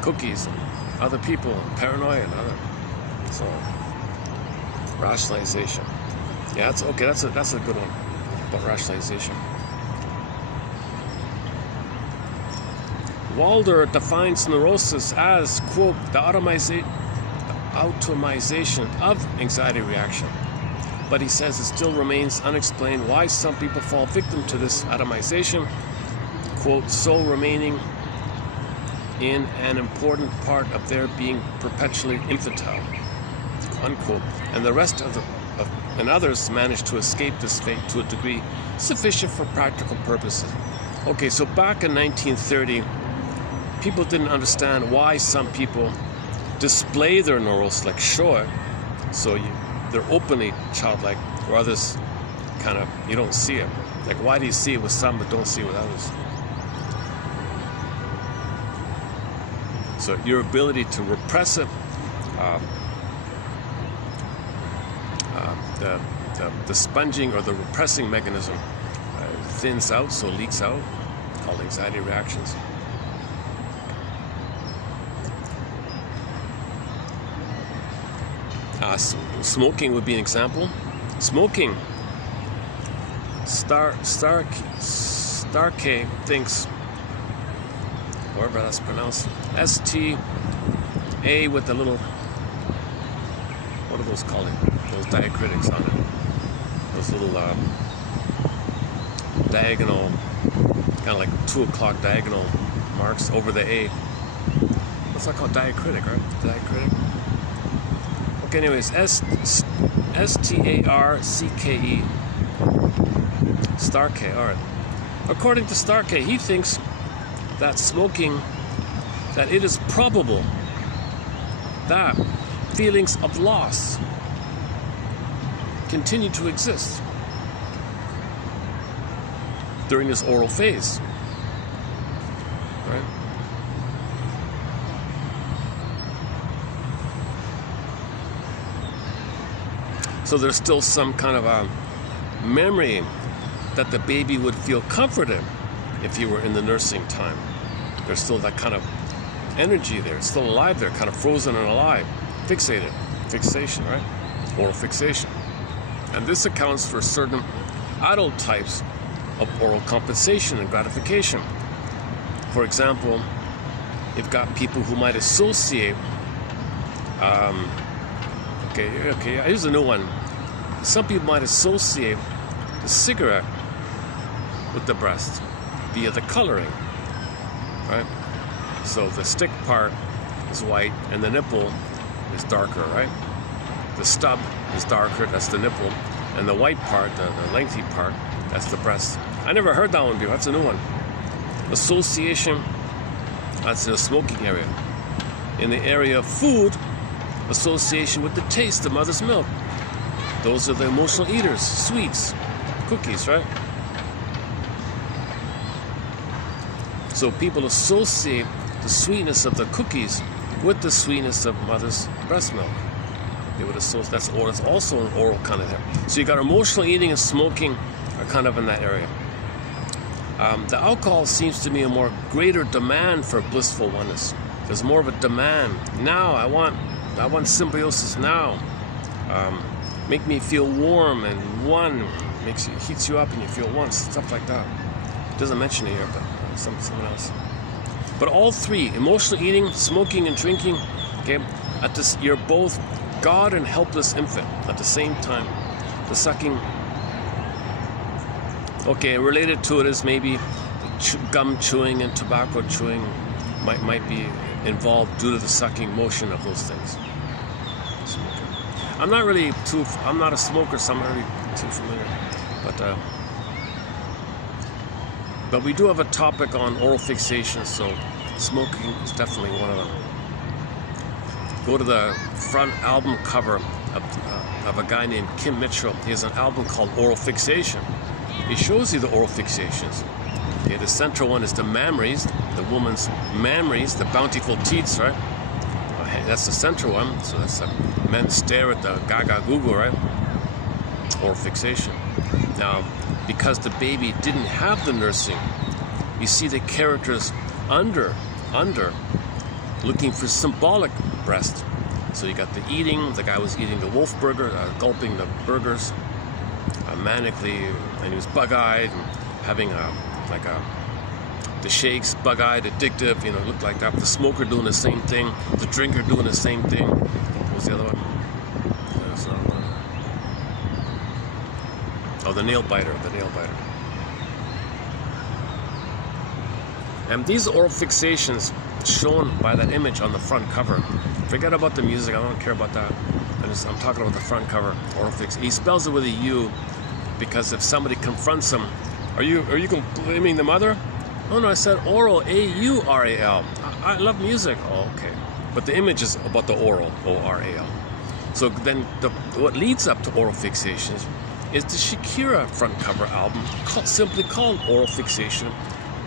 Cookies and other people and paranoia and other. So rationalization. Yeah, that's okay. That's a good one about rationalization. Walder defines neurosis as, quote, the automation of anxiety reaction. But he says it still remains unexplained why some people fall victim to this atomization, quote, so remaining in an important part of their being perpetually infantile, unquote, and the rest and others manage to escape this fate to a degree sufficient for practical purposes. Okay, so back in 1930, people didn't understand why some people display their neurosis, like show it, so they're openly childlike, or others kind of, you don't see it. Like, why do you see it with some but don't see it with others? So your ability to repress it, the sponging or the repressing mechanism thins out, so leaks out, called anxiety reactions. Smoking would be an example. Smoking, Starkey thinks, however that's pronounced, S-T-A with the little, what are those called? Those diacritics on it. Those little diagonal, kind of like 2 o'clock diagonal marks over the A. What's that called? Diacritic, right? Diacritic. Okay, anyways, S-T-A-R-C-K-E. Starkey, all right. According to Starkey, he thinks that smoking, that it is probable that feelings of loss continue to exist during this oral phase, right? So there's still some kind of a memory that the baby would feel comforted if you were in the nursing time. There's still that kind of energy there. It's still alive there, kind of frozen and alive. Fixated. Fixation, right? Oral fixation. And this accounts for certain adult types of oral compensation and gratification. For example, you've got people who might associate okay, here's a new one. Some people might associate the cigarette with the breast via the coloring, right? So the stick part is white and the nipple is darker, right? The stub is darker, that's the nipple, and the white part, the lengthy part, that's the breast. I never heard that one before, that's a new one. Association, that's in the smoking area. In the area of food, association with the taste of mother's milk. Those are the emotional eaters, sweets, cookies, right? So people associate the sweetness of the cookies with the sweetness of mother's breast milk. They would associate, that's also an oral kind of there. So you got emotional eating and smoking are kind of in that area. The alcohol seems to be a more greater demand for blissful oneness. There's more of a demand. Now I want symbiosis now. Make me feel warm and one. Heats you up and you feel one. Stuff like that. It doesn't mention it here, but someone else. But all three, emotional eating, smoking, and drinking, okay, you're both God and helpless infant at the same time. The sucking, okay, related to it is maybe gum chewing and tobacco chewing might be involved due to the sucking motion of those things. I'm not a smoker, so I'm not really too familiar. But we do have a topic on oral fixation, so smoking is definitely one of them. Go to the front album cover of a guy named Kim Mitchell. He has an album called Oral Fixation. He shows you the oral fixations. Okay, the central one is the mammaries, the woman's mammaries, the bountiful teats, right? That's the central one. So that's men stare at the gaga google, right? Oral fixation. Now, because the baby didn't have the nursing, you see the characters under, looking for symbolic breast. So you got the eating, the guy was eating the wolf burger, gulping the burgers, manically, and he was bug-eyed, and having the shakes, bug-eyed, addictive, looked like that. The smoker doing the same thing, the drinker doing the same thing. What was the other one? There's another one. Oh, the nail biter. And these oral fixations shown by that image on the front cover. Forget about the music, I don't care about that. I'm talking about the front cover, oral fix. He spells it with a U because if somebody confronts him, are you blaming the mother? Oh no, I said oral, A-U-R-A-L. I love music. Oh, okay. But the image is about the oral, O-R-A-L. So then what leads up to oral fixations is the Shakira front cover album, simply called Oral Fixation,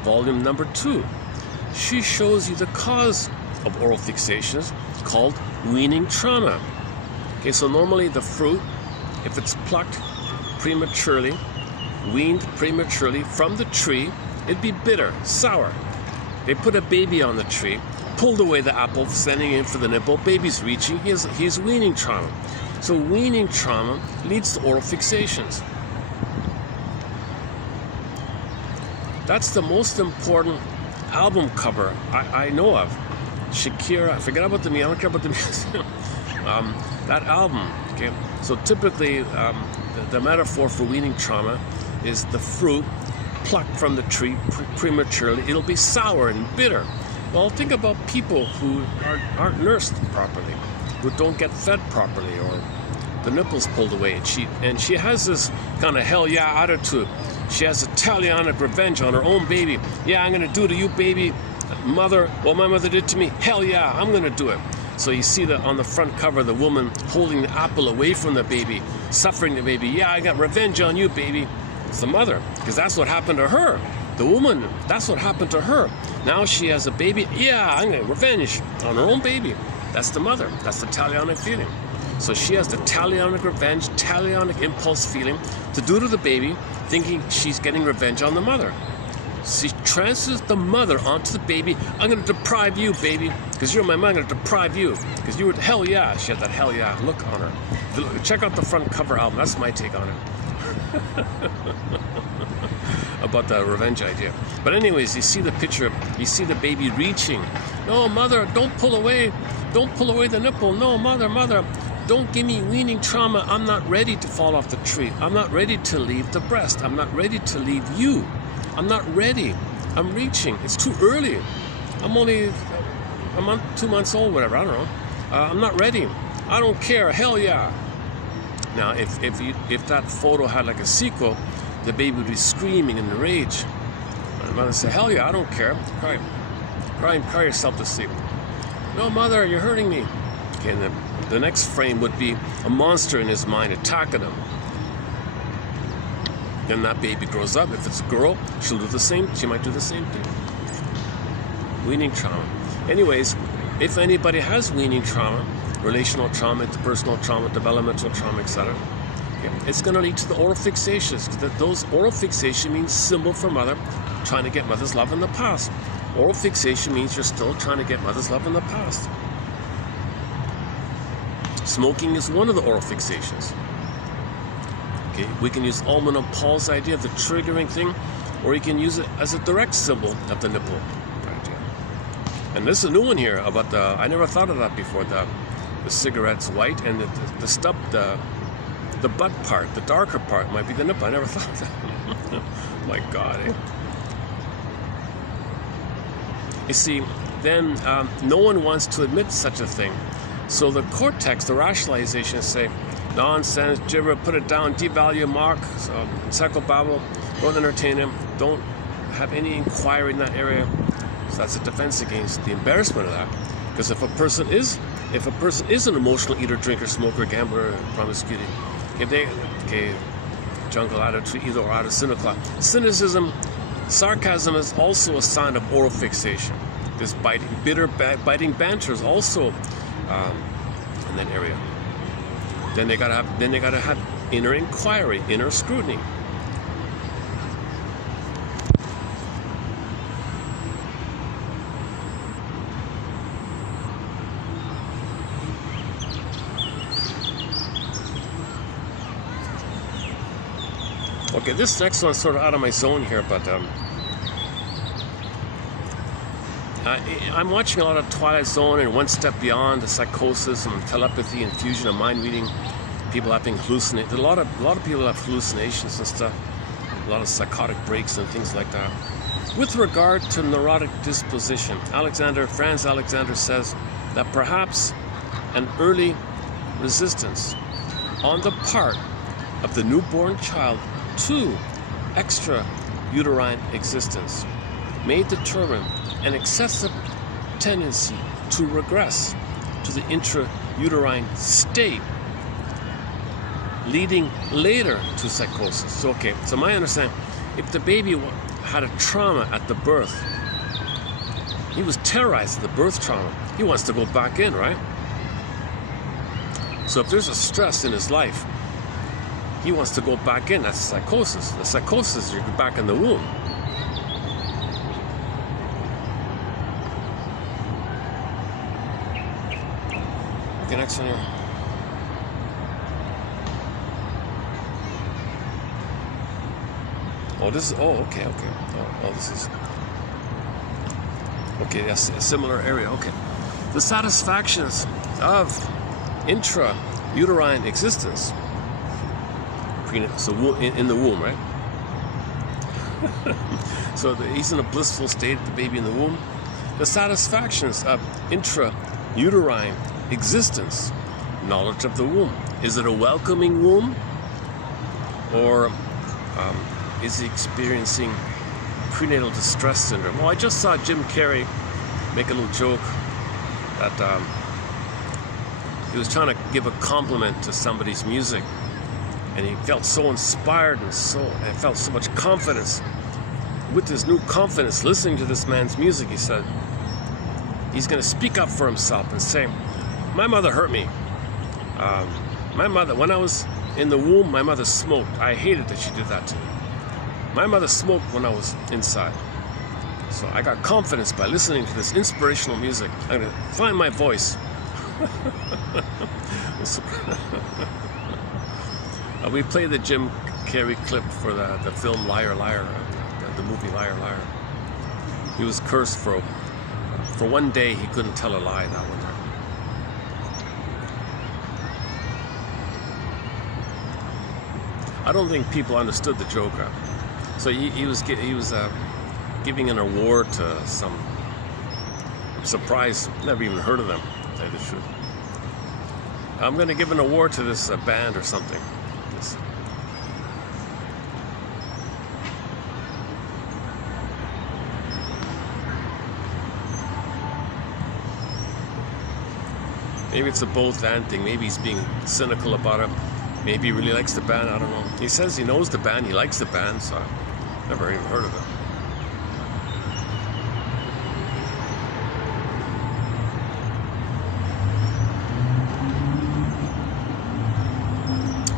volume number 2. She shows you the cause of oral fixations, called weaning trauma. Okay, so normally the fruit, if it's plucked prematurely, weaned prematurely from the tree, it'd be bitter, sour. They put a baby on the tree, pulled away the apple, sending in for the nipple, baby's reaching, he's weaning trauma. So weaning trauma leads to oral fixations. That's the most important album cover I know of. Shakira, forget about the music, I don't care about the music. That album, okay? So typically, the metaphor for weaning trauma is the fruit plucked from the tree prematurely. It'll be sour and bitter. Well, think about people who aren't nursed properly, who don't get fed properly, or the nipples pulled away, and she has this kind of hell yeah attitude. She has Italianic revenge on her own baby. Yeah, I'm gonna do to you, baby, mother, what my mother did to me. Hell yeah, I'm gonna do it. So you see that on the front cover, the woman holding the apple away from the baby, suffering the baby. Yeah, I got revenge on you, baby. It's the mother, because that's what happened to her. The woman, that's what happened to her. Now she has a baby. Yeah, I'm gonna revenge on her own baby. That's the mother. That's the Italianic feeling. So she has the Italianic revenge, Italianic impulse feeling to do to the baby, thinking she's getting revenge on the mother. She transfers the mother onto the baby. I'm going to deprive you, baby, because you're my mother. I'm going to deprive you, because you were hell yeah. She had that hell yeah look on her. Check out the front cover album. That's my take on it. About the revenge idea. But anyways, you see the picture. You see the baby reaching. No, mother, don't pull away. Don't pull away the nipple. No, mother. Don't give me weaning trauma. I'm not ready to fall off the tree. I'm not ready to leave the breast. I'm not ready to leave you. I'm not ready. I'm reaching. It's too early. I'm only a month, 2 months old, whatever. I don't know. I'm not ready. I don't care. Hell yeah. Now, if that photo had like a sequel, the baby would be screaming in rage. And the mother would say, hell yeah, I don't care. Cry yourself to sleep. No, mother, you're hurting me. Okay, and the next frame would be a monster in his mind attacking him. Then that baby grows up. If it's a girl, she'll do the same. She might do the same thing. Weaning trauma. Anyways, if anybody has weaning trauma, relational trauma, interpersonal trauma, developmental trauma, etc., okay, it's going to lead to the oral fixations. Those oral fixation means symbol for mother, trying to get mother's love in the past. Oral fixation means you're still trying to get mother's love in the past. Smoking is one of the oral fixations. Okay, we can use Alman and Paul's idea of the triggering thing, or you can use it as a direct symbol of the nipple idea. And this is a new one here about the, I never thought of that before, the cigarette's white and the stub, the butt part, the darker part might be the nipple. I never thought of that. My God, eh? You see, then no one wants to admit such a thing. So the cortex, the rationalization say, nonsense, gibber, put it down, devalue, mock, psychobabble, don't entertain him, don't have any inquiry in that area. So that's a defense against the embarrassment of that. Because if a person is an emotional eater, drinker, smoker, gambler, promiscuity, jungle attitude, either or out of cynicism, sarcasm is also a sign of oral fixation. This biting banter is also in that area. Then they gotta have inner inquiry, inner scrutiny. Okay, this next one's sort of out of my zone here, but I'm watching a lot of Twilight Zone and One Step Beyond, the psychosis and telepathy and fusion of mind reading. People having hallucinations. A lot of people have hallucinations and stuff. A lot of psychotic breaks and things like that. With regard to neurotic disposition, Franz Alexander says that perhaps an early resistance on the part of the newborn child to extrauterine existence may determine an excessive tendency to regress to the intrauterine state, leading later to psychosis. So, okay, so my understanding, if the baby had a trauma at the birth, he was terrorized at the birth trauma, he wants to go back in, right? So if there's a stress in his life, he wants to go back in. That's psychosis. The psychosis is you're back in the womb. Okay, next one here. Oh, this is, okay. Oh, this is, okay, yes, a similar area, okay. The satisfactions of intrauterine existence. So in the womb, right? So he's in a blissful state, the baby in the womb. The satisfactions of intrauterine existence, knowledge of the womb. Is it a welcoming womb? Or is he experiencing prenatal distress syndrome? Well, I just saw Jim Carrey make a little joke that he was trying to give a compliment to somebody's music. And he felt so inspired and felt so much confidence. With his new confidence, listening to this man's music, he said, he's going to speak up for himself and say, my mother hurt me. My mother, when I was in the womb, my mother smoked. I hated that she did that to me. My mother smoked when I was inside. So I got confidence by listening to this inspirational music. I'm going to find my voice. We played the Jim Carrey clip for the film Liar Liar, the movie Liar Liar. He was cursed for one day he couldn't tell a lie that one time. I don't think people understood the joke. So he was giving an award to some surprise, never even heard of them, to tell you the truth. I'm going to give an award to this band or something. Maybe it's a both and thing. Maybe he's being cynical about it. Maybe he really likes the band. I don't know. He says he knows the band. He likes the band, so I've never even heard of it.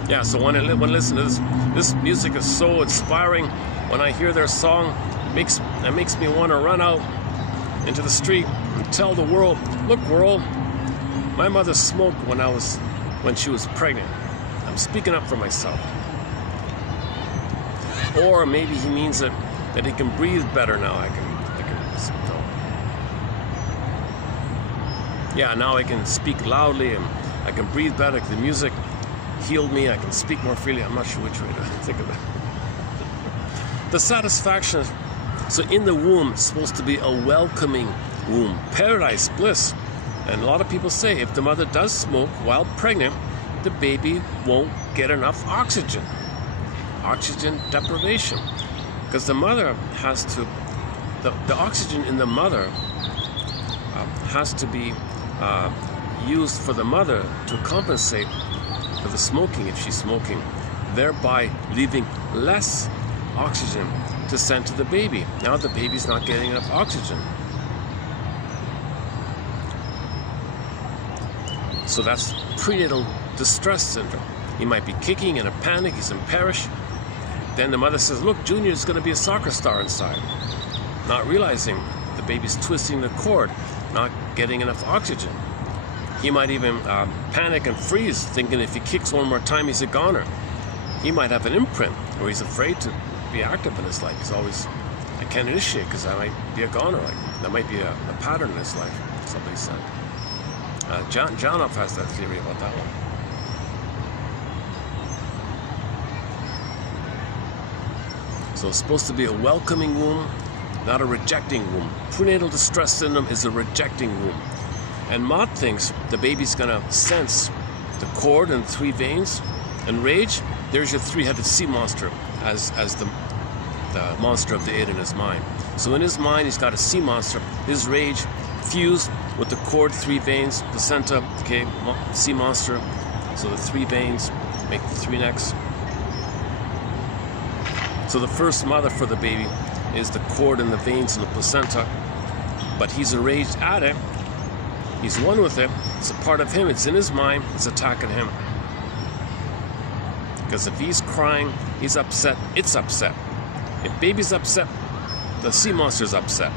Yeah, so when I listen to this music is so inspiring. When I hear their song, it makes me want to run out into the street and tell the world, look, world, my mother smoked when she was pregnant. I'm speaking up for myself. Or maybe he means that he can breathe better now. I can yeah, now I can speak loudly and I can breathe better. The music healed me. I can speak more freely. I'm not sure which way to think of it. The satisfaction. So in the womb, it's supposed to be a welcoming womb, paradise, bliss. And a lot of people say if the mother does smoke while pregnant, the baby won't get enough oxygen. Oxygen deprivation. Because the mother has to, the oxygen in the mother has to be used for the mother to compensate for the smoking if she's smoking, thereby leaving less oxygen to send to the baby. Now the baby's not getting enough oxygen. So that's prenatal distress syndrome. He might be kicking in a panic, he's in parish. Then the mother says, look, Junior's going to be a soccer star inside. Not realizing the baby's twisting the cord, not getting enough oxygen. He might even panic and freeze, thinking if he kicks one more time, he's a goner. He might have an imprint, or he's afraid to be active in his life. He's always, I can't initiate because I might be a goner. Like, that might be a pattern in his life, somebody said. John has that theory about that one. So it's supposed to be a welcoming womb, not a rejecting womb. Prenatal distress syndrome is a rejecting womb. And Maud thinks the baby's gonna sense the cord and 3 veins and rage. There's your 3-headed sea monster as the monster of the 8 in his mind. So in his mind, he's got a sea monster. His rage fused with the cord, 3 veins, placenta, okay, sea monster. So the 3 veins make the 3 necks. So the first mother for the baby is the cord and the veins and the placenta, but he's enraged at it. He's one with it. It's a part of him. It's in his mind. It's attacking him. Because if he's crying, he's upset, it's upset. If baby's upset, the sea monster's upset.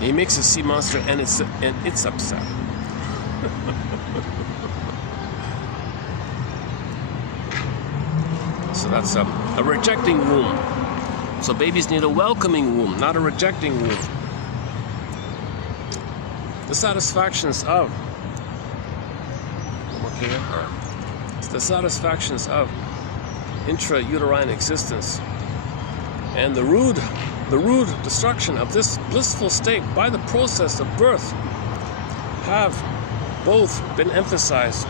He makes a sea monster and it's upset. So that's a rejecting womb. So babies need a welcoming womb, not a rejecting womb. The satisfactions of the satisfactions of intrauterine existence and the rude destruction of this blissful state by the process of birth have both been emphasized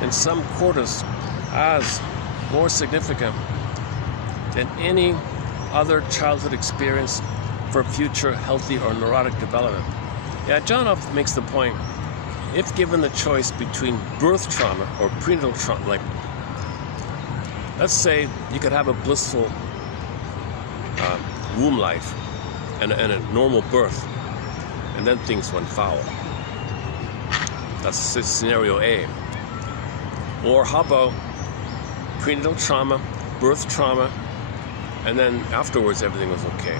in some quarters as more significant than any other childhood experience for future healthy or neurotic development. Yeah, John often makes the point, if given the choice between birth trauma or prenatal trauma, like, let's say you could have a blissful womb life and a normal birth, and then things went foul. That's scenario A. Or how about prenatal trauma, birth trauma, and then afterwards everything was okay?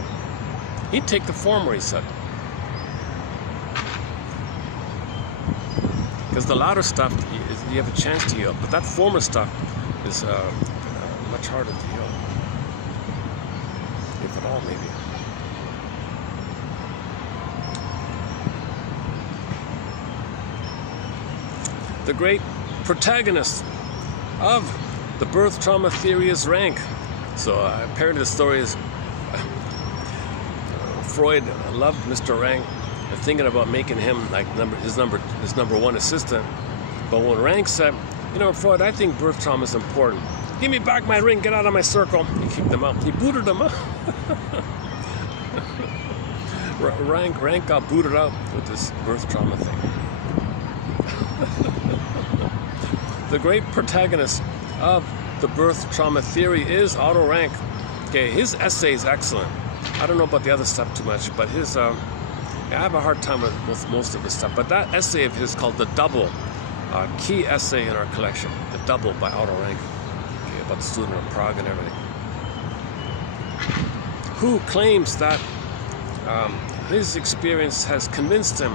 He'd take the former, he said. Because the latter stuff, you have a chance to heal, but that former stuff is much harder to heal, if at all, maybe. The great protagonist of the birth trauma theory is Rank. So apparently the story is Freud loved Mr. Rank, thinking about making him like his number 1 assistant. But when Rank said, you know, Freud, I think birth trauma is important. Give me back my ring, get out of my circle. He kicked him out. He booted him out. Rank got booted out with this birth trauma thing. The great protagonist of the birth trauma theory is Otto Rank. Okay, his essay is excellent. I don't know about the other stuff too much, but his I have a hard time with most of his stuff. But that essay of his called The Double, key essay in our collection, The Double by Otto Rank, okay, about the student of Prague and everything, who claims that his experience has convinced him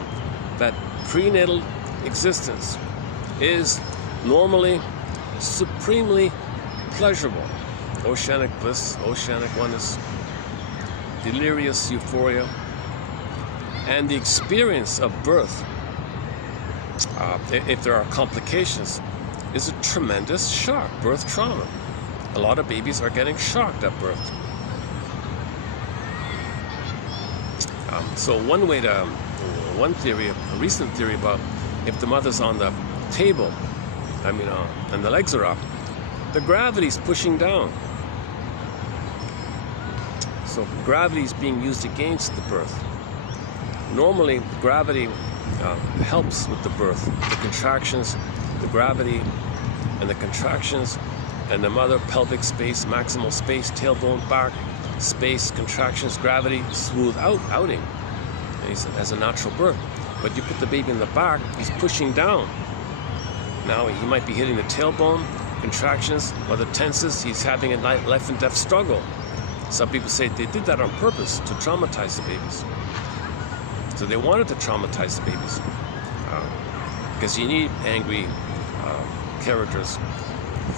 that prenatal existence is normally supremely pleasurable. Oceanic bliss, oceanic oneness, delirious euphoria, and the experience of birth if there are complications, is a tremendous shock, birth trauma. A lot of babies are getting shocked at birth. So one theory, a recent theory about if the mother's on the table, and the legs are up, the gravity's pushing down. So gravity is being used against the birth. Normally, gravity helps with the birth. The contractions, the gravity, and the contractions, and the mother, pelvic space, maximal space, tailbone, back, space, contractions, gravity, smooth outing as a natural birth. But you put the baby in the back, he's pushing down. Now he might be hitting the tailbone, contractions, mother tenses, he's having a life and death struggle. Some people say they did that on purpose to traumatize the babies. So they wanted to traumatize the babies. Because you need angry characters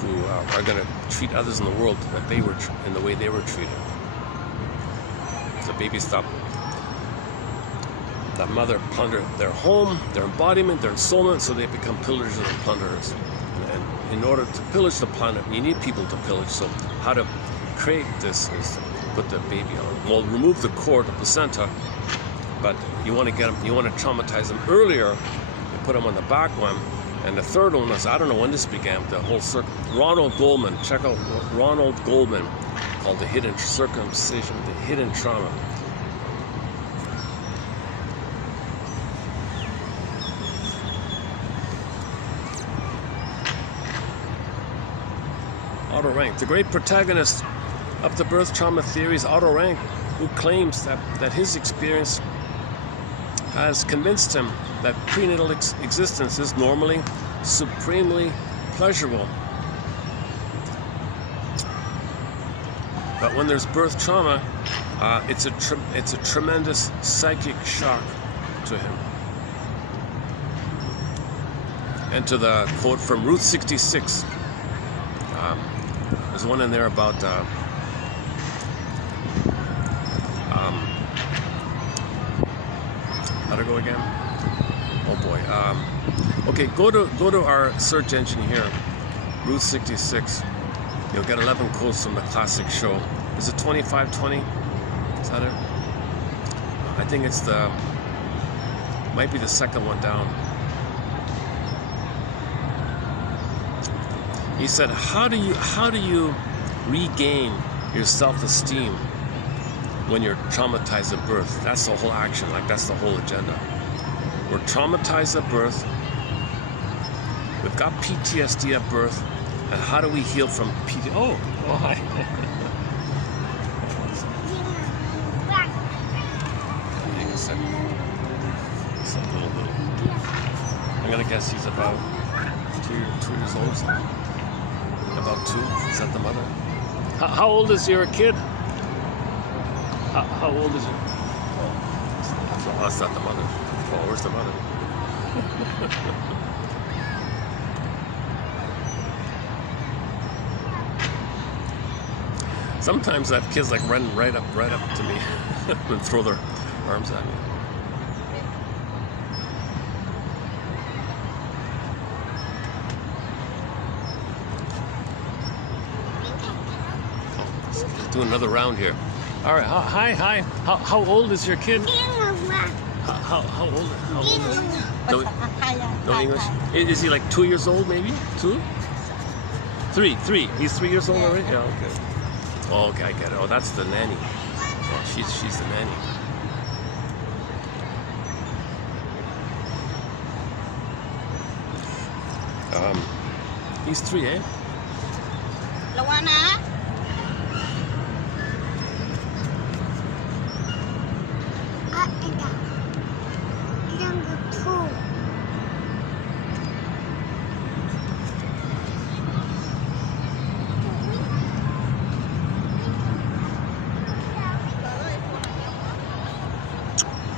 who are going to treat others in the world that they were in the way they were treated. So babies thought that mother plundered their home, their embodiment, their ensoulment, so they become pillagers and plunderers. And in order to pillage the planet, you need people to pillage. So how to create this is to put the baby on. Well, remove the cord, the placenta, but you want to get them, you want to traumatize them earlier. You put them on the back one. And the third one was, I don't know when this began, the whole circle. Ronald Goldman, check out Ronald Goldman, called The Hidden Circumcision, The Hidden Trauma. Otto Rank, the great protagonist of the birth trauma theories, Otto Rank, who claims that his experience has convinced him that prenatal existence is normally supremely pleasurable. But when there's birth trauma, it's a tremendous psychic shock to him. And to the quote from Route 66, there's one in there about how to go again? Oh boy. Okay, go to our search engine here, Route 66. You'll get 11 quotes from the classic show. Is it 2520? Is that it? I think it's might be the second one down. He said, how do you regain your self-esteem when you're traumatized at birth? That's the whole action, like that's the whole agenda. We're traumatized at birth. We've got PTSD at birth. And how do we heal from PTSD? Oh, hi. Hang a second. It's a little. I'm gonna guess he's about 2 years old. So. About 2. Is that the mother? How old is your kid? How old is it? Oh, that's not the mother. Oh, where's the mother? Sometimes I have kids like run right up to me and throw their arms at me. Oh, do another round here. All right, hi. How old is your kid? How old is he? No English? Is he like 2 years old, maybe? 2? 3. He's 3 years old already? Yeah, okay. Oh, okay, I get it. Oh, that's the nanny. Oh, she's the nanny. He's 3, eh?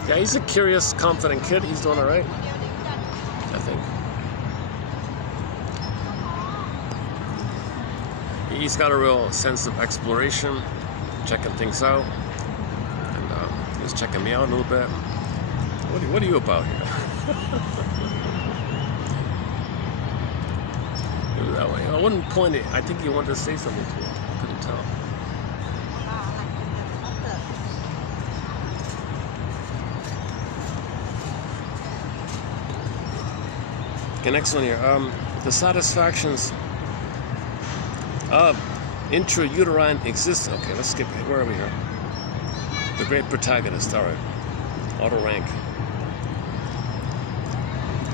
Yeah, he's a curious, confident kid. He's doing all right, I think. He's got a real sense of exploration, checking things out, and he's checking me out a little bit. What are you about here? That way. I wouldn't point it. I think he wanted to say something to him. I couldn't tell. Okay, next one here. The satisfactions of intrauterine existence. Okay, let's skip it. Where are we here? The great protagonist. All right. Auto rank.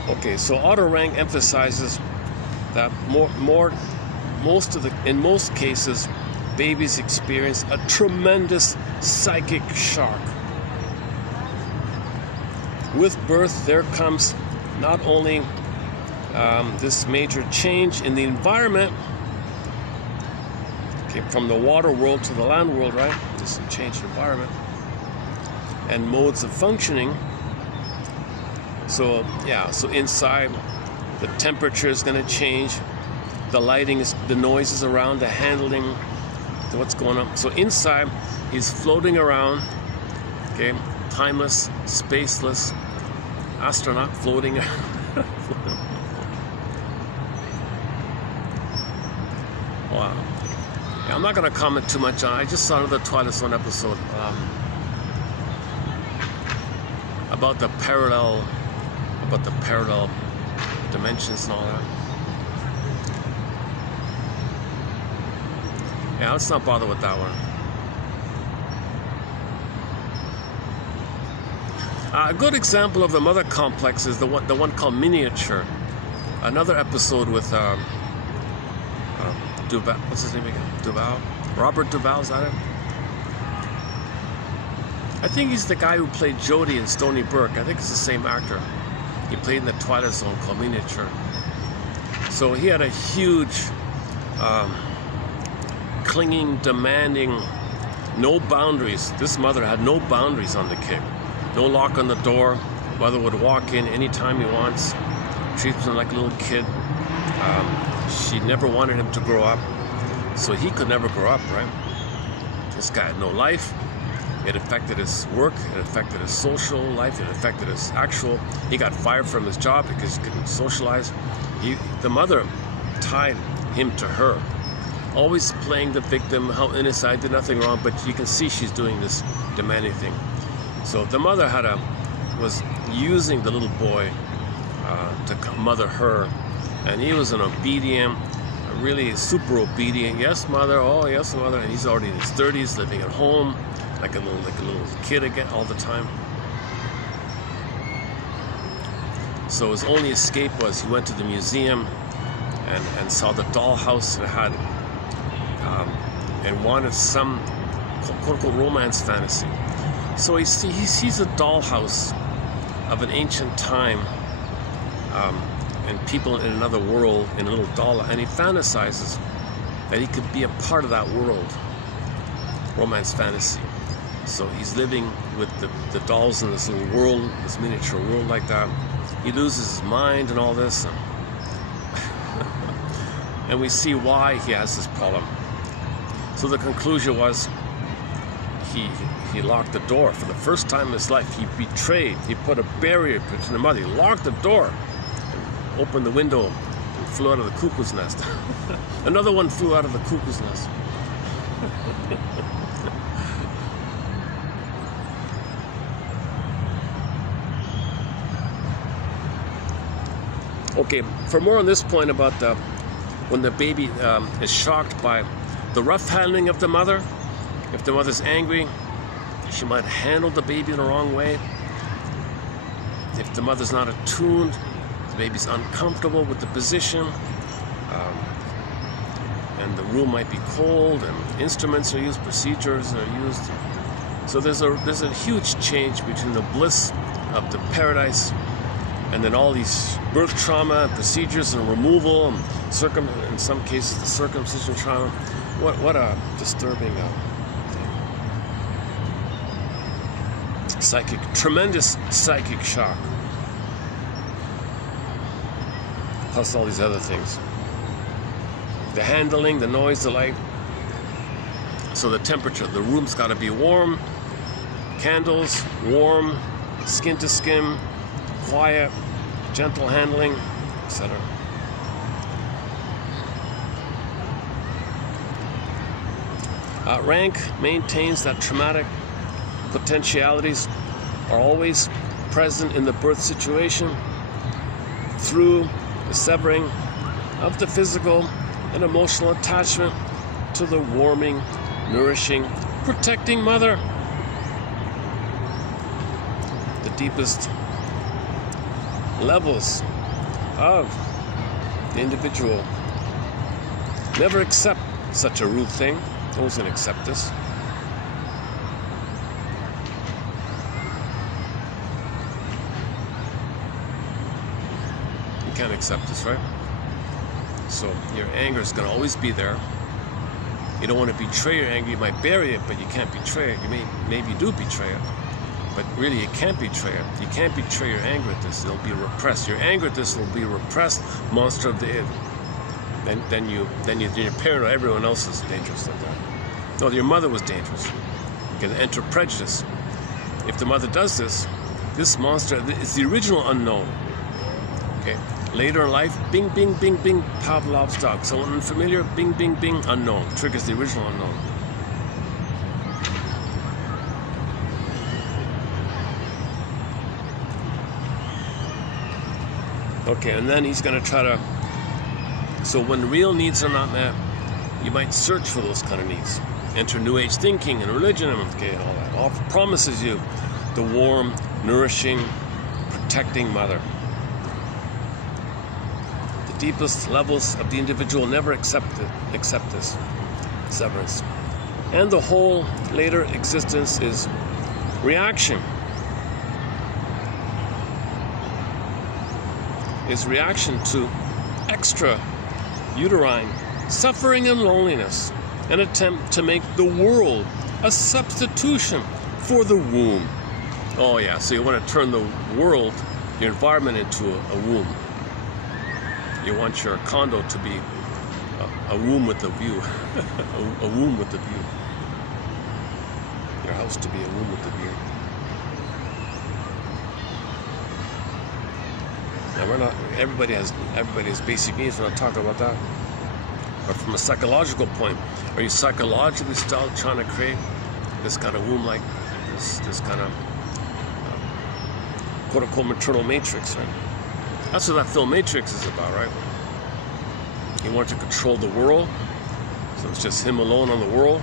Okay, so auto rank emphasizes that in most cases, babies experience a tremendous psychic shock. With birth, there comes not only this major change in the environment, okay, from the water world to the land world, right? This changed environment and modes of functioning. So yeah, so inside, the temperature is going to change, the lighting is, the noises around, the handling, what's going on. So inside, he's floating around, okay, timeless, spaceless, astronaut floating. Wow. Yeah, I'm not going to comment too much on it. I just saw another Twilight Zone episode about the parallel dimensions and all that. Yeah, let's not bother with that one. A good example of the mother complex is the one called Miniature. Another episode with Duval. What's his name again? Duval? Robert Duval, is that it? I think he's the guy who played Jody in Stony Brook. I think it's the same actor. He played in the Twilight Zone called Miniature. So he had a huge, clinging, demanding, no boundaries. This mother had no boundaries on the kid. No lock on the door. Mother would walk in anytime he wants. Treats him like a little kid. She never wanted him to grow up. So he could never grow up, right? This guy had no life. It affected his work, it affected his social life, it affected his actual. He got fired from his job because he couldn't socialize. The mother tied him to her, always playing the victim, how innocent, I did nothing wrong, but you can see she's doing this demanding thing. So the mother was using the little boy to mother her, and he was an obedient, really super obedient. Yes, mother. Oh, yes, mother. And he's already in his 30s, living at home. Like a little kid again all the time. So his only escape was he went to the museum and saw the dollhouse and had and wanted some quote-unquote romance fantasy. So he sees a dollhouse of an ancient time and people in another world in a little doll, and he fantasizes that he could be a part of that world, romance fantasy. So he's living with the dolls in this little world, this miniature world like that. He loses his mind and all this. And we see why he has this problem. So the conclusion was he locked the door. For the first time in his life, he betrayed. He put a barrier between the mother. He locked the door, and opened the window, and flew out of the cuckoo's nest. Another one flew out of the cuckoo's nest. Okay, for more on this point about when the baby is shocked by the rough handling of the mother, if the mother's angry, she might handle the baby in the wrong way. If the mother's not attuned, the baby's uncomfortable with the position, and the room might be cold, and instruments are used, procedures are used. So there's a huge change between the bliss of the paradise and then all these birth trauma, procedures and removal, and in some cases the circumcision trauma. What a disturbing tremendous psychic shock. Plus all these other things. The handling, the noise, the light. So the temperature, the room's got to be warm, candles, warm, skin to skin, quiet, gentle handling, etc. Rank maintains that traumatic potentialities are always present in the birth situation through the severing of the physical and emotional attachment to the warming, nourishing, protecting mother. The deepest levels of the individual never accept such a rude thing. No one's going to accept this. You can't accept this, right? So your anger is going to always be there. You don't want to betray your anger. You might bury it, but you can't betray it. Maybe you do betray it, but really you can't betray it. You can't betray your anger at this. It'll be repressed. Your anger at this will be a repressed monster of the id. Then you're paranoid. Everyone else is dangerous like that. No, your mother was dangerous. You can enter prejudice. If the mother does this, this monster is the original unknown. Okay. Later in life, bing, bing, bing, bing, Pavlov's dog. Someone unfamiliar, bing, bing, bing, unknown. Triggers the original unknown. Okay, and then he's going to try to... So when real needs are not met, you might search for those kind of needs. Enter New Age thinking and religion, okay, and all that. All promises you the warm, nourishing, protecting mother. Deepest levels of the individual never accept this severance. And the whole later existence is reaction. Is reaction to extra uterine suffering and loneliness, an attempt to make the world a substitution for the womb. Oh yeah, so you want to turn the world, your environment, into a womb. You want your condo to be a womb with a view, a womb with a view. Your house to be a womb with a view. Now we're not. Everybody has basic needs. We're not talking about that. But from a psychological point, are you psychologically still trying to create this kind of womb, like this kind of quote unquote maternal matrix, right? That's what that film Matrix is about, right? He wanted to control the world, so it's just him alone on the world.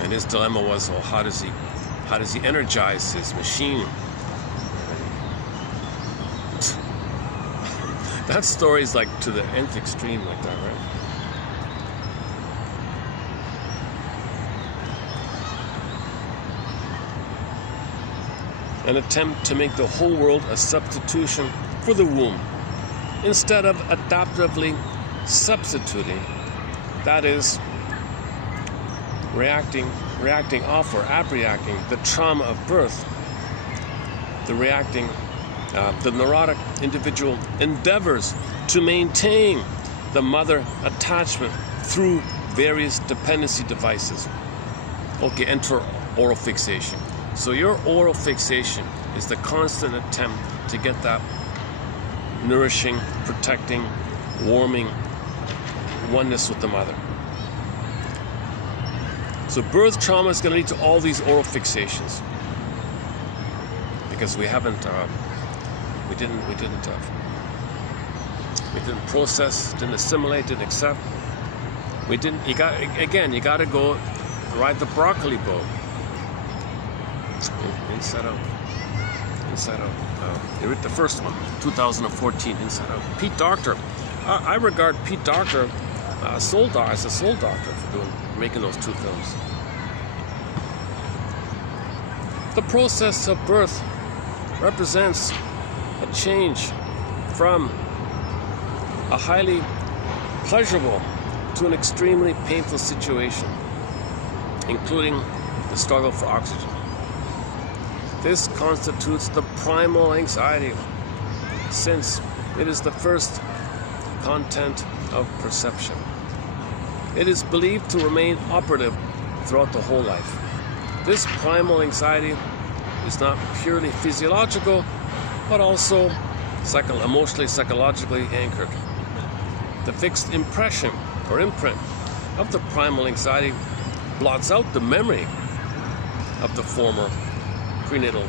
And his dilemma was, well, how does he energize his machine? That story is like to the nth extreme, like that, right? An attempt to make the whole world a substitution for the womb, instead of adaptively substituting, that is, reacting off or abreacting the trauma of birth. The neurotic individual endeavors to maintain the mother attachment through various dependency devices. Okay, enter oral fixation. So your oral fixation is the constant attempt to get that nourishing, protecting, warming oneness with the mother. So birth trauma is going to lead to all these oral fixations because we didn't process, didn't assimilate, didn't accept. You got to go ride the broccoli boat. Inside Out. You read the first one, 2014, Inside Out. Pete Docter. I regard Pete Docter as a soul doctor for making those two films. The process of birth represents a change from a highly pleasurable to an extremely painful situation, including the struggle for oxygen. This constitutes the primal anxiety, since it is the first content of perception. It is believed to remain operative throughout the whole life. This primal anxiety is not purely physiological, but also emotionally, psychologically anchored. The fixed impression or imprint of the primal anxiety blots out the memory of the former prenatal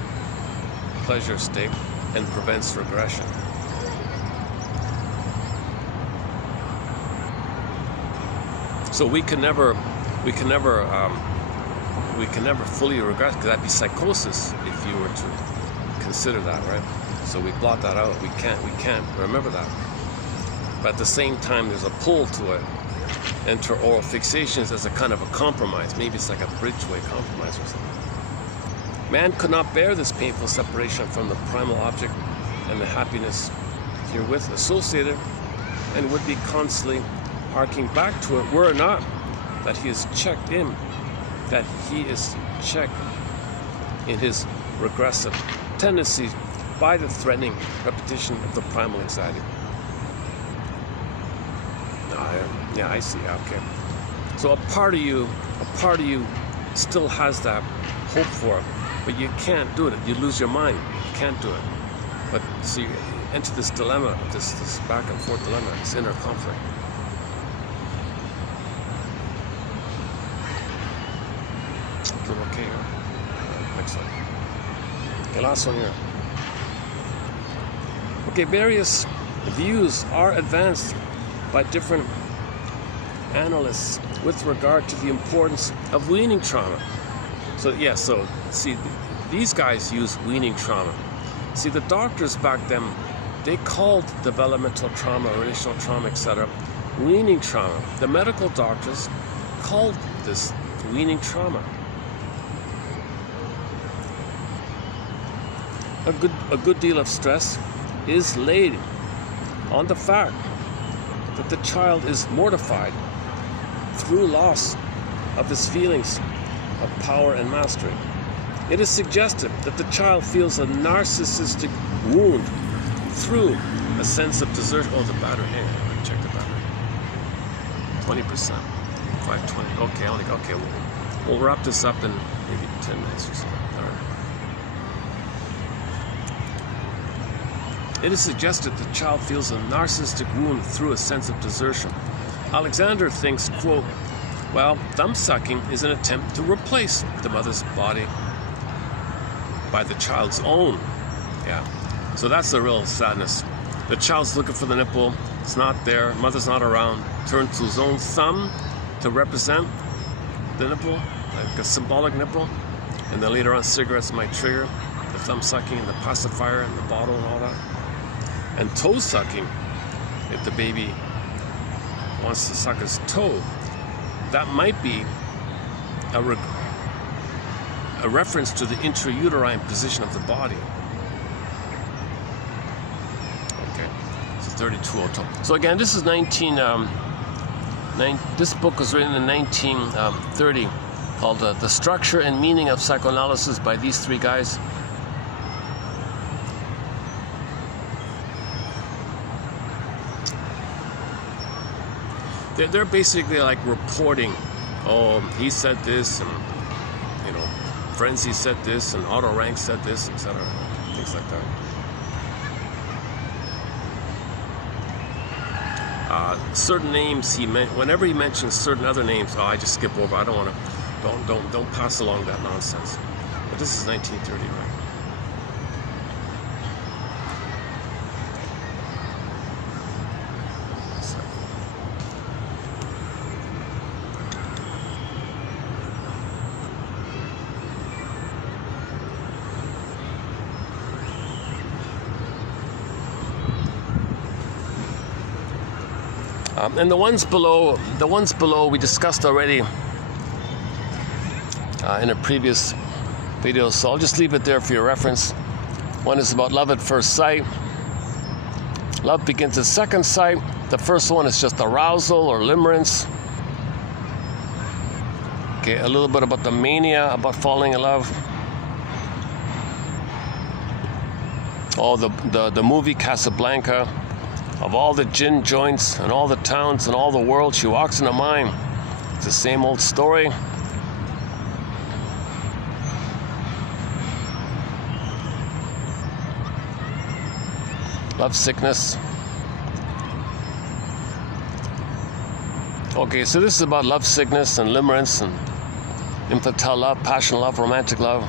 pleasure state and prevents regression. So we can never fully regress, because that'd be psychosis if you were to consider that, right? So we blot that out. We can't remember that. But at the same time, there's a pull to it. Enter oral fixations as a kind of a compromise. Maybe it's like a bridgeway compromise or something. Man could not bear this painful separation from the primal object and the happiness herewith associated, and would be constantly harking back to it, were it not that he is checked in his regressive tendencies by the threatening repetition of the primal anxiety. Yeah, I see. Okay. So a part of you still has that hope for it, but you can't do it. You lose your mind. You can't do it. But so you enter this dilemma, this back and forth dilemma, this inner conflict. Doing okay here. Next one. Okay, last one here. Okay, various views are advanced by different analysts with regard to the importance of weaning trauma. So see, these guys use weaning trauma. See, the doctors back then, they called developmental trauma, relational trauma, etc., weaning trauma. The medical doctors called this weaning trauma. A good deal of stress is laid on the fact that the child is mortified through loss of his feelings of power and mastery. It is suggested that the child feels a narcissistic wound through a sense of desertion. Oh, the battery. Hang on, check the battery. 20%. 520. Okay. We'll wrap this up in maybe 10 minutes or so. All right. It is suggested the child feels a narcissistic wound through a sense of desertion. Alexander thinks, quote, well, thumb sucking is an attempt to replace the mother's body by the child's own. Yeah. So that's the real sadness. The child's looking for the nipple. It's not there. Mother's not around. Turns to his own thumb to represent the nipple, like a symbolic nipple. And then later on, cigarettes might trigger the thumb sucking and the pacifier and the bottle and all that. And toe sucking, if the baby wants to suck his toe, that might be a reference to the intrauterine position of the body. Okay, so 3202. So again, this is this book was written in 1930, called The Structure and Meaning of Psychoanalysis by these three guys. They're basically like reporting, oh, he said this, and Frenzy said this, and Otto Rank said this, etc. Things like that. Certain names whenever he mentions certain other names, I just skip over. I don't want to. Don't pass along that nonsense. But this is 1930, right? And the ones below we discussed already in a previous video, so I'll just leave it there for your reference. One is about love at first sight. Love begins at second sight. The first one is just arousal or limerence. Okay, a little bit about the mania, about falling in love. Oh, the movie Casablanca. Of all the gin joints and all the towns and all the world, she walks into mine. It's the same old story. Love sickness. Okay, so this is about love sickness and limerence and infantile love, passionate love, romantic love.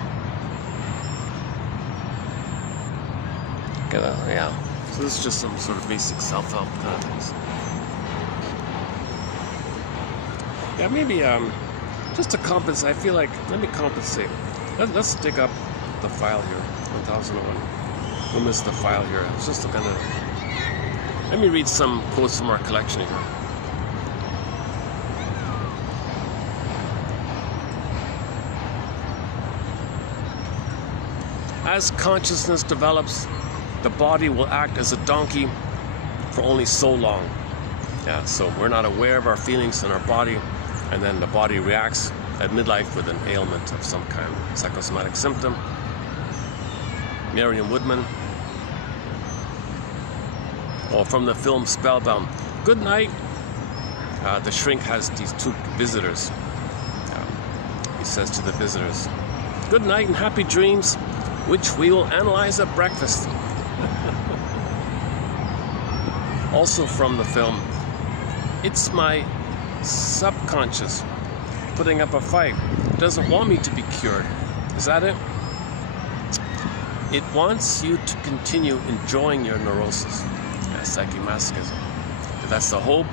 Yeah. So this is just some sort of basic self-help kind of things. Yeah, maybe just to compensate. I feel like let me compensate. Let's dig up the file here, 1001. We'll miss the file here. It's just to kind of. Let me read some quotes from our collection here. As consciousness develops, the body will act as a donkey for only so long. Yeah, so we're not aware of our feelings in our body, and then the body reacts at midlife with an ailment of some kind, psychosomatic symptom. Merriam-Woodman. Or from the film Spellbound. Good night. The shrink has these two visitors. He says to the visitors, good night and happy dreams, which we will analyze at breakfast. Also from the film, it's my subconscious putting up a fight. It doesn't want me to be cured. Is that it? It wants you to continue enjoying your neurosis. That's psychomasochism. If that's the hope.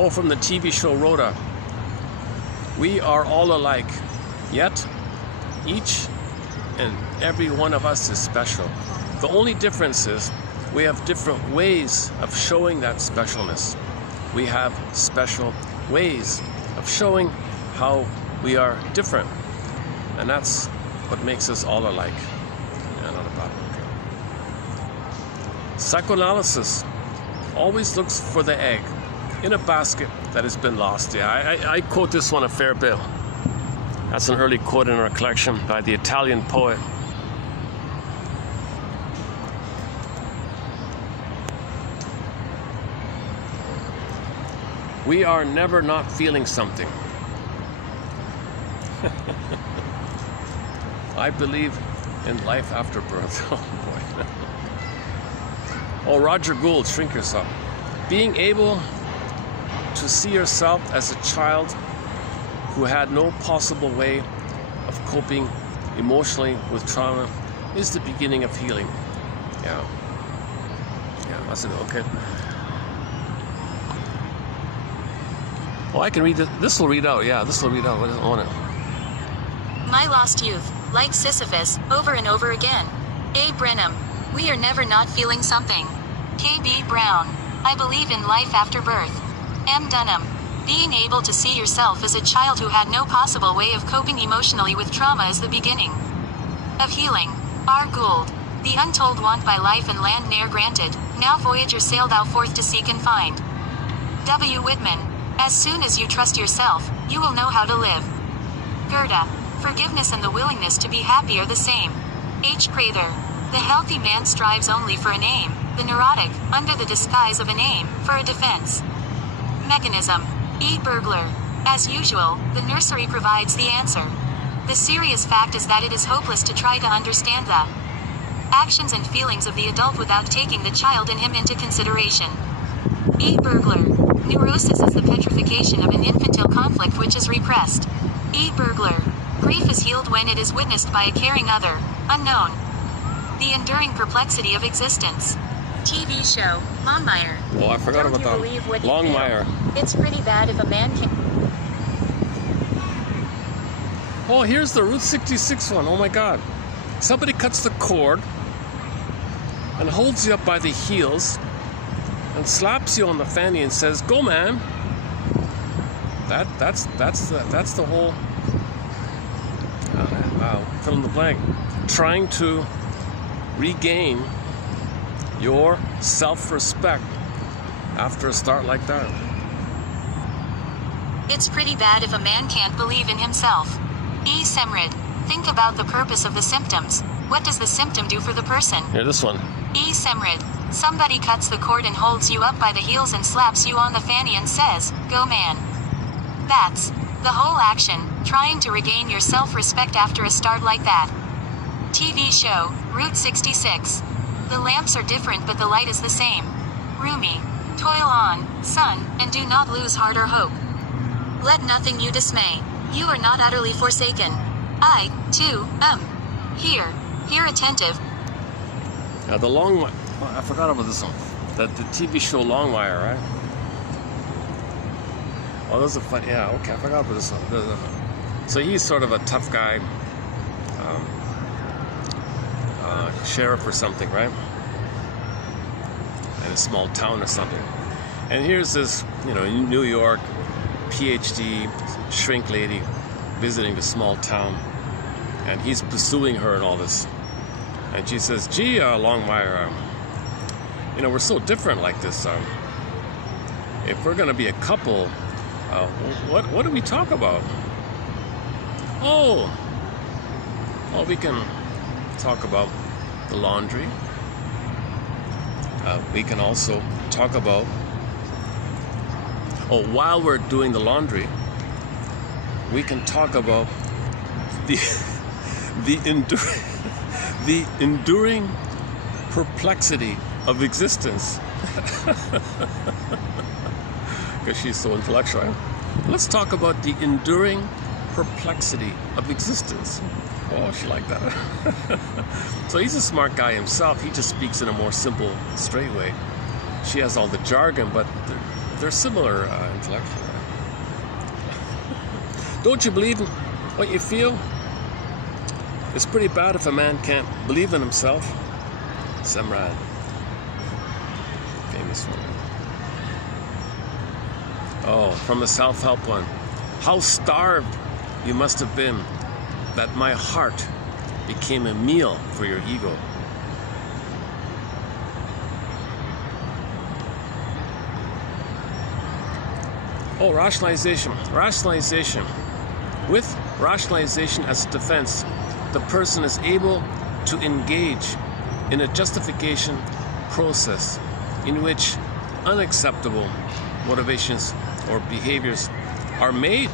Oh, from the TV show Rhoda. We are all alike, yet each and every one of us is special. The only difference is we have different ways of showing that specialness. We have special ways of showing how we are different. And that's what makes us all alike. Yeah, not about it. Okay. Psychoanalysis always looks for the egg in a basket that has been lost. Yeah, I quote this one a fair bit. That's an early quote in our collection by the Italian poet. We are never not feeling something. I believe in life after birth. Oh boy. Oh, Roger Gould, Shrink Yourself. Being able to see yourself as a child who had no possible way of coping emotionally with trauma is the beginning of healing. Yeah. Yeah, that's it. Okay. Oh, I can read this. This will read out. Yeah, this will read out. I don't want it. My lost youth, like Sisyphus, over and over again. A. Brenham. We are never not feeling something. K.B. Brown. I believe in life after birth. M. Dunham. Being able to see yourself as a child who had no possible way of coping emotionally with trauma is the beginning of healing. R. Gould. The untold want by life and land ne'er granted, now voyager sailed out forth to seek and find. W. Whitman. As soon as you trust yourself, you will know how to live. Gerda. Forgiveness and the willingness to be happy are the same. H. Prather. The healthy man strives only for an aim, the neurotic, under the disguise of an aim, for a defense mechanism. E. Burglar. As usual, the nursery provides the answer. The serious fact is that it is hopeless to try to understand the actions and feelings of the adult without taking the child in him into consideration. E. Burglar. Neurosis is the petrification of an infantile conflict which is repressed. E. Burglar. Grief is healed when it is witnessed by a caring other, unknown. The enduring perplexity of existence. TV show, Longmire. Oh, I forgot about that. Don't you believe what you Longmire. feel? It's pretty bad if a man can... Oh, here's the Route 66 one. Oh my God. Somebody cuts the cord and holds you up by the heels and slaps you on the fanny and says, "Go, man." That's the whole. Wow, fill in the blank. Trying to regain your self-respect after a start like that. It's pretty bad if a man can't believe in himself. E. Semrid. Think about the purpose of the symptoms. What does the symptom do for the person? Here, this one. E. Semrid. Somebody cuts the cord and holds you up by the heels and slaps you on the fanny and says, "Go, man." That's the whole action, trying to regain your self-respect after a start like that. TV show, Route 66. The lamps are different but the light is the same. Rumi. Toil on, son, and do not lose heart or hope. Let nothing you dismay. You are not utterly forsaken. I, too, am. Here attentive. Now the long wire. Oh, I forgot about this one. The TV show Long Wire, right? Oh, those are fun. Yeah, okay, I forgot about this one. So he's sort of a tough guy, sheriff or something, right? In a small town or something. And here's this, in New York, PhD shrink lady visiting the small town, and he's pursuing her and all this. And she says, "Gee, Long Wire, we're so different like this. If we're gonna be a couple, what do we talk about?" Oh, we can talk about the laundry. We can also talk about, while we're doing the laundry, we can talk about the enduring perplexity of existence. Because she's so intellectual. Right? Let's talk about the enduring perplexity of existence. Oh, she liked that. So he's a smart guy himself. He just speaks in a more simple, straight way. She has all the jargon, but they're similar intellectually. Don't you believe in what you feel? It's pretty bad if a man can't believe in himself. Semrad. Famous one. Oh, from the self-help one. How starved you must have been that my heart became a meal for your ego. Oh, rationalization. Rationalization. With rationalization as a defense, the person is able to engage in a justification process in which unacceptable motivations or behaviors are made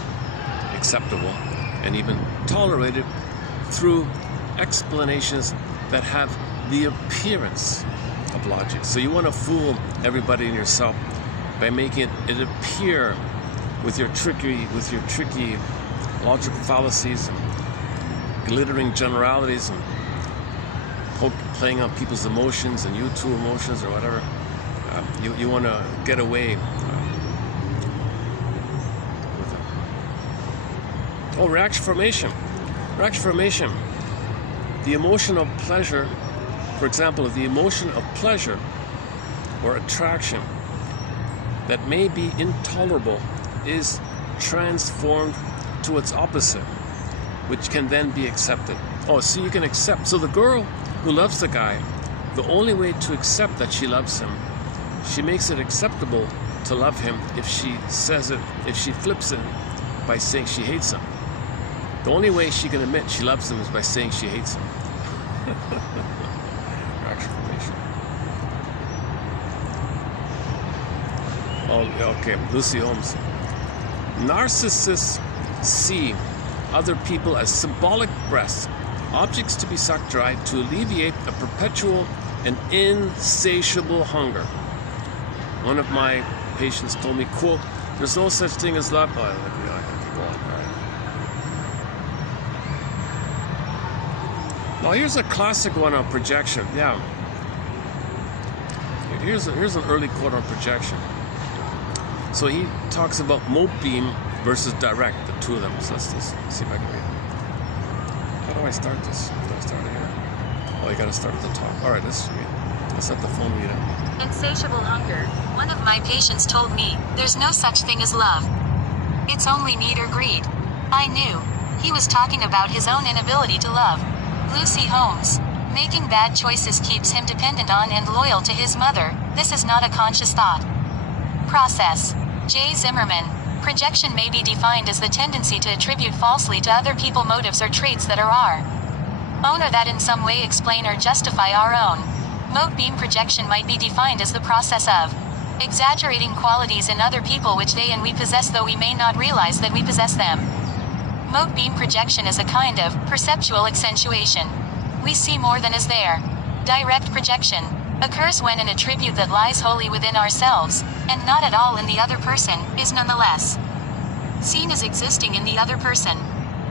acceptable and even tolerated through explanations that have the appearance of logic. So you want to fool everybody and yourself by making it appear with your tricky logical fallacies and glittering generalities and playing on people's emotions and you too emotions or whatever. You want to get away with it. Oh, reaction formation. Reaction formation. The emotion of pleasure, for example, the emotion of pleasure or attraction that may be intolerable is transformed to its opposite, which can then be accepted. Oh, so you can accept. So the girl who loves the guy, the only way to accept that she loves him, she makes it acceptable to love him if she says it, if she flips it by saying she hates him. The only way she can admit she loves him is by saying she hates him. Transformation. Oh, okay, Lucy Holmes. Narcissists see other people as symbolic breasts, objects to be sucked dry to alleviate a perpetual and insatiable hunger. One of my patients told me, quote, "There's no such thing as love." Oh, I can go on. All right. Now here's a classic one on projection. Yeah. Here's an early quote on projection. So he talks about mote beam versus direct, the two of them. So let's just see if I can read it. How do I start this? Do I start it here? Oh, you gotta start at the top. All right, let's read. Let's let the phone read it. Insatiable hunger. One of my patients told me, there's no such thing as love. It's only need or greed. I knew. He was talking about his own inability to love. Lucy Holmes. Making bad choices keeps him dependent on and loyal to his mother. This is not a conscious thought process. J. Zimmerman. Projection may be defined as the tendency to attribute falsely to other people motives or traits that are our own or that in some way explain or justify our own. Mote beam projection might be defined as the process of exaggerating qualities in other people which they and we possess, though we may not realize that we possess them. Mote beam projection is a kind of perceptual accentuation. We see more than is there. Direct projection occurs when an attribute that lies wholly within ourselves, and not at all in the other person, is nonetheless seen as existing in the other person.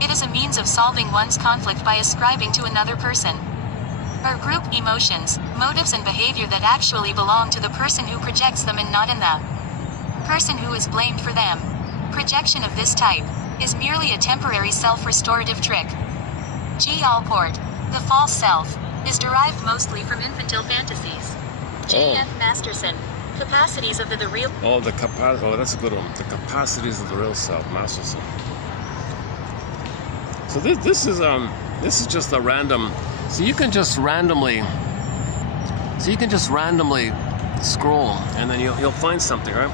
It is a means of solving one's conflict by ascribing to another person or group emotions, motives and behavior that actually belong to the person who projects them and not in the person who is blamed for them. Projection of this type is merely a temporary self-restorative trick. G. Allport. The false self is derived mostly from infantile fantasies. J.F. Masterson. Capacities of the real... Oh, that's a good one. The capacities of the real self, Masterson. So this is just a random... So you can just randomly scroll, and then you'll find something, right?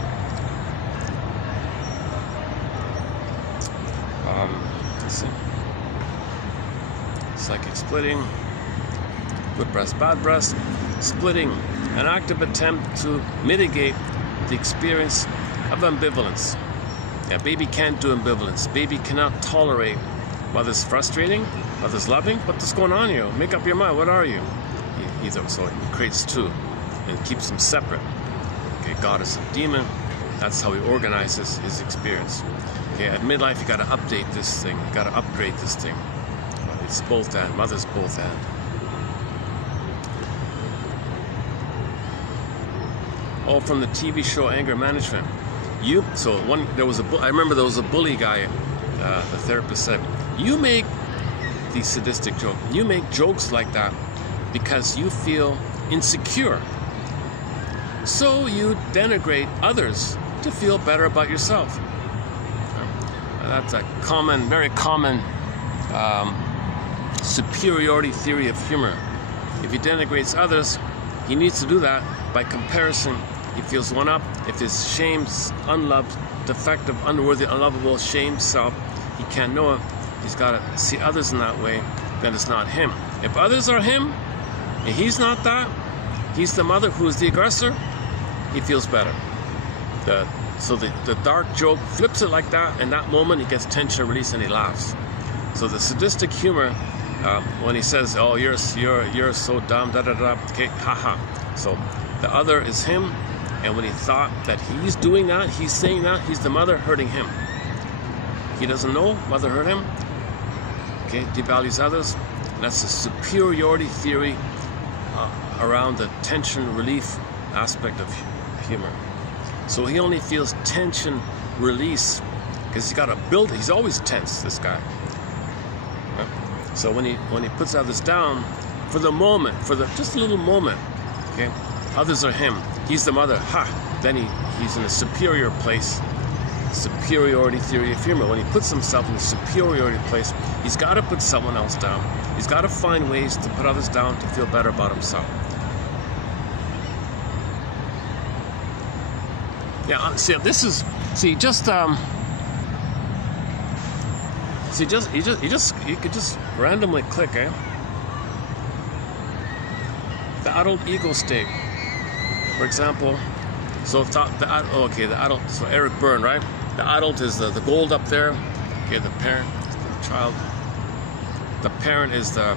Let's see. Psychic splitting, good breast, bad breast, splitting, an active attempt to mitigate the experience of ambivalence. Yeah, baby can't do ambivalence. Baby cannot tolerate mother's frustrating, mother's loving. What's going on here? Make up your mind. What are you? So he creates two and keeps them separate. Okay, goddess and demon. That's how he organizes his experience. Okay, at midlife you got to update this thing. You got to upgrade this thing. It's both and. Mother's both and. Oh, from the TV show Anger Management. I remember there was a bully guy. The therapist said, "You make these sadistic jokes. You make jokes like that because you feel insecure. So you denigrate others to feel better about yourself." That's a very common superiority theory of humor. If he denigrates others, he needs to do that by comparison. He feels one up. If his shame's unloved, defective, unworthy, unlovable, shamed self, he can't know it. He's got to see others in that way. Then it's not him. If others are him, and he's not that, he's the mother who is the aggressor, he feels better. So the dark joke flips it like that. In that moment, he gets tension release and he laughs. So the sadistic humor, when he says, "Oh, you're so dumb," da da da, okay, haha. So the other is him, and when he thought that he's doing that, he's saying that, he's the mother hurting him. He doesn't know mother hurt him. Okay, devalues others. And that's the superiority theory around the tension relief aspect of humor. So he only feels tension release because he's got to build. He's always tense, this guy. Right? So when he puts others down, for the moment, just a little moment, okay, others are him. He's the mother. Then he's in a superior place. Superiority theory of humor. When he puts himself in a superiority place, he's got to put someone else down. He's got to find ways to put others down to feel better about himself. Yeah, you could just randomly click, eh? The adult ego state, for example. So the adult. So Eric Byrne, right? The adult is the gold up there. Okay, the parent, the child. The parent is the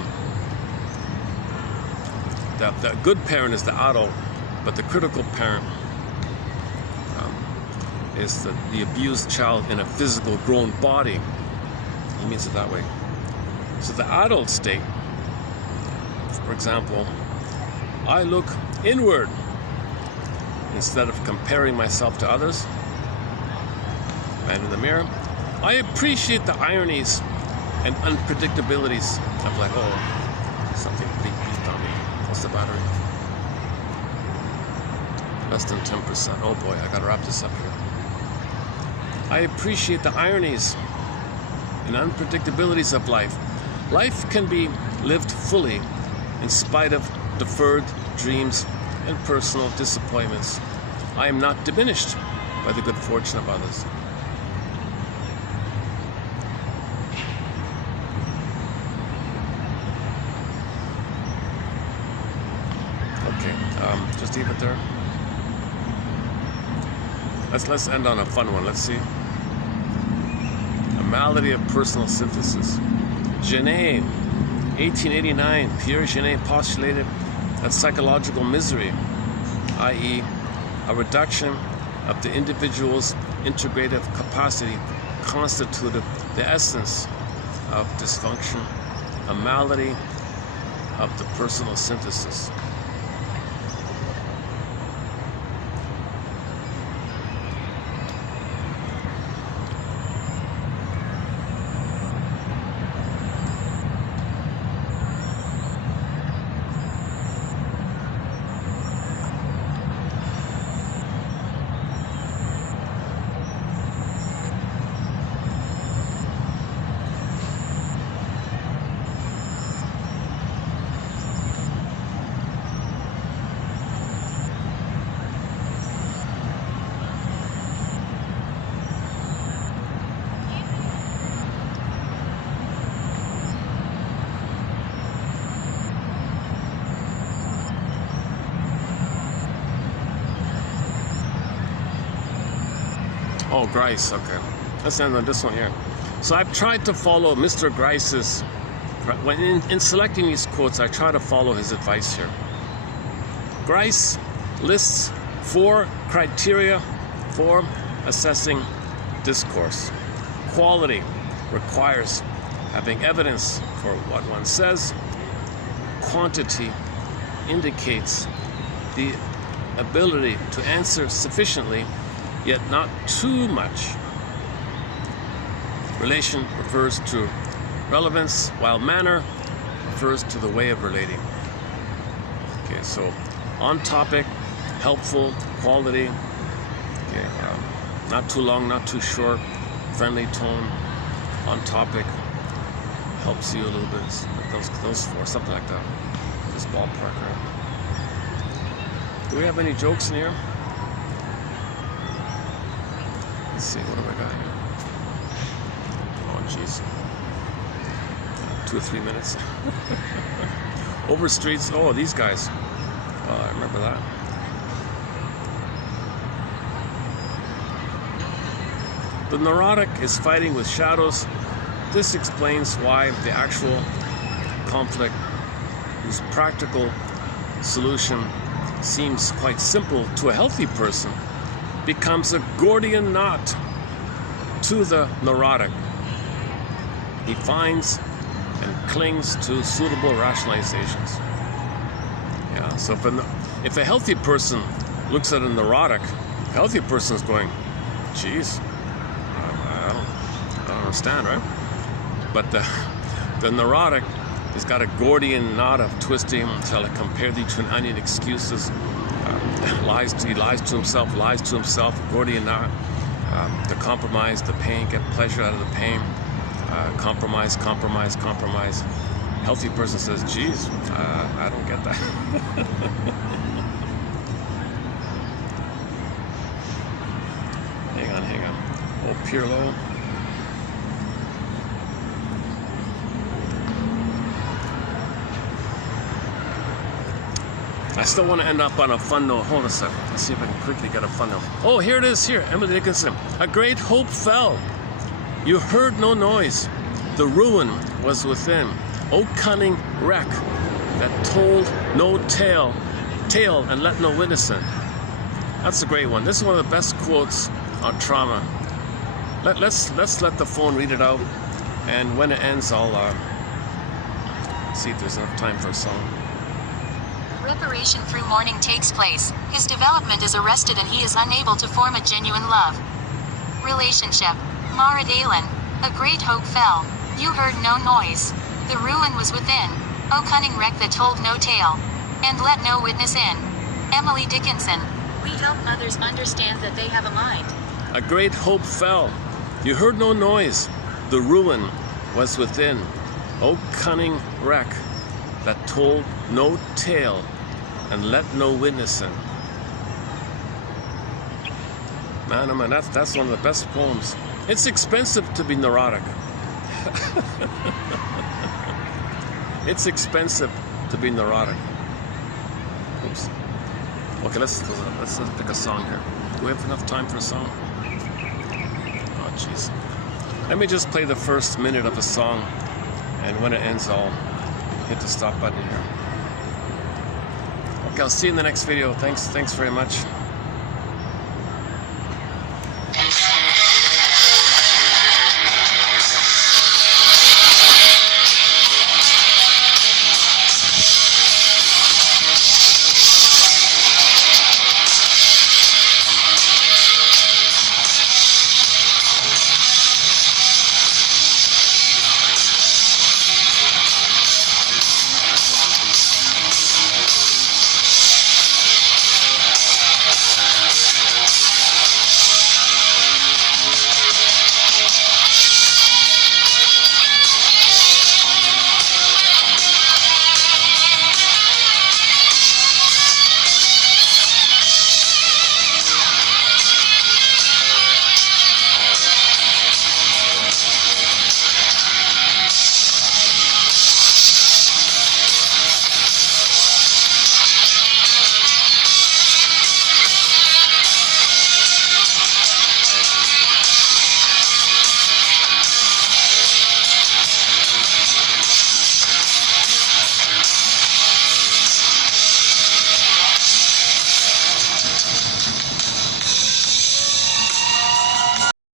good parent is the adult, but the critical parent is the abused child in a physical grown body. He means it that way. So the adult state, for example, I look inward instead of comparing myself to others. Man in the mirror. I appreciate the ironies and unpredictabilities of like, oh, something beeped on me. What's the battery? Less than 10%. Oh boy, I gotta wrap this up here. I appreciate the ironies and unpredictabilities of life. Life can be lived fully in spite of deferred dreams and personal disappointments. I am not diminished by the good fortune of others. Okay, just leave it there. Let's end on a fun one. Let's see. A malady of personal synthesis. Janae, 1889, Pierre Genet postulated that psychological misery, i.e., a reduction of the individual's integrative capacity, constituted the essence of dysfunction, a malady of the personal synthesis. Oh, Grice, okay. Let's end on this one here. So I've tried to follow Mr. Grice's, when in selecting these quotes, I try to follow his advice here. Grice lists 4 criteria for assessing discourse. Quality requires having evidence for what one says. Quantity indicates the ability to answer sufficiently, yet not too much. Relation refers to relevance, while manner refers to the way of relating. Okay, so on topic, helpful, quality. Okay, not too long, not too short, friendly tone. On topic, helps you a little bit. Those 4, something like that. This ballpark, right? Do we have any jokes in here? Let's see, what have I got here? Oh, jeez. 2 or 3 minutes. Over streets. Oh, these guys. Oh, I remember that. The neurotic is fighting with shadows. This explains why the actual conflict, whose practical solution seems quite simple to a healthy person, becomes a Gordian knot to the neurotic. He finds and clings to suitable rationalizations. Yeah, so if a healthy person looks at a neurotic, a healthy person is going, geez, I don't understand, right? But the neurotic has got a Gordian knot of twisting until it compared to an onion excuses. He lies to himself, Gordian knot, to compromise the pain, get pleasure out of the pain, compromise. Healthy person says, geez, I don't get that. hang on. Oh, Pirlo. I still want to end up on a fun note. Hold on a second. Let's see if I can quickly get a fun note. Oh, here it is. Here, Emily Dickinson. A great hope fell. You heard no noise. The ruin was within. O cunning wreck that told no tale and let no witness in. That's a great one. This is one of the best quotes on trauma. Let's let the phone read it out, and when it ends, I'll see if there's enough time for a song. Reparation through mourning takes place. His development is arrested and he is unable to form a genuine love. Relationship. Marit Allen. A great hope fell. You heard no noise. The ruin was within. O cunning wreck that told no tale. And let no witness in. Emily Dickinson. We help others understand that they have a mind. A great hope fell. You heard no noise. The ruin was within. O cunning wreck that told no tale and let no witness in. Man, oh man, that's one of the best poems. It's expensive to be neurotic. It's expensive to be neurotic. Oops. Okay, let's pick a song here. Do we have enough time for a song? Oh, jeez. Let me just play the first minute of a song, and when it ends, I'll hit the stop button here. Okay, I'll see you in the next video. Thanks very much.